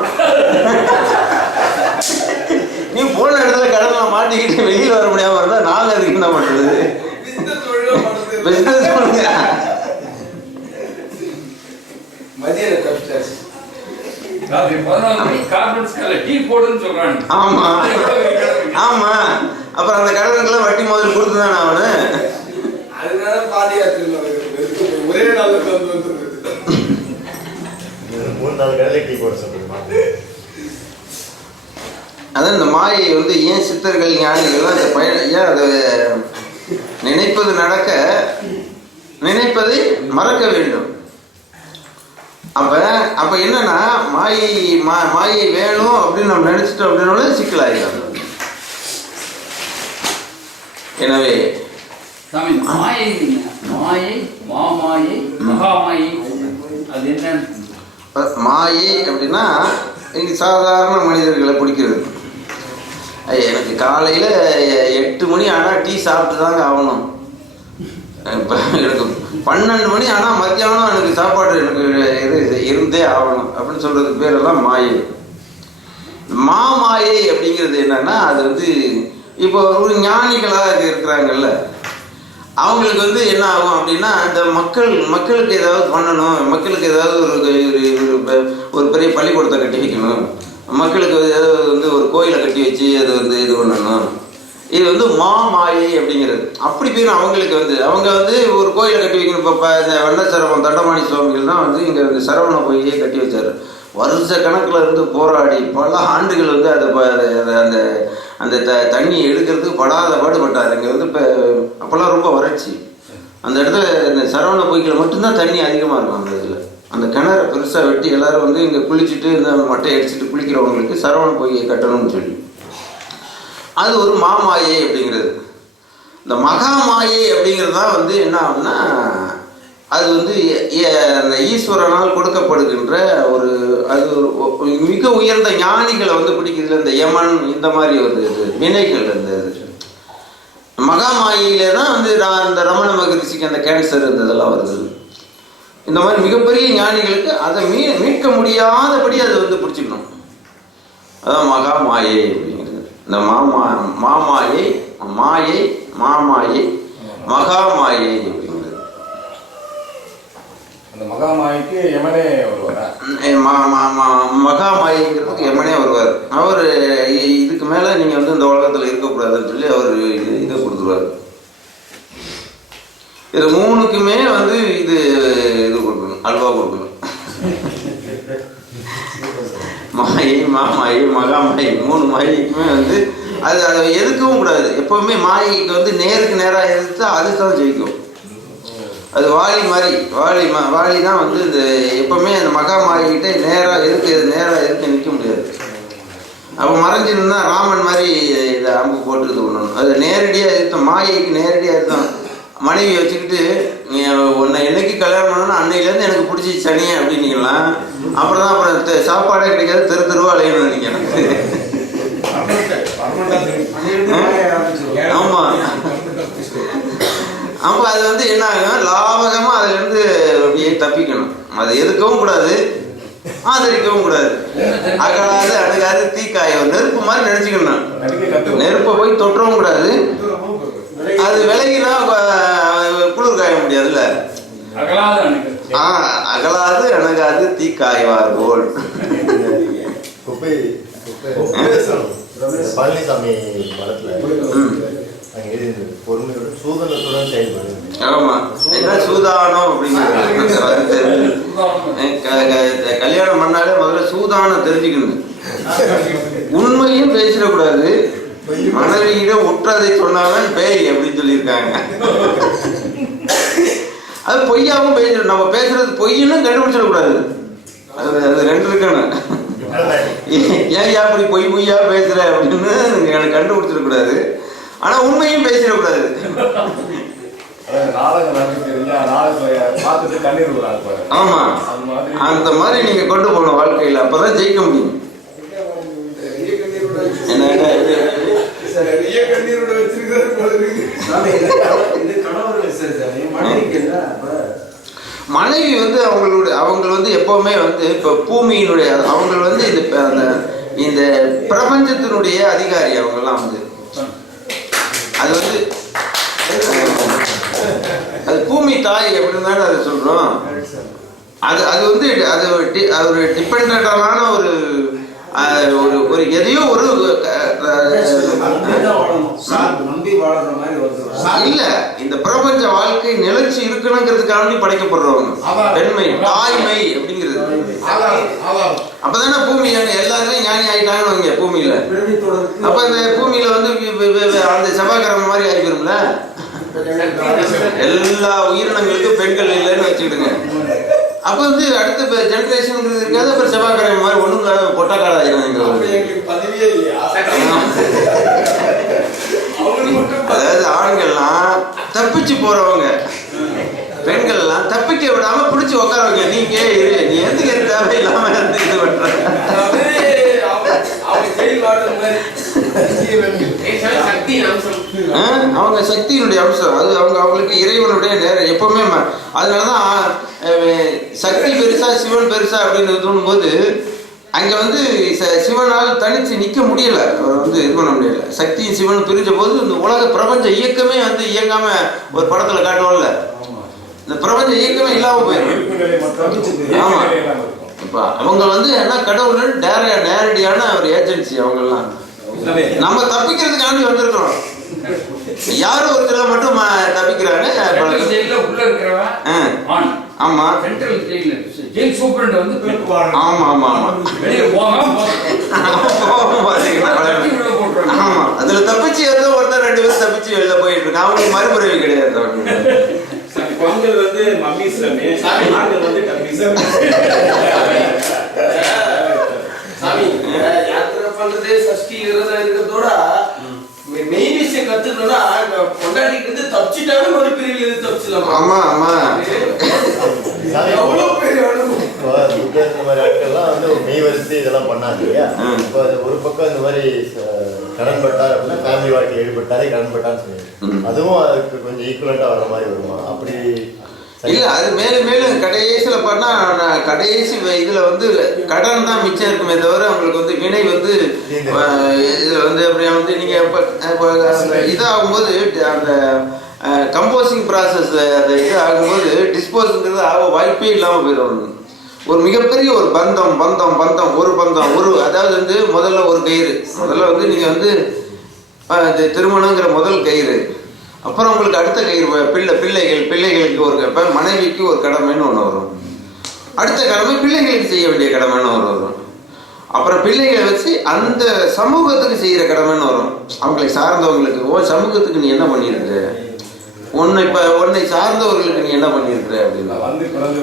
நீ போன இடத்துல கடனை மாட்டிக்கிட்டு வெளியில் வர முடியாம இருந்தா நாங்க அதுக்கு என்ன பண்றது? பிசினஸ் பண்ணுங்க. ஆமா ஆமா, அப்புறம் அந்த கடனுக்கெல்லாம் வட்டி முதல் கொடுத்துதானே அவனு. ஒரே நாள் 3-4 கடலை டீ போட சொல்லுமா? அதான் இந்த மாயை வந்து ஏன் சித்தர்கள் ஞானிகள்லாம் அந்த ஏன் அதை நினைப்பது நடக்க, நினைப்பதை மறக்க வேண்டும். அப்ப என்னன்னா, மாயை வேணும் அப்படின்னு நம்ம நினைச்சிட்டோம் அப்படின்னால சிக்கலாயிடும். எனவே மாயை, மாமாயை, மகாமாயை, அது என்ன? மாயை அப்படின்னா இன்னைக்கு சாதாரண மனிதர்களை பிடிக்கிறது. எனக்கு காலையில் 8 மணி ஆனால் டீ சாப்பிட்டு தாங்க ஆகணும். இப்போ எனக்கு 12 மணி ஆனால் மத்தியானம் எனக்கு சாப்பாடு எனக்கு இருந்தே ஆகணும் அப்படின்னு சொல்கிறதுக்கு பேரெல்லாம் மாயை. மாமாயை அப்படிங்கிறது என்னன்னா, அது வந்து இப்போ ஒரு ஞானிகளாக இருக்கிறாங்கல்ல, அவங்களுக்கு வந்து என்ன ஆகும் அப்படின்னா, இந்த மக்களுக்கு ஏதாவது பண்ணணும், மக்களுக்கு ஏதாவது ஒரு பெரிய பள்ளிக்கூடத்தை கட்டி வைக்கணும், மக்களுக்கு ஏதாவது வந்து ஒரு கோயிலை கட்டி வச்சு அது வந்து இது பண்ணணும், இது வந்து மாயை அப்படிங்கிறது. அப்படி பேர் அவங்களுக்கு வந்து அவங்க வந்து ஒரு கோயிலை கட்டி வைக்கணும். இப்போ இந்த வண்ணசரவம் தண்டமாணி சுவாமிகள் தான் வந்து இங்கே வந்து சரவண கோயிலையே கட்டி வச்சார். வருஷ கணக்கில் இருந்து போராடி பல ஆண்டுகள் வந்து அந்த அந்த தண்ணி எடுக்கிறதுக்கு படாத பாடுபட்டார். இங்கே வந்து இப்போ அப்போல்லாம் ரொம்ப வறட்சி. அந்த இடத்துல இந்த சரவண பொய்க்கில் மட்டும்தான் தண்ணி அதிகமாக இருக்கும். அந்த இதில் அந்த கிணறு பெருசாக வெட்டி எல்லோரும் வந்து இங்கே குளிச்சுட்டு இந்த மட்டை அடிச்சுட்டு குளிக்கிறவங்களுக்கு சரவண பொய்யை கட்டணும்னு சொல்லி, அது ஒரு மாமாயை அப்படிங்கிறது. இந்த மகாமாயை அப்படிங்கிறது தான் வந்து என்ன ஆகும்னா, அது வந்து அந்த ஈஸ்வரனால் கொடுக்கப்படுகின்ற ஒரு அது ஒரு மிக உயர்ந்த ஞானிகளை வந்து பிடிக்கிறதுல இந்த யமன் இந்த மாதிரி ஒரு இது வினைகள். அந்த மகாமாயிலே தான் வந்து இந்த ரமண மகரிஷிக்கு அந்த கேன்சர் இருந்ததெல்லாம் வருது. இந்த மாதிரி மிகப்பெரிய ஞானிகளுக்கு அதை மீட்க முடியாதபடி அதை வந்து பிடிச்சிக்கணும். அதான் மகாமாயை அப்படிங்கிறது. இந்த மாமாயை, மாயை, மாமாயை, மகாமாயை அப்படிங்கிறது. அந்த மகாமாய்க்கு யமனே வருவாரா? மகாமாயைங்கிறதுக்கு யமனே வருவார். அவர் இதுக்கு மேலே நீங்கள் வந்து இந்த உலகத்தில் இருக்கக்கூடாதுன்னு சொல்லி அவர் இதை கொடுத்துருவார். இது 3க்குமே வந்து இது கொடுக்கணும், அல்வா கொடுக்கணும். மாயை, மாமாயை, மகாமாயை 3 மாயைக்குமே வந்து அதை எதுக்கவும் கூடாது. எப்போவுமே மாயைக்கு வந்து நேருக்கு நேராக எதிர்த்தா அதுதான் ஜெயிக்கும். அது வாலி மாதிரி, வாலி தான் வந்து இந்த எப்பவுமே அந்த மகாமாயிக்கிட்ட நேராக எதுக்கு நிற்க முடியாது. அப்போ மறைஞ்சிருந்தா ராமன் மாதிரி இதை அம்பு போட்டு இது பண்ணணும். அது நேரடியாக எதிர்த்தோம், மாயைக்கு நேரடியாக இருந்தோம். மனைவியை வச்சுக்கிட்டு நீ உன்னை என்னைக்கு கல்யாணம் பண்ணணும்னா அன்னையிலேருந்து எனக்கு பிடிச்சி சனியே அப்படின்னிக்கலாம். அப்புறம் சாப்பாடே கிடைக்காது, தெருவா அலையணும்னு நினைக்கிறேன். ஆமாம், அப்போ அது வந்து என்ன ஆகும், லாபகமாக அதுலேருந்து அப்படியே தப்பிக்கணும். அதை எதுக்கவும் கூடாது, ஆதரிக்கவும் கூடாது. அகலாது அணுகாது தீக்காய நெருப்பு மாதிரி நினச்சிக்கணும். நெருப்பை போய் தொற்றவும் கூடாது. அது விலகினா குளிர் காய முடியாதுல்ல. அகலாத அணுகு. அகலாது அணுகாது தீ காய்வார் போல். குப்பை பழனிசாமி மரத்துல அங்கே எழுதி பொறுமையோட சூதனத்துடன் செயல்படுது. ஆமா, என்ன சூதானம் அப்படிங்கிறது கல்யாணம் பண்ணாலே முதல்ல சூதானம் தெரிஞ்சுக்கணும். உண்மையும் பேசிடக்கூடாது. மனைவியிடம் உற்றதை சொன்னாலும் பேய் அப்படின்னு சொல்லியிருக்காங்க. அது பொய்யாவும் பேசிடும். நம்ம பேசுறது பொய்ன்னு கண்டுபிடிச்சிடக்கூடாது. அது ரெண்டு இருக்கணும். ஏன் அப்படி பொய்யா பேசுற அப்படின்னு எனக்கு கண்டுபிடிச்சிடக்கூடாது. ஆனா உண்மையும் பேசிடக்கூடாது. ஆமா, அந்த மாதிரி நீங்க கொண்டு போகணும் வாழ்க்கையில். அப்பதான் ஜெயிக்க முடியும். மனைவி வந்து அவங்க வந்து எப்பவுமே வந்து இப்ப பூமியினுடைய அவங்க வந்து இந்த பிரபஞ்சத்தினுடைய அதிகாரி. அவங்கெல்லாம் வந்து அது வந்து அது பூமி தாய் அப்படின்னு தானே அதை சொல்றோம். அது வந்து அது ஒரு டிபெண்டான ஒரு ஒரு எதையோ ஒரு இல்ல, இந்த பிரபஞ்ச வாழ்க்கை நிலைச்சு இருக்கணுங்கிறதுக்காண்டி படைக்கப்படுறவங்க பெண்மை, தாய்மை அப்படிங்கிறது. அப்பதானே பூமி எல்லாருமே ஞானி ஆயிட்டாங்கன்னு பூமியில. அப்ப இந்த பூமியில வந்து அந்த செவ்வாய்க்கிழமை மாதிரி ஆகிடும்ல. எல்லா உயிரினங்களுக்கும் பெண்கள் இல்லைன்னு வச்சுக்கிடுங்க. அப்ப வந்து அடுத்த ஜெனரேஷன் இருக்காது. அப்புறம் செவ்வாய்க்கிழமை மாதிரி ஒண்ணும் பொட்டக்கால அதாவது ஆண்கள்லாம் தப்பிச்சு போறவங்க, பெண்கள்லாம் தப்பிக்க விடாம பிடிச்சி உட்காரவங்க. நீங்க நீ எதுக்கு தேவையில்லாம இது பண்ற அவங்க சக்தியினுடைய அம்சம். அது அவங்களுக்கு இறைவனுடைய நேரம் எப்பவுமே. அதனாலதான் சக்தி பெருசா சிவன் பெருசா அப்படின்னு தோணும்போது அங்க வந்து சிவனால் தனிச்சு நிக்க முடியல. அவர் வந்து இது பண்ண முடியல. சக்தியும் சிவன் பிரிஞ்ச போது இந்த உலக பிரபஞ்ச இயக்கமே வந்து இயங்காம ஒரு படத்துல காட்டுவோம்ல, இந்த பிரபஞ்ச இயக்கமே இல்லாம போயிடும். ஆமா, இப்ப அவங்க வந்து என்ன கடவுள் நேரடியான ஒரு ஏஜென்சி. அவங்கெல்லாம் நம்ம தப்பிக்கிறதுக்காண்டி வந்திருக்கிறோம். யாரும் ஒரு சில மட்டும் தப்பிக்கிறாங்க. ஆமா, ஆமா ஆமா ஆமா, அதுல தப்பிச்சு ஏதோ ஒருத்தர் 2 பேரும் தப்பிச்சு வெளில போயிட்டு இருக்கு. அவங்களுக்கு மறுபிறவி கிடையாது. பொங்கல் வந்து மம்மீஸ்லமே, ஆண்கள் வந்து கம்மீஸ்லமே. சாமி யாத்திரை பண்றது சஷ்டி விரதம் இருக்கிறதோட மெயின் விஷயம் கத்துக்கணும்னா கொண்டாடிட்டு இருந்து தப்பிச்சுட்டாலும் ஒரு பிரிவில் இருந்து தப்பிச்சிடலாம். ஆமா ஆமா, எவ்வளவு பெரிய அனுபவம். இந்த மாதிரி ஆட்கள்லாம் வந்து மெய் வரிசை இதெல்லாம் பண்ணாங்க இல்லையா. இப்போ ஒரு பக்கம் இந்த மாதிரி கடன் பட்டார் அப்படின்னா ஃபேமிலி வாழ்க்கை ஈடுபட்டாரே கடன் பட்டான்னு சொல்லி அதுவும் அதுக்கு கொஞ்சம் ஈக்குவலண்டா வர மாதிரி வருமா? அப்படி இல்ல, அது மேலும் மேலும் கடைசியில பண்ணா கடைசி இதுல வந்து கடன் தான் மிச்சம் இருக்குமே தவிர அவங்களுக்கு வந்து வினை வந்து இதுல வந்து அப்படியே வந்து நீங்க இதாகும்போது அந்த கம்போசிங் ப்ராசஸ் அந்த இது ஆகும்போது டிஸ்போஸுங்கிறது ஆக வாய்ப்பே இல்லாமல் போயிடும். ஒரு மிகப்பெரிய ஒரு பந்தம் ஒரு அதாவது வந்து முதல்ல ஒரு கயிறு. முதல்ல வந்து நீங்கள் வந்து திருமணங்கிற முதல் கயிறு. அப்புறம் உங்களுக்கு அடுத்த கயிறு பிள்ளைகளுக்கு ஒரு மனைவிக்கு ஒரு கடமைன்னு ஒன்று வரும். அடுத்த கடமை பிள்ளைகளுக்கு செய்ய வேண்டிய கடமைன்னு ஒன்று வரும். அப்புறம் பிள்ளைகளை வச்சு அந்த சமூகத்துக்கு செய்கிற கடமைன்னு வரும். அவங்களை சார்ந்தவங்களுக்கு சமூகத்துக்கு நீ என்ன பண்ணியிருக்க, உன்னை சார்ந்தவர்களுக்கு நீ என்ன பண்ணியிருக்கிற அப்படின்னா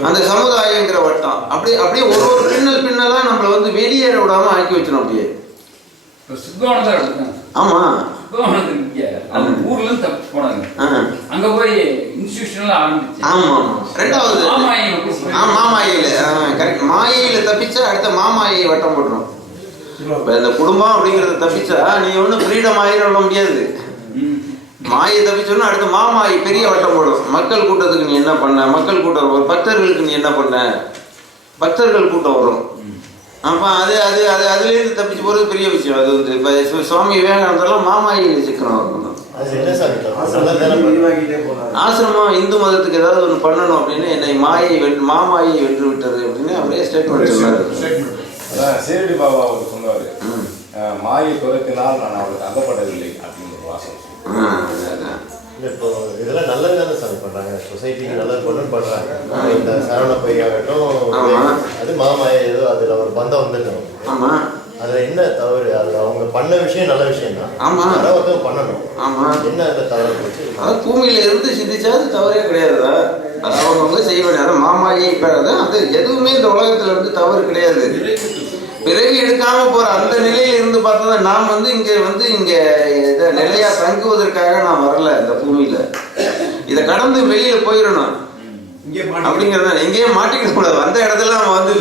அந்த சமுதாயங்கிற வட்டம் அப்படியே ஒரு பின்னலா நம்மளை வந்து வெளியேற விடாம ஆக்கி வச்சிடும் அப்படியே. ஆமா, ஊர்ல இருந்து தப்பிச்சு போனாங்க. அங்க போய் இன்ஸ்டிடியூஷன்ல ஆரம்பிச்சு. ஆமா, ரெண்டாவது மாமாயில கரெக்ட். மாயையில தப்பிச்சா அடுத்த மாமாயை வட்டம் போட்டுரும். இந்த குடும்பம் அப்படிங்கறத தப்பிச்சா நீ ஒன்னும் ஃப்ரீடம் ஆயிட முடியாது. மாயை தப்பிச்சோன்னா அடுத்த மாமாயி பெரிய வட்டம் போடும். மக்கள் கூட்டத்துக்கு நீ என்ன பண்ண, மக்கள் கூட்டம் வரும். பக்தர்களுக்கு நீ என்ன பண்ண, பக்தர்கள் கூட்டம் வரும். அப்போ அதுலேருந்து தப்பிச்சு போகிறது பெரிய விஷயம். அது வந்து இப்போ சுவாமி விவேகானந்தெல்லாம் மாமாயில சிக்கனம் வரணும். அது என்ன சாமி நல்லதானே விரிவாக்கிட்டே போனாரு. ஆசிரமம் இந்து மதத்துக்கு ஏதாவது ஒன்று பண்ணணும் அப்படின்னு என்னை மாமாயை வென்று விட்டது அப்படின்னு அவரே ஸ்டேட்மெண்ட் சொன்னார். அதான் சீரடி பாபா அவர் சொன்னாரு, மாயை துரத்தினால் நான் அவளுக்கு அகப்படவில்லை அப்படின்னு ஒரு வாசகம். இப்போ இதெல்லாம் நல்லது தானே சாமி பண்றாங்க, சொசைட்டிக்கு நல்லது பண்ணணும்னு பண்றாங்க. இந்த சரவண பொய் ஆகட்டும், அது மாமாய ஏதோ அதுல ஒரு பந்தம் வந்துடும். ஆமா, அதுல என்ன தவறு? அது அவங்க பண்ண விஷயம் நல்ல விஷயம் தான். ஆமா, யாராவது பண்ணணும். ஆமா, என்ன அதுல தவறு போச்சு? அதாவது பூமியில இருந்து சிந்திச்சா அது தவறே கிடையாதுதா. அது அவங்க செய்ய வேண்டியது மாமாயை அது எதுவுமே இந்த உலகத்துல வந்து தவறு கிடையாது. பிறவி எடுக்காம போற அந்த நிலையில இருந்து பார்த்தா நாம் வந்து இங்க இதை நிலையா தங்குவதற்காக நான் வரல இந்த பூமியில. இதை கடந்து வெளியில போயிடணும் அப்படிங்கிறத எங்கேயே மாட்டிக்க கூடாது. வந்த இடத்துல நம்ம வந்து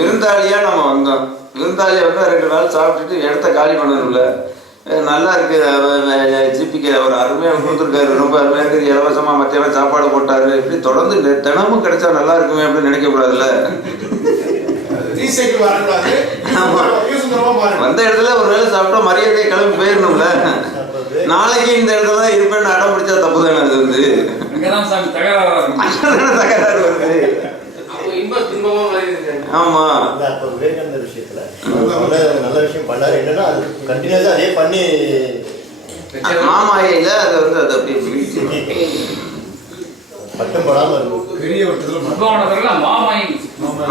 விருந்தாளியா நம்ம வந்தோம். விருந்தாளியா வந்து 2 நாள் சாப்பிட்டுட்டு இடத்த காலி பண்ணணும்ல. நல்லா இருக்கு, ஜிபிக்கு ஒரு அருமையாக கொடுத்துருக்காரு, ரொம்ப அருமையாக இருக்குது, இலவசமாக மத்தியானம் சாப்பாடு போட்டாரு, இப்படி தொடர்ந்து தினமும் கிடைச்சா நல்லா இருக்குமே அப்படின்னு நினைக்க கூடாதுல்ல. வந்த இடத்துல ஒரு வேளை சாப்பிட்டா மரியாதையை கிளம்பி போயிடணும்ல. நாளைக்கு இந்த இடத்துல தான் இருப்பேன்னு அடம் பிடிச்சா தப்பு தானே. அது வந்து தகராறு வருது. ஆமா, விவேகானந்தர் விஷயத்துல நல்ல விஷயம் பண்ணாரு. என்னன்னா அது கண்டினியூஸா அதே பண்ணி மாமாயில அதை வந்து அது அப்படியே பட்டம் படாம இருக்கும்.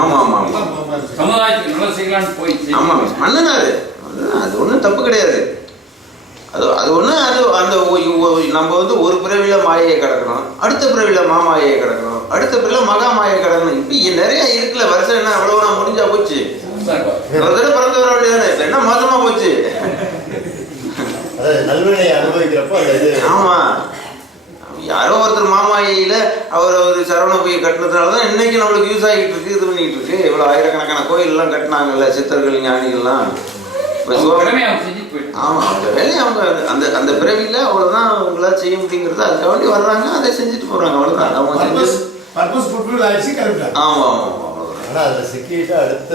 ஆமா ஆமா சமுதாயத்துக்கு நல்ல செய்யலான்னு போயிடுச்சு. ஆமா, மன்னனாரு அது ஒன்றும் தப்பு கிடையாது. அது ஒன்று அது அந்த நம்ம வந்து ஒரு பிறவில மாயையை கிடக்கணும், அடுத்த பிறவில மாமாயை கிடக்கணும், அடுத்த பிறவில மகா மாயை கிடக்கணும். இப்படி நிறைய இருக்குல்ல. வருஷம் என்ன அவ்வளவு நான் முடிஞ்சா போச்சு. ஒரு தடவை பிறந்து வர வேண்டியதானே. இப்ப என்ன மோசமா போச்சு. அதாவது நல்வினையை அனுபவிக்கிறப்போ அந்த இது. ஆமா, யாரோ ஒருத்தர் மாமாயில அவர் சரவண போய் கட்டினதுனாலதான் இன்னைக்கு நம்மளுக்கு யூஸ் ஆகிட்டு இருக்கு, இது பண்ணிட்டு இருக்கு. இவ்வளவு ஆயிரக்கணக்கான கோயில் எல்லாம் கட்டினாங்கல்ல சித்தர்கள் ஞானிகள்லாம். ஆமா, அந்த வேலையை அவங்க அந்த பிறவியில அவ்வளவுதான் அவங்களால செய்ய முடியுங்கிறது. அதுக்காக வேண்டி வர்றாங்க, அதை செஞ்சுட்டு போறாங்க, அவ்வளவுதான். அவங்க ஆமா ஆமா ஆமா. ஆனா அதுல சிக்கிட்டு அடுத்த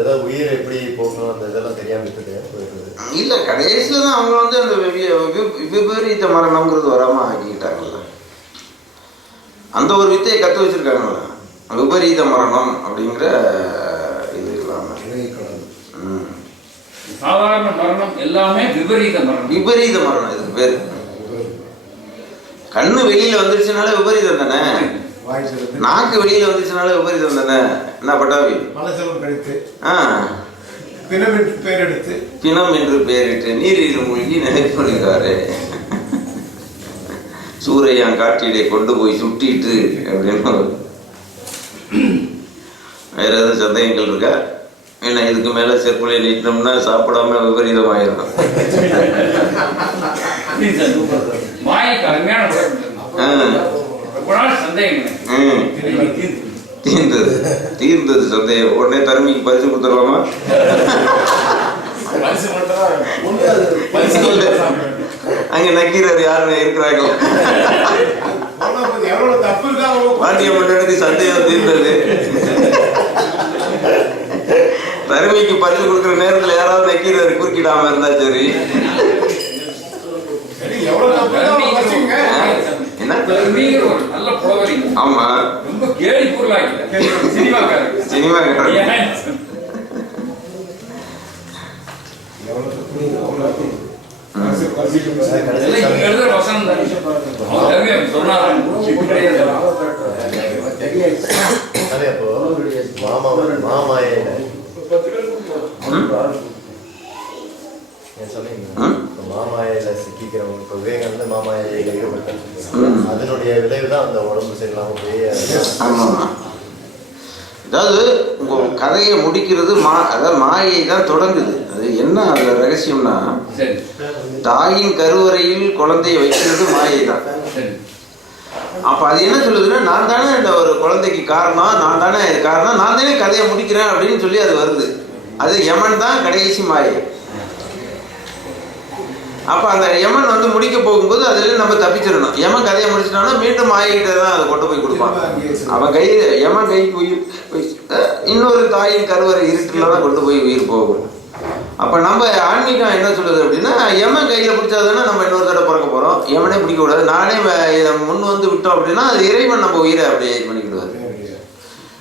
ஏதாவது உயிரை எப்படி போகணும் அந்த இதெல்லாம் தெரியாம இருக்குது. இல்ல, கடைசியில தான் அவங்க வந்து அந்த விபரீத மரணம்ங்கிறது வராம ஆக்கிக்கிட்டாங்கல்ல. அந்த ஒரு வித்தையை கத்து வச்சிருக்காங்கல்ல, விபரீத மரணம் அப்படிங்கிற இது இல்லாம. சாதாரண மரணம் எல்லாமே விபரீத மரணம். விபரீத மரணம் இதுக்கு பேரு. கண்ணு வெளியில வந்துருச்சுனால விபரீதம் தானே. நாக்கு வெளியில வந்துச்சுனால விபரீதம் தானே. என்ன பட்டாவி? பிணம் என்று பெயரிட்டு நீரில் மூழ்கி நினைப்பொழுகாரு. சூரையான் காற்றிடை கொண்டு போய் சுட்டிட்டு அப்படின்னு. வேற எதுவும் சந்தேகங்கள் இருக்கா? ஏன்னா இதுக்கு மேல செருப்புலை நீட்டினோம்னா சாப்பிடாம விபரீதம் ஆயிடும். தீர்ந்தது சந்தேகம். உடனே தருமிக்கு பரிசு கொடுத்துருவாமா? அங்க நக்கீரர் யாருன்னு இருக்கிறாங்களா? பாண்டியம்மன் எடுத்து சந்தேகம் தீர்ந்தது. தருமிக்கு பரிசு கொடுக்குற நேரத்துல யாராவது நக்கீரர் குறுக்கிடாம இருந்தா சரி. ஆமா, சினிமா மாமாயில சிக்கிக்கிறவங்க இப்ப விவேகானந்த மாமாயில ஈடுபட்டாங்க. அதனுடைய விளைவுதான் அந்த உடம்பு சரியில்லாம போய். அதாவது உங்க கதையை முடிக்கிறது அதாவது மாயை தான் தொடங்குது. அது என்ன அதுல ரகசியம்னா, தாயின் கருவறையில் குழந்தையை வைக்கிறது மாயை தான். அப்ப அது என்ன சொல்லுதுன்னா, நான் தானே இந்த ஒரு குழந்தைக்கு காரணம், நான் தானே காரணம், நான் தானே கதையை முடிக்கிறேன் அப்படின்னு சொல்லி அது வருது. அது யமன் தான் கடைசி மாயை. அப்ப அந்த யமன் வந்து முடிக்க போகும்போது அதுல நம்ம தப்பிச்சிடணும். யமன் கதையை முடிச்சிட்டானா மீண்டும் மாயிட்ட தான் அதை கொண்டு போய் கொடுப்பான். அவன் யமன் கைக்கு உயிர் இன்னொரு தாயின் கருவறை இருட்டுல தான் கொண்டு போய் உயிர் போகும். அப்போ நம்ம ஆன்மீகம் என்ன சொல்லுது அப்படின்னா, யமன் கையில் பிடிச்சாதானே நம்ம இன்னொரு தடவை பிறக்க போகிறோம். யமனே பிடிக்கக்கூடாது. நானே முன் வந்து விட்டோம் அப்படின்னா அது இறைவன் நம்ம உயிரை அப்படியே இது பண்ணிக்கிடுவார்.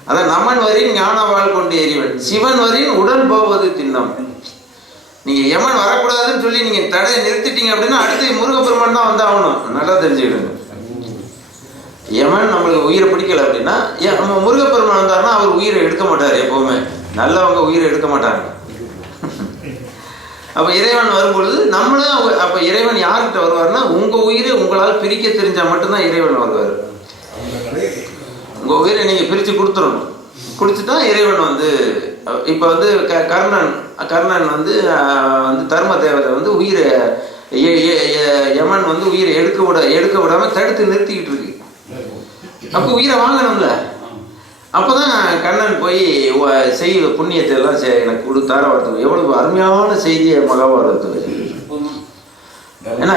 அதான் நமன் வரின் ஞான வாழ் கொண்டு எறிவன், சிவன் வரின் உடன் போவது திண்ணம். நீங்கள் யமன் வரக்கூடாதுன்னு சொல்லி நீங்கள் தடையை நிறுத்திட்டீங்க அப்படின்னா அடுத்து முருகப்பெருமான் தான் வந்து ஆகணும். நல்லா தெரிஞ்சுக்கிடுங்க. யமன் நம்மளுக்கு உயிரை பிடிக்கல அப்படின்னா நம்ம முருகப்பெருமான் வந்தாருன்னா அவர் உயிரை எடுக்க மாட்டார். எப்போவுமே நல்லவங்க உயிரை எடுக்க மாட்டாங்க. அப்போ இறைவன் வரும்பொழுது நம்மளும் அப்போ இறைவன் யார்கிட்ட வருவார்னா, உங்கள் உயிரை உங்களால் பிரிக்க தெரிஞ்சால் மட்டும்தான் இறைவன் வருவார். உங்கள் உயிரை நீங்கள் பிரித்து கொடுத்துடணும். கொடுத்துட்டா இறைவன் வந்து இப்போ வந்து கர்ணன் வந்து தர்ம தேவதை வந்து உயிரை யமன் வந்து உயிரை எடுக்க விடாமல் தடுத்து நிறுத்திக்கிட்டு இருக்கு. அப்போ உயிரை வாங்கணும்ல. அப்போதான் கண்ணன் போய் செய்த புண்ணியத்தை எல்லாம் எனக்கு கொடுத்தார வரத்துக்கு எவ்வளவு அருமையான செய்தியை மகாபாரதத்துக்கு. ஏன்னா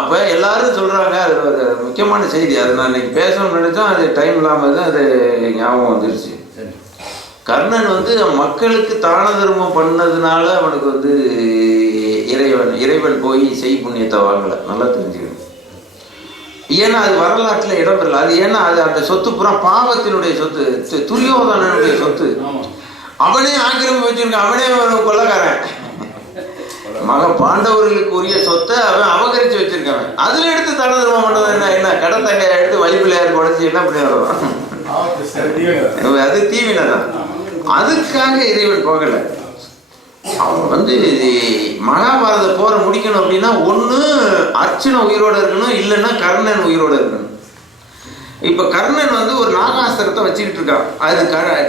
அப்போ எல்லாரும் சொல்கிறாங்க, அது ஒரு முக்கியமான செய்தி. அது நான் இன்னைக்கு பேசணும்னு நினைச்சோம், அது டைம் இல்லாமல் தான் அது ஞாபகம் வந்துருச்சு. கர்ணன் வந்து மக்களுக்கு தான தர்மம் பண்ணதுனால அவனுக்கு வந்து இறைவன் போய் செய் புண்ணியத்தை வாங்கலை. நல்லா தெரிஞ்சுக்கணும். ஏன்னா அது வரலாற்றில் இடம்பெறல. அது ஏன்னா அது அந்த சொத்து புறம் பாவத்தினுடைய சொத்து, துரியோதனனுடைய சொத்து. அவனே ஆக்கிரமி வச்சிருக்கான். அவனே கொள்ளக்காரன். பாண்டவர்களுக்கு உரிய சொத்தை அவன் அபகரித்து வச்சிருக்கான். அதுல எடுத்து தான தர்மம் பண்ணது என்ன கடத்தங்க எடுத்து வழிபிள்ளையார் குறைச்சி என்ன பண்ணி வருவான். அது தீவினதான். அதுக்காக இறைவன் போகலை. அவன் வந்து மகாபாரத போரை முடிக்கணும் அப்படின்னா ஒன்று அர்ச்சுன உயிரோடு இருக்கணும், இல்லைன்னா கர்ணன் உயிரோடு இருக்கணும். இப்போ கர்ணன் வந்து ஒரு நாகாஸ்திரத்தை வச்சுக்கிட்டு இருக்கான். அது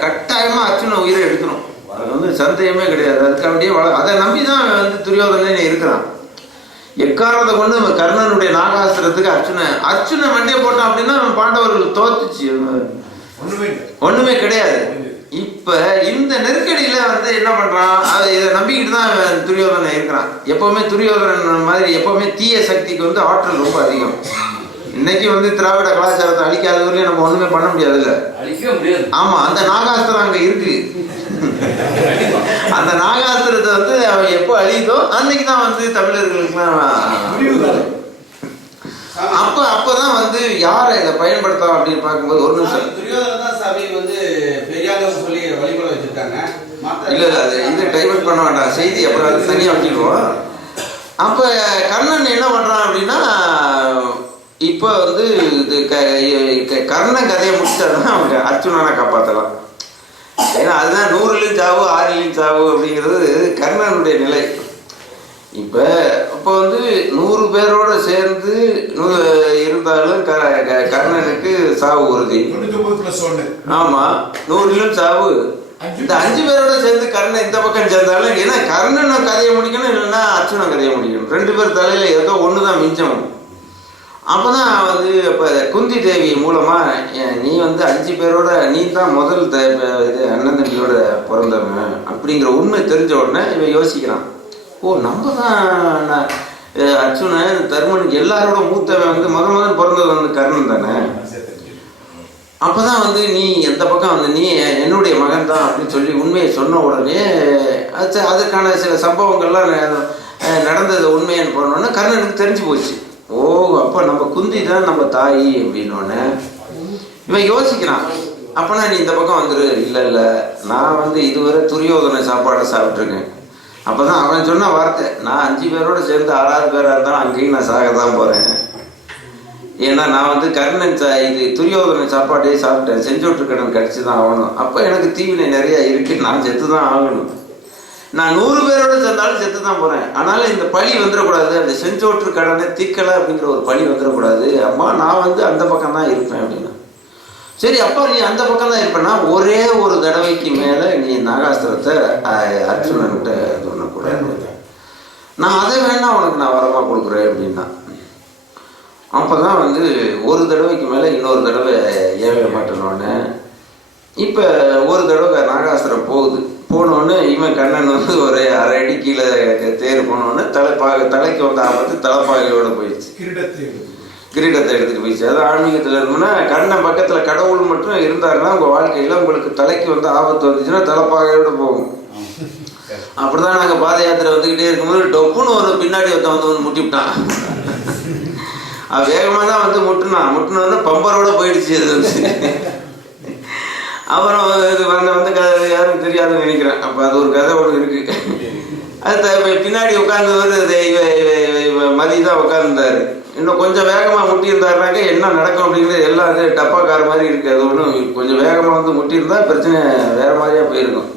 கட்டாயமாக அர்ச்சுன உயிரை எடுக்கணும். அது வந்து சந்தேகமே கிடையாது. அதுக்கு அப்படியே அதை நம்பி தான் வந்து துரியோதனே இருக்கிறான். எக்காரணத்தை கொண்டு நம்ம கர்ணனுடைய நாகாஸ்திரத்துக்கு அர்ச்சுன மண்டையை போட்டான் அப்படின்னா நம்ம பாண்டவர்கள் தோத்துச்சு. ஒன்றுமே கிடையாது. இப்போ இந்த நெருக்கடியில் வந்து என்ன பண்ணுறான், அதை இதை நம்பிக்கிட்டு தான் துரியோதனன் இருக்கிறான். எப்போவுமே துரியோதனன் மாதிரி எப்போவுமே தீய சக்திக்கு வந்து ஆற்றல் ரொம்ப அதிகம். இன்னைக்கு வந்து திராவிட கலாச்சாரத்தை அழிக்காத வரையும் நம்ம ஒன்றுமே பண்ண முடியாதுல்ல. ஆமாம், அந்த நாகாஸ்திரம் அங்கே இருக்கு. அந்த நாகாஸ்திரத்தை வந்து அவன் எப்போ அழியுதோ அன்னைக்கு தான் வந்து தமிழர்களுக்குலாம் அப்பதான் வந்து யாரை இதை பயன்படுத்தலாம் அப்படின்னு பார்க்கும்போது ஒரு நிமிஷம் இல்லை அது இது டைவர்ட் பண்ண வேண்டாம் செய்தி, அப்புறம் அது தனியாக வச்சுக்குவோம். அப்போ கர்ணன் என்ன பண்ணுறான் அப்படின்னா, இப்போ வந்து இது கர்ணன் கதையை முடிச்சாதான் அவங்க அர்ச்சுனனை காப்பாற்றலாம். ஏன்னா அதுதான் 100லையும் சாவு 6லையும் சாவு அப்படிங்கிறது கர்ணனுடைய நிலை. இப்போ வந்து 100 பேரோட சேர்ந்து இருந்தாலும் கர்ணனுக்கு சாவு உறுதி. ஆமாம், 100லும் சாவு. இந்த 5 பேரோட சேர்ந்து கர்ணன் இந்த பக்கம் சேர்ந்தாலும், ஏன்னா கர்ணனை கதையை முடிக்கணும், இல்லைன்னா அர்ச்சுனன் கதையை முடிக்கணும். 2 பேர் தலையில் ஏதோ ஒன்று தான் மிஞ்சம். அப்போ தான் வந்து இப்போ குந்தி தேவி மூலமாக நீ வந்து 5 பேரோட நீ தான் முதல் இது அண்ணன் தம்பியோட பிறந்தவன் அப்படிங்கிற உண்மை தெரிஞ்ச உடனே இவன் யோசிக்கிறான், ஓ நம்ம தான் அர்ச்சுனன் தர்மனுக்கு எல்லாரோட மூத்தவன் வந்து முதல் பிறந்தது வந்து கர்ணன் தானே. அப்போ தான் வந்து நீ எந்த பக்கம் வந்து நீ என்னுடைய மகன் தான் அப்படின்னு சொல்லி உண்மையை சொன்ன உடனே அதுக்கான சில சம்பவங்கள்லாம் நடந்தது உண்மையானு போனோடனே கர்ணனுக்கு தெரிஞ்சு போச்சு. ஓ அப்போ நம்ம குந்தி தான் நம்ம தாய் அப்படின்னோடனே இவன் யோசிக்கிறான், அப்போனா நீ இந்த பக்கம் வந்துரு. இல்லை நான் வந்து இதுவரை துரியோதனை சாப்பாடை சாப்பிட்ருக்கேன். அப்போ தான் அவன் சொன்ன வார்த்தை, நான் 5 பேரோட சேர்ந்து 6 பேராக இருந்தாலும் அங்கேயும் நான் சாக தான் போகிறேன். ஏன்னா நான் வந்து கர்ணன் இது துரியோதனை சாப்பாட்டையே சாப்பிட்டேன், செஞ்சோற்று கடன் கடிச்சு தான் ஆகணும். அப்போ எனக்கு தீவினை நிறையா இருக்குது, நான் செத்து தான் ஆகணும். நான் 100 பேரோட சேர்ந்தாலும் செத்து தான் போகிறேன். ஆனாலும் இந்த பழி வந்துடக்கூடாது, அந்த செஞ்சோற்று கடனை தீக்கலை அப்படிங்கிற ஒரு பழி வந்துடக்கூடாது. அம்மா நான் வந்து அந்த பக்கம் தான் இருப்பேன் அப்படின்னா. சரி அப்பா நீ அந்த பக்கம் தான் இருப்பேன்னா ஒரே ஒரு தடவைக்கு மேலே நீ நாகாஸ்திரத்தை அர்ஜுனன்கிட்ட சொல்லக்கூடாது, நான் அதை வேணா உனக்கு நான் வரமாக கொடுக்குறேன் அப்படின்னா. அப்போ தான் வந்து ஒரு தடவைக்கு மேலே இன்னொரு தடவை ஏவ மாட்டேனோடனே இப்போ ஒரு தடவை நாகாஸ்திரம் போனோடனே இவன் கண்ணன் வந்து ஒரு 1/2 அடி கீழே தேர் போனோடனே தலைக்கு வந்து ஆபத்து தலைப்பாகையோட போயிடுச்சு, கிரீடத்தை எடுத்துகிட்டு போயிடுச்சு. அது ஆன்மீகத்தில் இருந்தோம்னா கண்ணன் பக்கத்தில் கடவுள் மட்டும் இருந்தாருன்னா உங்கள் வாழ்க்கையில் உங்களுக்கு தலைக்கு வந்து ஆபத்து வந்துச்சுன்னா தலைப்பாகையோட போகும். அப்படிதான் நாங்கள் பாத யாத்திரை வந்துக்கிட்டே இருக்கும்போது டொப்புன்னு ஒரு பின்னாடி வந்து முட்டி விட்டான். அது வேகமாக தான் வந்து முட்டினோன்னா பம்பரோட போயிடுச்சு. அது வந்து அப்புறம் இது வந்து கதை யாரும் தெரியாதுன்னு நினைக்கிறேன். அப்போ அது ஒரு கதை ஒன்று இருக்குது. அது பின்னாடி உட்கார்ந்தவர் மதி தான் உட்காந்துருந்தாரு. இன்னும் கொஞ்சம் வேகமாக முட்டியிருந்தாருனாக்க என்ன நடக்கும் அப்படிங்கிறது எல்லாம் அது டப்பாக்கார மாதிரி இருக்குது. அது ஒன்றும் கொஞ்சம் வேகமாக வந்து முட்டியிருந்தா பிரச்சனை வேறு மாதிரியாக போயிருக்கும்.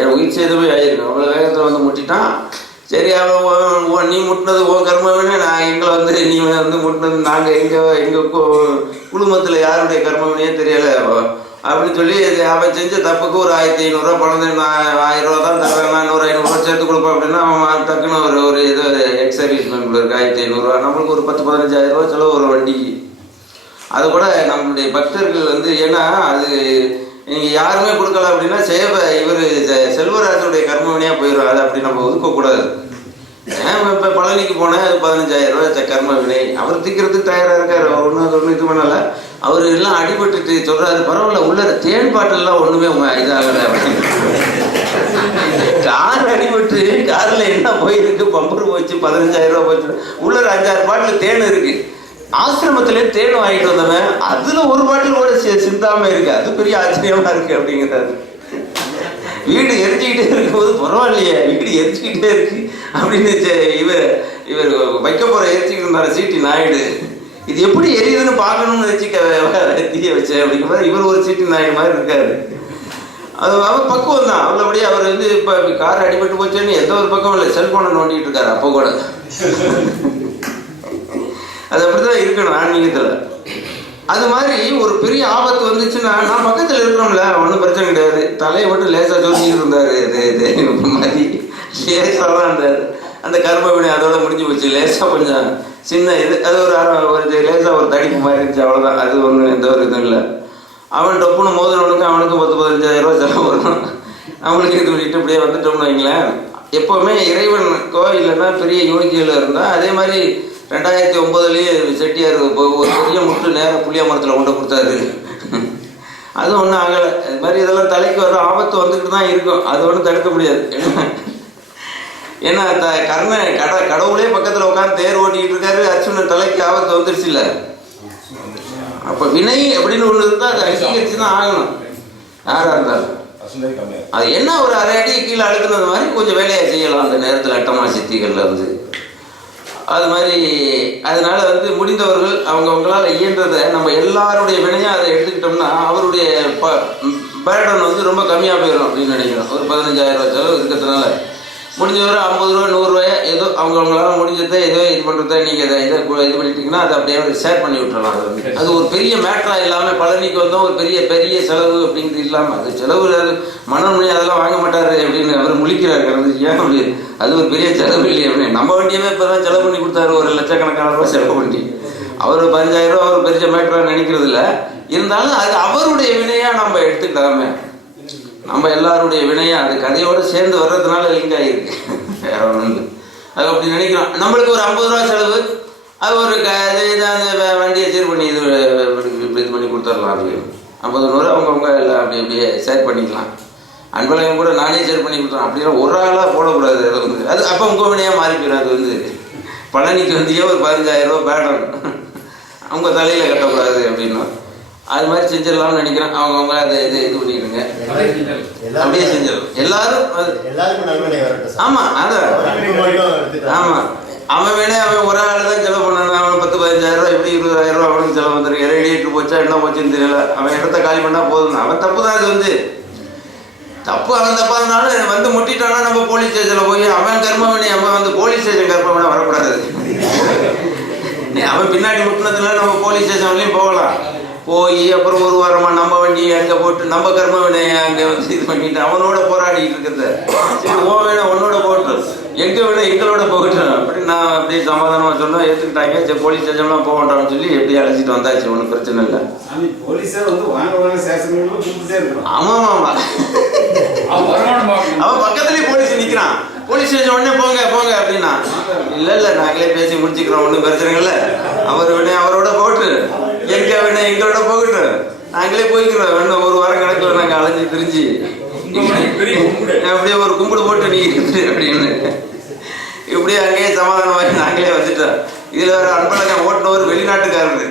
என் உயிர் சேதமே ஆகிருக்கும். அவ்வளோ வேகத்தில் வந்து முட்டிட்டான். சரி அவன் நீ முட்டினது உன் கர்மவினை, நான் எங்களை வந்து நீ வந்து முட்டினது நாங்கள் எங்கள் குடும்பத்தில் யாருடைய கர்மவினையே தெரியலை அப்படின்னு சொல்லி அவன் செஞ்ச தப்புக்கு ஒரு 1500 பணம், நான் 1000 ரூபா தான் தருவேன், நான் ஒரு 500 ரூபா சேர்த்து கொடுப்பேன் அப்படின்னா அவன் டக்குன்னு ஒரு இது எக்ஸ் சர்வீஸ் மெம்பர் இருக்குது 1500 நம்மளுக்கு ஒரு 10-15,000 ரூபா செலவு ஒரு வண்டிக்கு. அது கூட நம்மளுடைய பக்தர்கள் வந்து ஏன்னா அது நீங்கள் யாருமே கொடுக்கல அப்படின்னா இவர் செல்வராஜனுடைய கர்மவினையாக போயிடும். அதை அப்படி நம்ம ஒதுக்கக்கூடாது. இப்போ பழனிக்கு போனேன், அது 15,000 ரூபா கர்ம வினை. அவர் திக்கிறதுக்கு தயாராக இருக்கார். அவர் ஒன்றும் இது பண்ணலை. அவர் எல்லாம் அடிபட்டுட்டு சொல்கிறாரு, பரவாயில்ல உள்ள தேன் பாட்டெல்லாம் ஒன்றுமே இதாகலை அப்படின்னு. கார் அடிபட்டு காரில் என்ன போயிருக்கு, பம்பர் போச்சு, 15,000 ரூபா போச்சு. உள்ள 5-6 பாட்டில் தேன் இருக்குது. ஆசிரமத்திலே தேன் வாங்கிட்டு வந்தவன் அதில் ஒரு பாட்டில் கூட சிந்தாமல் இருக்குது. அது பெரிய ஆச்சரியமாக இருக்குது அப்படிங்கிறாரு. வீடு எரிஞ்சிக்கிட்டே இருக்கும்போது பரவாயில்லையே, வீடு எரிஞ்சிக்கிட்டே இருக்கு அப்படின்னு இவர் வைக்க போகிற எரிச்சிக்கிட்டு இருந்தார் சீட்டி நாயுடு. இது எப்படி எரியுதுன்னு பார்க்கணும்னு தீய வச்சேன் அப்படிங்கிற மாதிரி இவர் ஒரு சீட்டி நாயுடு மாதிரி இருக்காரு. அது அவர் பக்குவம் தான். அவ்வளோபடியே அவர் வந்து இப்போ கார் அடிபட்டு போச்சேன்னு எந்த ஒரு பக்கம் இல்லை, செல்ஃபோனை நோண்டிகிட்டு இருக்காரு அப்போ கூட. அது அப்படி தான் இருக்கணும் ஆன்மீகத்தில். அது மாதிரி ஒரு பெரிய ஆபத்து வந்துச்சுன்னா நான் பக்கத்தில் இருக்கிறோம்ல, ஒன்றும் பிரச்சனை கிடையாது. தலையை மட்டும் லேசாக சொல்லிக்கிட்டு இருந்தார். இது மாதிரி லேசாக தான் இருந்தார். அந்த கர்ம வினை அதோட முடிஞ்சு போச்சு. லேசாக கொஞ்சம் சின்ன இது, அது ஒரு லேசாக ஒரு தடிப்பு மாதிரி இருந்துச்சு, அவ்வளோதான். அது ஒன்றும் எந்த ஒரு இதுவும் இல்லை. அவன் டொப்புன்னு மோதனவனுக்கு அவனுக்கும் 10-15,000 ரூபா செலவு வரும். அவனுக்கு இது பண்ணிட்டு இப்படியே வந்துட்டோம்னு வைங்களேன். எப்போவுமே இறைவன் கோயில்னா பெரிய யோகிகள் இருந்தால் அதே மாதிரி 2009 செட்டியார் ஒரு பெரிய முட்டு நேராக புளியா மரத்தில் கொண்டு கொடுத்தாரு. அதுவும் ஒன்றும் ஆகலை. அது மாதிரி இதெல்லாம் தலைக்கு வர ஆபத்து வந்துக்கிட்டு தான் இருக்கும். அது ஒன்றும் தடுக்க முடியாது. ஏன்னா கடவுளே பக்கத்தில் உட்காந்து தேர் ஓட்டிக்கிட்டு இருக்காரு. அர்ஜுனன் தலைக்கு ஆபத்து வந்துருச்சு இல்லை. அப்போ வினை அப்படின்னு ஒன்று இருந்தால் அது அங்கீகரிச்சு தான் ஆகணும் யாராக இருந்தாலும். அது என்ன ஒரு அரை அடி கீழே அழுக்குறது மாதிரி கொஞ்சம் வேலையை செய்யலாம் அந்த நேரத்தில் அட்டமா சித்திகளில் வந்து. அது மாதிரி அதனால வந்து முடிந்தவர்கள் அவங்களால இயன்றதை நம்ம எல்லாருடைய வினையாக அதை எடுத்துக்கிட்டோம்னா அவருடைய பேர்டன் வந்து ரொம்ப கம்மியாக போயிடும் அப்படின்னு நினைக்கிறோம். ஒரு 15,000 ரூபா செலவு இருக்கிறதுனால முடிஞ்சவரை 50 ரூபா 100 ரூபாய் ஏதோ அவங்களால முடிஞ்சதை ஏதோ இது பண்ணுறத நீங்கள் இதை இது பண்ணிட்டீங்கன்னா அதை அப்படியே ஷேர் பண்ணி விட்டுறலாம். அது ஒரு பெரிய மேட்டராக இல்லாமல் பழனிக்கு வந்தோம் ஒரு பெரிய செலவு அப்படிங்கிறது இல்லாமல் அது செலவு மனமொழி அதெல்லாம் வாங்க மாட்டார் அப்படின்னு அவர் முழிக்கிறார் கிடந்து. ஏன் அப்படி அது ஒரு பெரிய செலவு இல்லையே அப்படின்னு. நம்ம வண்டியவே இப்போ தான் செலவு பண்ணி கொடுத்தாரு. ஒரு லட்சக்கணக்கான ரூபா செலவு பண்ணி அவர் 15,000 ரூபா அவர் பெரிய மேட்டராக நினைக்கிறது இல்லை. இருந்தாலும் அது அவருடைய வினையாக நம்ம எடுத்துக்கிட்டாமே. நம்ம எல்லாருடைய வினையா அது கதையோடு சேர்ந்து வர்றதுனால லிங்க் ஆகிருக்கு. வேற ஒன்றும் இல்லை. அது அப்படி நினைக்கிறோம். நம்மளுக்கு ஒரு 50 ரூபா செலவு, அது ஒரு அந்த வண்டியை சீர் பண்ணி இது பண்ணி கொடுத்துடலாம். அப்படி 50 ரூபா அவங்கவுங்க எல்லாம் அப்படியே ஷேர் பண்ணிக்கலாம். அன்பழகம் கூட நானே ஷேர் பண்ணி கொடுத்துறேன். அப்படின்னா ஒரு ஆளாக போடக்கூடாது. அது வந்து அது அப்போ உங்கள் வினையாக மாறி போயிடும். அது வந்து பழனிக்கு வந்தியே ஒரு 15,000 ரூபா பேட்டன் அவங்க தலையில் கட்டக்கூடாது அப்படின்னா அது மாதிரி செஞ்சிடலாம்னு நினைக்கிறேன். அவங்கவுங்க அதை இது பண்ணிடுங்க. அப்படியே செஞ்சிடலாம். எல்லாரும் ஆமாம் அதான் ஆமாம். அவன் வேணே அவன் ஒரு ஆள் தான் செலவு பண்ணானு. அவன் 10-15,000 ரூபா எப்படி 20,000 ரூபா அவனுக்கு செலவு வந்துருக்கு. ரேடியேட்டர் போச்சா என்ன போச்சுன்னு தெரியல. அவன் இடத்த காலி பண்ணால் போதும். அவன் தப்பு தான். இது வந்து தப்பு. அவன் தப்பாக இருந்தாலும் வந்து முட்டிட்டானா நம்ம போலீஸ் ஸ்டேஷனில் போய் அவன் கர்மவினை அவன் வந்து போலீஸ் ஸ்டேஷன் கர்மவினை வரக்கூடாது. அவன் பின்னாடி முட்டினதுனால நம்ம போலீஸ் ஸ்டேஷன்லேயும் போகலாம். போய் அப்புறம் ஒரு வாரமாக நம்ம வண்டியை அங்கே போட்டு நம்ம கர்ம வினையை அங்கே வந்து இது பண்ணிட்டு அவனோட போராடிட்டு இருக்கிறத சரி ஓ வேணா உன்னோட போட்டு எங்கே வேணா எங்களோட போகட்டும் அப்படின்னு நான் அப்படியே சமாதானமாக சொன்னால் ஏற்றுக்கிட்டாங்க. சரி போலீஸ் ஸ்டேஷன்லாம் போக வேண்டாம்னு சொல்லி எப்படி அழைச்சிட்டு வந்தாச்சு. ஒன்றும் பிரச்சனை இல்லை. ஆமாம் ஆமாம். அவன் பக்கத்துலேயே போலீஸ் நிற்கிறான். போலீஸ் ஸ்டேஷன் உடனே போங்க அப்படின்னா இல்லை நாங்களே பேசி முடிச்சுக்கிறோம், ஒன்றும் பிரச்சனை இல்லை. அவர் வேணே அவரோட போட்டு எங்கே வேணா எங்களோட போகட்டும், நாங்களே போய்க்கிறோம். வேணும் ஒரு வாரம் கணக்கில் நாங்கள் அலைஞ்சி திரிஞ்சு பெரிய கும்பிடு. அப்படியே ஒரு கும்பிடு போட்டு நீ இருக்குது அப்படின்னு இப்படியே அங்கேயே சமாதானமாகி நாங்களே வந்துட்டோம். இதில் வேற அன்பழகன் ஓட்டுனவர் வெளிநாட்டுக்காரரு.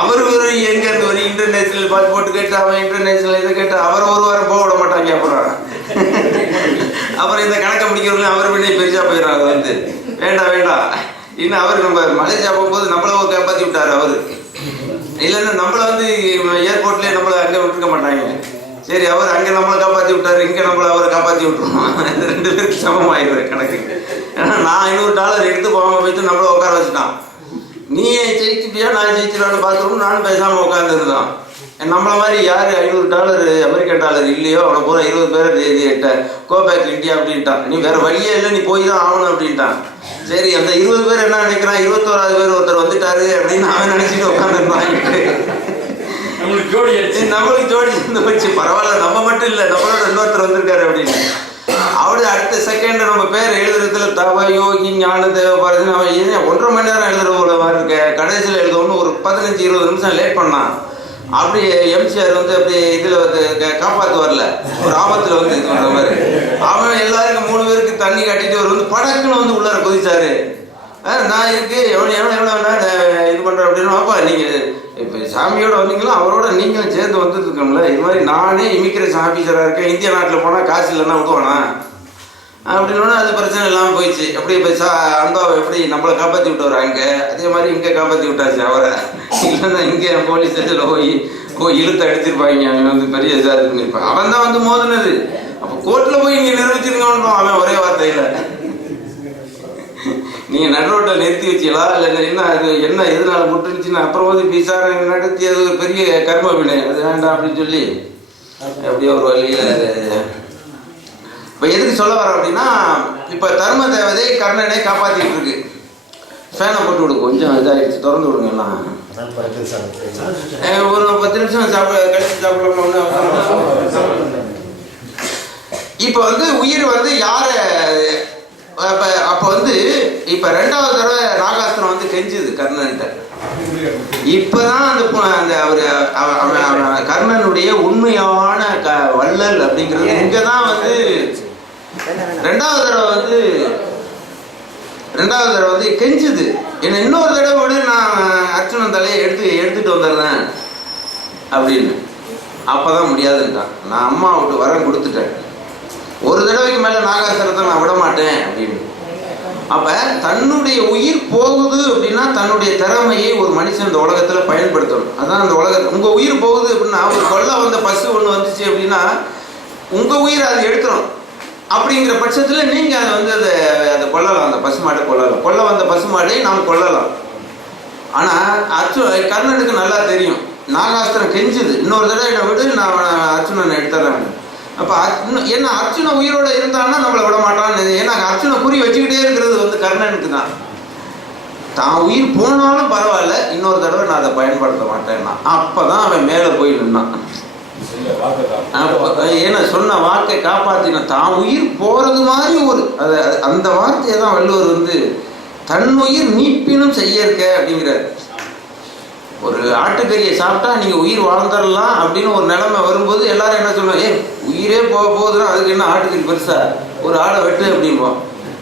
அவர் ஒரு எங்கேருந்து ஒரு இன்டர்நேஷனல் பாஸ்போர்ட் கேட்டு அவன் இன்டர்நேஷனல் இதை கேட்டு அவரை ஒரு வாரம் போக விட மாட்டாங்க. அப்புறம் இந்த கணக்கை முடிக்கிறவங்களும் அவர் பண்ணி பெருசாக போயிடுறாங்க. வந்து வேண்டாம் வேண்டாம் இன்னும் அவர் நம்ம மலேசியா போகும்போது நம்மள ஒரு காப்பாற்றி விட்டார் அவர். இல்லைன்னா நம்மளை வந்து ஏர்போர்ட்லேயே நம்மளை அங்கே விட்டுருக்க மாட்டாங்க. சரி அவர் அங்கே நம்மளை காப்பாற்றி விட்டார், இங்கே நம்மளை அவரை காப்பாற்றி விட்டுருவோம். இந்த 2 பேருக்கு சமமாகிடுவேன் கணக்கு. ஏன்னா நான் $500 எடுத்து போகாமல் போயிட்டு நம்மளை உட்கார வச்சுட்டான். நீ ஜெயிச்சுட்டியா நான் ஜெயிச்சிடான்னு பார்த்துருவோம். நானும் பேசாமல் உட்காந்துருந்தான். நம்மள மாதிரி யார் $500 அமெரிக்கன் டாலர் இல்லையோ அவனை பூரா 20 பேரை கோபேக் இந்தியா அப்படின்ட்டான். நீ வேற வழியே இல்லை, நீ போய் தான் ஆகணும் அப்படின்ட்டான். சரி அந்த 20 பேர் என்ன நினைக்கிறான், 21வது பேர் ஒருத்தர் வந்துட்டாரு அப்படின்னு அவன் நினைச்சிட்டு உட்காந்துருப்பான். நம்மளுக்கு ஜோடி இருந்து போச்சு. பரவாயில்ல நம்ம மட்டும் இல்லை, நம்மளோட இன்னொருத்தர் வந்திருக்காரு அப்படின்னு. அவரு அடுத்த செகண்ட் நம்ம பேர் எழுதுறதுல தவ யோகி ஞான தேவைப்படுதுன்னு அவன் 1.5 மணி நேரம் எழுதுற போல மாதிரி இருக்க. கடைசியில் எழுதணும்னு ஒரு 15-20 நிமிஷம் லேட் பண்ணான். அப்படி எம்ஜிஆர் வந்து அப்படி இதில் வந்து காப்பாற்று வரல, ஒரு ஆபத்தில் வந்து இது பண்ணுற மாதிரி. அவன் எல்லாருக்கும் 3 பேருக்கு தண்ணி கட்டிட்டு அவர் வந்து படக்குன்னு வந்து உள்ளார குதிச்சாரு. நான் இருக்கு எவ்வளோ இது பண்ணுறேன் அப்படின்னு. அப்பா நீங்கள் இப்போ சாமியோட வந்தீங்களா, அவரோட நீங்களும் சேர்ந்து வந்துருக்கோம்ல. இது மாதிரி நானே இமிக்ரேஷன் ஆஃபீஸராக இருக்கேன், இந்திய நாட்டில் போனால் காசு இல்லைன்னா விடுவானா அப்படின்னு. அது பிரச்சனை இல்லாமல் போயிடுச்சு. அப்படி இப்போ அந்தாவை எப்படி நம்மளை காப்பாற்றி விட்டு அங்கே, அதே மாதிரி இங்கே காப்பாற்றி விட்டாச்சு அவரை. இல்லைன்னா இங்கே போலீஸ் ஸ்டேஷனில் போய் இழுத்து அடிச்சிருப்பாங்க. அவன் வந்து பெரிய இதாக இருக்குன்னு. இப்போ அவன் தான் வந்து மோதினது. அப்போ கோர்ட்டில் போய் இங்கே நிரூபிச்சிருக்கோன்றோம். அவன் ஒரே வார்த்தையில் நீங்கள் நடுரோட்டை நிறுத்தி வச்சீங்களா இல்லை என்ன அது என்ன எதனால முட்டுருச்சுன்னு அப்புறம் வந்து விசாரணை நடத்தி அது ஒரு பெரிய கர்ம வினை, அது வேண்டாம் அப்படின்னு சொல்லி அப்படியே ஒரு வழியில். இப்போ எதுக்கு சொல்ல வரோம் அப்படின்னா, இப்போ தர்ம தேவதை கர்ணனை காப்பாற்றிட்டு இருக்கு. ஃபேனை போட்டு விடு, கொஞ்சம் இதாகிடுச்சு, திறந்து விடுங்கண்ணா. ஒரு 10 நிமிஷம் கழிச்சு சாப்பிடலாம். இப்போ வந்து உயிர் வந்து யாரை அப்போ வந்து இப்போ 2வது தடவை நாகாஸ்திரம் வந்து கெஞ்சுது கர்ணன்ட்ட. இப்போதான் அந்த அவர் கர்ணனுடைய உண்மையான வள்ளல் அப்படிங்கிறது இங்கே தான் வந்து 2வது தடவை வந்து கெஞ்சுது. என்ன இன்னொரு தடவை விட நான் அர்ஜுனன் தலையை எடுத்துட்டு வந்துடுறேன் அப்படின்னு. அப்போதான் முடியாதுன்ட்டான். நான் அம்மா விட்டு வரம் கொடுத்துட்டேன், ஒரு தடவைக்கு மேலே நாகாசுரத்தை நான் விட மாட்டேன் அப்படின்னு. அப்போ தன்னுடைய உயிர் போகுது அப்படின்னா தன்னுடைய திறமையை ஒரு மனுஷன் இந்த உலகத்தில் பயன்படுத்தணும். அதான் அந்த உலகத்தில் உங்கள் உயிர் போகுது அப்படின்னா, ஒரு கொல்ல வந்த பசு ஒன்று வந்துச்சு அப்படின்னா உங்கள் உயிரை அது எடுத்துரும். அப்படிங்கிற பட்சத்தில் நீங்கள் அதை வந்து அதை கொல்லலாம், அந்த பசுமாட்டை கொல்லலாம். கொல்ல வந்த பசுமாட்டை நாம் கொல்லலாம். ஆனால் கர்ணனுக்கு நல்லா தெரியும், நாகாஸ்திரம் கெஞ்சுது, இன்னொரு தடவை விடு நான் அர்ஜுனனை எடுத்துறேன். அப்போ என்ன அர்ஜுன உயிரோட இருந்தான்னா நம்மளை விட மாட்டான்னு. ஏன்னா அர்ஜுன குறி வச்சுக்கிட்டே இருக்கிறது வந்து கர்ணனுக்கு தான். தான் உயிர் போனாலும் பரவாயில்ல, இன்னொரு தடவை நான் அதை பயன்படுத்த மாட்டேன்னா. அப்போதான் அவன் மேலே போய் நின்னான். ஏன்னா சொன்ன வாக்கை காப்பாற்றின. தான் உயிர் போறது மாதிரி ஒரு அந்த வார்த்தையை தான் வள்ளுவர் வந்து தன்னுயிர் நீப்பினும் செய்ய இருக்க அப்படிங்கிறார். ஒரு ஆட்டுக்கறியை சாப்பிட்டா நீங்கள் உயிர் வாழ்ந்துடலாம் அப்படின்னு ஒரு நிலைமை வரும்போது எல்லாரும் என்ன சொல்லுவாங்க, உயிரே போகுதுன்னா அதுக்கு என்ன ஆட்டுக்கறி பெருசா, ஒரு ஆடை வெட்டு அப்படிம்போம்.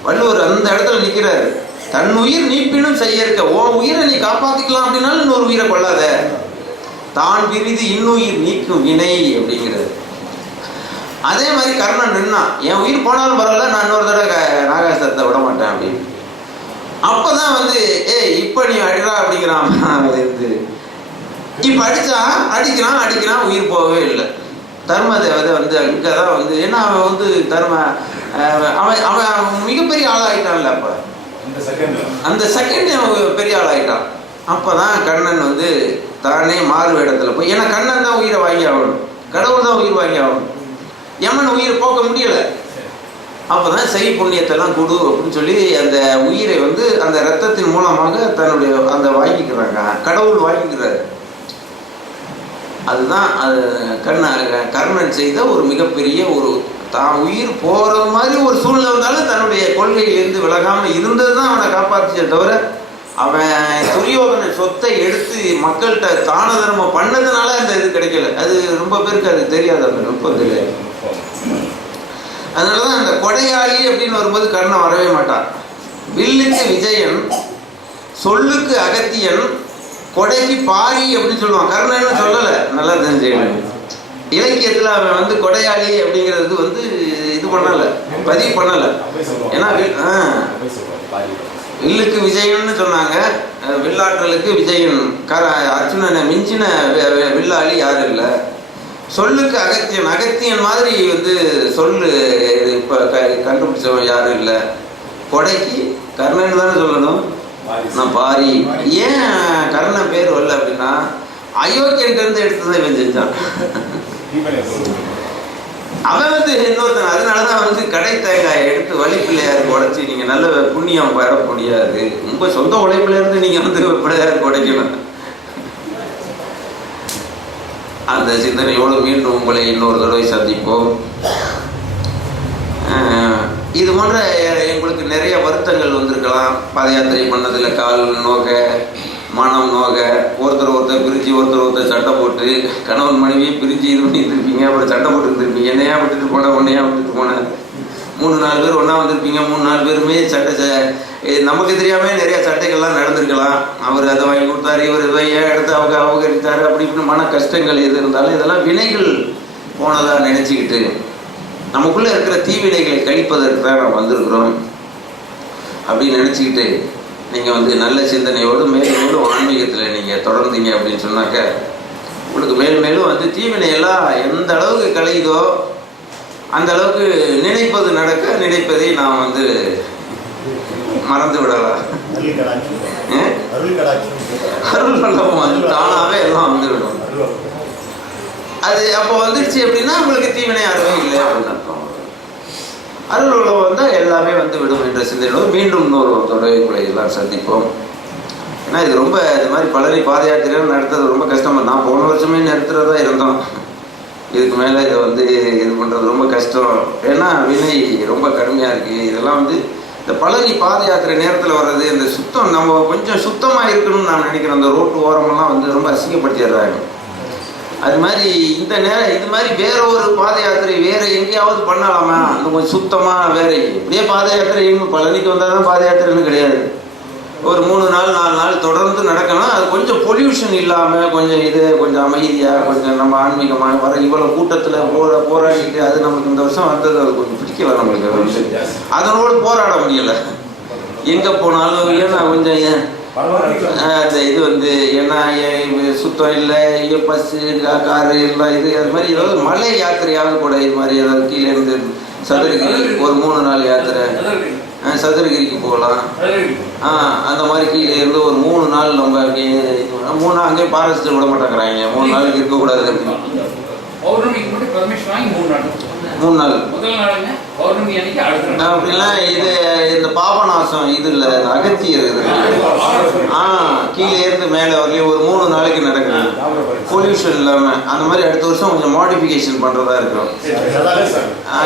வள்ளுவர் அந்த இடத்துல நிற்கிறாரு. தன் உயிர் நீப்பினும் செய்ய இருக்க, உன் உயிரை நீ காப்பாற்றிக்கலாம் அப்படின்னாலும் இன்னொரு உயிரை கொள்ளாத, தான் விரிது இன்னுயிர் நீக்கும் வினை அப்படிங்கிறது. அதே மாதிரி கர்ணன் நின்னா, என் உயிர் போனாலும் பரவாயில்ல, நான் இன்னொரு தடவை நாகாஸ்திரத்தை விட மாட்டேன் அப்படின்னு. அப்போதான் வந்து இப்போ நீ அடிடா அப்படிங்கிறான். இப்போ அடிக்கிறான் உயிர் போகவே இல்லை. தர்ம தேவதை வந்து அங்கே தான் வந்து, ஏன்னா அவன் வந்து அவன் மிகப்பெரிய ஆளாகிட்டான்ல. அப்போ அந்த செகண்ட் அவன் பெரிய ஆளாகிட்டான். அப்போ தான் கண்ணன் வந்து தானே மாறு வேடத்தில் போய், ஏன்னா கண்ணன் தான் உயிரை வாங்கி ஆகணும், கடவுள் தான் உயிர் வாங்கி ஆகணும், யமன் உயிரை போக்க முடியலை. அப்போ தான் செய் புண்ணியத்தெல்லாம் கொடு அப்படின்னு சொல்லி அந்த உயிரை வந்து அந்த ரத்தத்தின் மூலமாக தன்னுடைய அந்த வாங்கிக்கிறாங்க, கடவுள் வாங்கிக்கிறாரு. அதுதான் அது கர்ணன் செய்த ஒரு மிகப்பெரிய ஒரு தான் உயிர் போகிறது மாதிரி ஒரு சூழ்நிலை இருந்தாலும் தன்னுடைய கொள்கையிலேருந்து விலகாமல் இருந்தது தான் அவனை காப்பாற்றிச்சே தவிர, அவன் துரியோதன சொத்தை எடுத்து மக்கள்கிட்ட தான தர்மம் பண்ணதுனால அந்த இது கிடைக்கல. அது ரொம்ப பேருக்கு அது தெரியாது, அந்த நுட்பம் தெரியாது. அதனால தான் அந்த கொடையாளி அப்படின்னு வரும்போது கர்ணன் வரவே மாட்டான். வில்லுக்கு விஜயன், சொல்லுக்கு அகத்தியன், கொடைக்கு பாரி அப்படின்னு சொல்லுவான். கர்ணன்னு சொல்லலை, நல்லா தெரிஞ்சுக்கணும். இலக்கியத்தில் அவன் வந்து கொடையாளி அப்படிங்கிறது வந்து இது பண்ணலை, பதிவு பண்ணலை. ஏன்னா வில்லுக்கு விஜயன்னு சொன்னாங்க, வில்லாற்றலுக்கு விஜயன். அர்ஜுனனை மிஞ்சின வில்லாளி யாரும் இல்லை. சொல்லுக்கு அகத்தியன், அகத்தியன் மாதிரி வந்து சொல்லு இப்போ கண்டுபிடிச்சவன் யாரும் இல்லை. கொடைக்கு கர்ணன் தானே சொல்லணும், நான் பாரி. ஏன் கர்ணன் பேர் வரல அப்படின்னா அயோக்கியன்ட்டு எடுத்துதான் இவன் செஞ்சான். அவன் வந்து இன்னொருத்தன். அதனாலதான் வந்து கடை தேங்காயை எடுத்து வழி பிள்ளையாருக்கு உடைச்சி நீங்க நல்ல புண்ணியம் பெற முடியாது. உங்க சொந்த உழைப்புல இருந்து நீங்க வந்து பிள்ளையாருக்கு உடைக்கணும். அந்த சிந்தனையோடு மீண்டும் உங்களை இன்னொரு தடவை சந்திப்போம். இது போன்ற எங்களுக்கு நிறைய வருத்தங்கள் வந்திருக்கலாம். பாத யாத்திரை பண்ணதில் கால் நோக, மனம் நோக, ஒருத்தர் பிரிஞ்சு சண்டை போட்டு, கணவன் மனைவியை பிரிஞ்சு இது பண்ணிட்டு இருப்பீங்க. அப்புறம் சண்டை போட்டு இருந்திருப்பீங்க. என்னையா விட்டுட்டு போனேன், உன்னையா விட்டுட்டு போனேன். 3-4 பேர் ஒன்றா வந்திருப்பீங்க. 3-4 பேருமே சட்டை நமக்கு தெரியாமல் நிறைய சட்டைகள்லாம் நடந்திருக்கலாம். அவர் அதை வாங்கி கொடுத்தாரு, இவர் இதை ஏன் எடுத்து அவங்க அபகரித்தார், அப்படி இப்படின்னு மன கஷ்டங்கள் எது இருந்தாலும் இதெல்லாம் வினைகள் போனதாக நினச்சிக்கிட்டு நமக்குள்ளே இருக்கிற தீவினைகளை கழிப்பதற்கு தான் நம்ம வந்திருக்கிறோம் அப்படின்னு நினச்சிக்கிட்டு நீங்கள் வந்து நல்ல சிந்தனையோடு மேலும் ஆன்மீகத்தில் நீங்கள் தொடர்ந்தீங்க அப்படின்னு சொன்னாக்க உங்களுக்கு மேலும் வந்து தீவினையெல்லாம் எந்த அளவுக்கு கலையுதோ அந்த அளவுக்கு நினைப்பது நடக்க, நினைப்பதை நாம் வந்து மறந்து விடலாம். அருள் பள்ளம் வந்து தானாகவே எல்லாம் வந்துவிடும். அது அப்போ வந்துடுச்சு அப்படின்னா உங்களுக்கு தீவினை அருமை இல்லை அப்படின்னு அர்த்தம். அருள் உலகம் வந்தால் எல்லாமே வந்து விடும் என்ற சிந்தனையோடு மீண்டும் இன்னொரு தொடர்புகளை எல்லாம் சந்திப்போம். ஏன்னா இது ரொம்ப இது மாதிரி பழனி பாத யாத்திரைகள் நடத்துறது ரொம்ப கஷ்டமாக. நான் போன வருஷமே நிறுத்துறதா இருந்தோம். இதுக்கு மேலே இதை வந்து இது பண்ணுறது ரொம்ப கஷ்டம். ஏன்னா வினை ரொம்ப கடுமையாக இருக்குது. இதெல்லாம் வந்து இந்த பழனி பாத யாத்திரை நேரத்தில் வர்றது, இந்த சுத்தம் நம்ம கொஞ்சம் சுத்தமாக இருக்கணும்னு நான் நினைக்கிறேன். அந்த ரோட்டு ஓரமெல்லாம் வந்து ரொம்ப அசிங்கப்படுத்திடுறாங்க. அது மாதிரி இந்த நேரம் இது மாதிரி வேற ஒரு பாத யாத்திரை வேற எங்கேயாவது பண்ணலாமா? அந்த கொஞ்சம் சுத்தமாக வேற இப்படியே பாத யாத்திரை பழனிக்கு வந்தால் தான் பாத யாத்திரைன்னு கிடையாது. ஒரு 3-4 நாள் தொடர்ந்து நடக்கணும். அது கொஞ்சம் பொல்யூஷன் இல்லாமல் கொஞ்சம் கொஞ்சம் அமைதியாக கொஞ்சம் நம்ம ஆன்மீகமாக வர இவ்வளோ கூட்டத்தில் போராடிட்டு அது நமக்கு இந்த வருஷம் வந்தது அது கொஞ்சம் பிடிக்கல நம்மளுக்கு. அதனோடு போராட முடியலை. எங்கே போனாலும் ஏன்னா கொஞ்சம் அந்த இது வந்து ஏன்னா சுத்தம் இல்லை, பஸ்ஸு காரு எல்லாம் இது அது மாதிரி ஏதாவது மலை யாத்திரையாவது கூட இது மாதிரி ஏதாவது கீழேருந்து சதுரகிரி ஒரு 3 நாள் யாத்திரை சதுரகிரிக்கு போகலாம். அந்த மாதிரி கீழே இருந்து ஒரு 3 நாள் நம்ம அங்கேயே 3 நாள் அங்கேயே பாரஸ்ட்டு விட மாட்டேங்கிறாங்க. 3 நாளுக்கு இருக்கக்கூடாது அப்படின்னு. 3 நாள் அப்படிலாம் இது இந்த பாபநாசம் இது இல்லை, அகத்தியர் கீழே இருந்து மேலே வரலையும் ஒரு 3 நாளைக்கு நடக்குது பொல்யூஷன் இல்லாமல். அந்த மாதிரி அடுத்த வருஷம் கொஞ்சம் மாடிஃபிகேஷன் பண்ணுறதா இருக்கும்.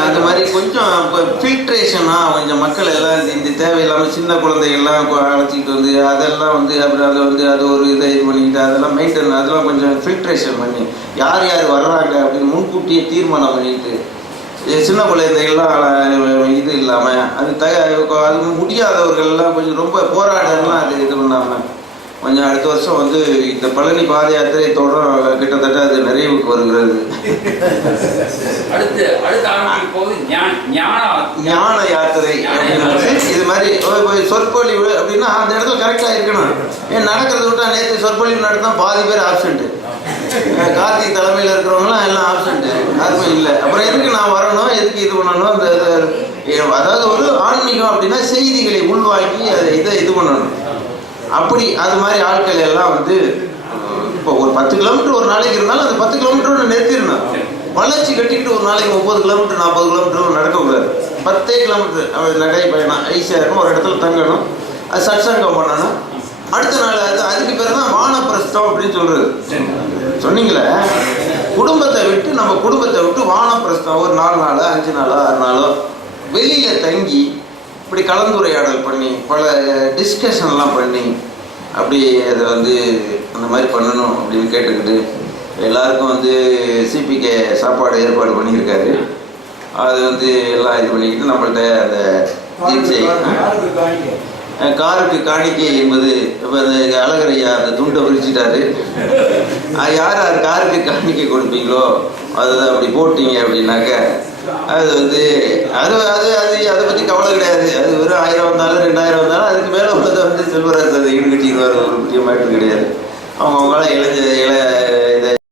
அந்த மாதிரி கொஞ்சம் இப்போ ஃபில்ட்ரேஷனாக கொஞ்சம் மக்கள் எல்லாம் இந்த தேவையில்லாமல் சின்ன குழந்தைகள்லாம் அழைச்சிக்கிட்டு வந்து அதெல்லாம் வந்து அப்புறம் அதை வந்து அது ஒரு இதை இது பண்ணிக்கிட்டு அதெல்லாம் மெயின்டைன் அதெல்லாம் கொஞ்சம் ஃபில்ட்ரேஷன் பண்ணி யார் வர்றாங்க அப்படின்னு முன்கூட்டியே தீர்மானம் பண்ணிட்டு சின்ன குழந்தைகள்லாம் இது இல்லாமல் அது முடியாதவர்கள்லாம் கொஞ்சம் ரொம்ப போராடலாம் அது இது பண்ணாமல் கொஞ்சம் அடுத்த வருஷம் வந்து இந்த பழனி பாத யாத்திரை தொடர் கிட்டத்தட்ட அது நிறைவுக்கு வருகிறது. ஞான யாத்திரை இது மாதிரி சொற்பொழிவு அப்படின்னா அந்த இடத்துல கரெக்டாக இருக்கணும். ஏன் நடக்கிறத விட்டா நேற்று சொற்பொழிவு நடத்தினா பாதி பேர் ஆப்சண்ட்டு. கார்த்திக் தலைமையில் இருக்கிறவங்களாம் எல்லாம் ஆப்சண்ட்டு, யாருமே இல்லை. அப்புறம் எதுக்கு நான் வரணும், எதுக்கு இது பண்ணணும்? அந்த அதாவது ஒரு ஆன்மீகம் அப்படின்னா செய்திகளை உள்வாங்கி அதை இது பண்ணணும். அப்படி அது மாதிரி ஆட்கள் எல்லாம் வந்து இப்போ ஒரு 10 கிலோமீட்டர் ஒரு நாளைக்கு இருந்தாலும் அந்த 10 கிலோமீட்டர் நிறுத்திடணும். வளர்ச்சி கட்டிக்கிட்டு ஒரு நாளைக்கு 30 கிலோமீட்டர் 40 கிலோமீட்டர் நடக்கக்கூடாது. 10 கிலோமீட்டர் நடை பயணம் ஈஸியாக இருக்கும். ஒரு இடத்துல தங்கணும், அது சத்சங்கம் பண்ணணும். அடுத்த நாள் அதுக்கு பேர் தான் வானப்பிரஸ்தம் அப்படின்னு சொல்றது. சொன்னீங்களே குடும்பத்தை விட்டு வானப்பிரஸ்தம் ஒரு 4 நாளோ 5 நாளோ 6 நாளோ வெளியில தங்கி இப்படி கலந்துரையாடல் பண்ணி பல டிஸ்கஷன்லாம் பண்ணி அப்படி அதை வந்து அந்த மாதிரி பண்ணணும் அப்படின்னு கேட்டுக்கிட்டு எல்லாருக்கும் வந்து சிபிகே சாப்பாடு ஏற்பாடு பண்ணியிருக்காரு. அது வந்து எல்லாம் இது பண்ணிக்கிட்டு நம்மள்ட்ட அந்த தீட்சை காருக்கு காணிக்கை என்பது இப்போ அந்த அழகரையா அந்த துண்டை விரிச்சிட்டாரு. யார் யார் காருக்கு காணிக்கை கொடுப்பீங்களோ அதை அப்படி போட்டீங்க அப்படின்னாக்க அது வந்து அது அது அது அதை பற்றி கவலை கிடையாது. அது வெறும் 1000 வந்தாலும் 2000 வந்தாலும் அதுக்கு மேலே உள்ளதை வந்து செல்வராஜ் அதை ஈடுகட்டிடுவார். ஒரு பெரிய மாற்றம் கிடையாது. அவங்களால இதை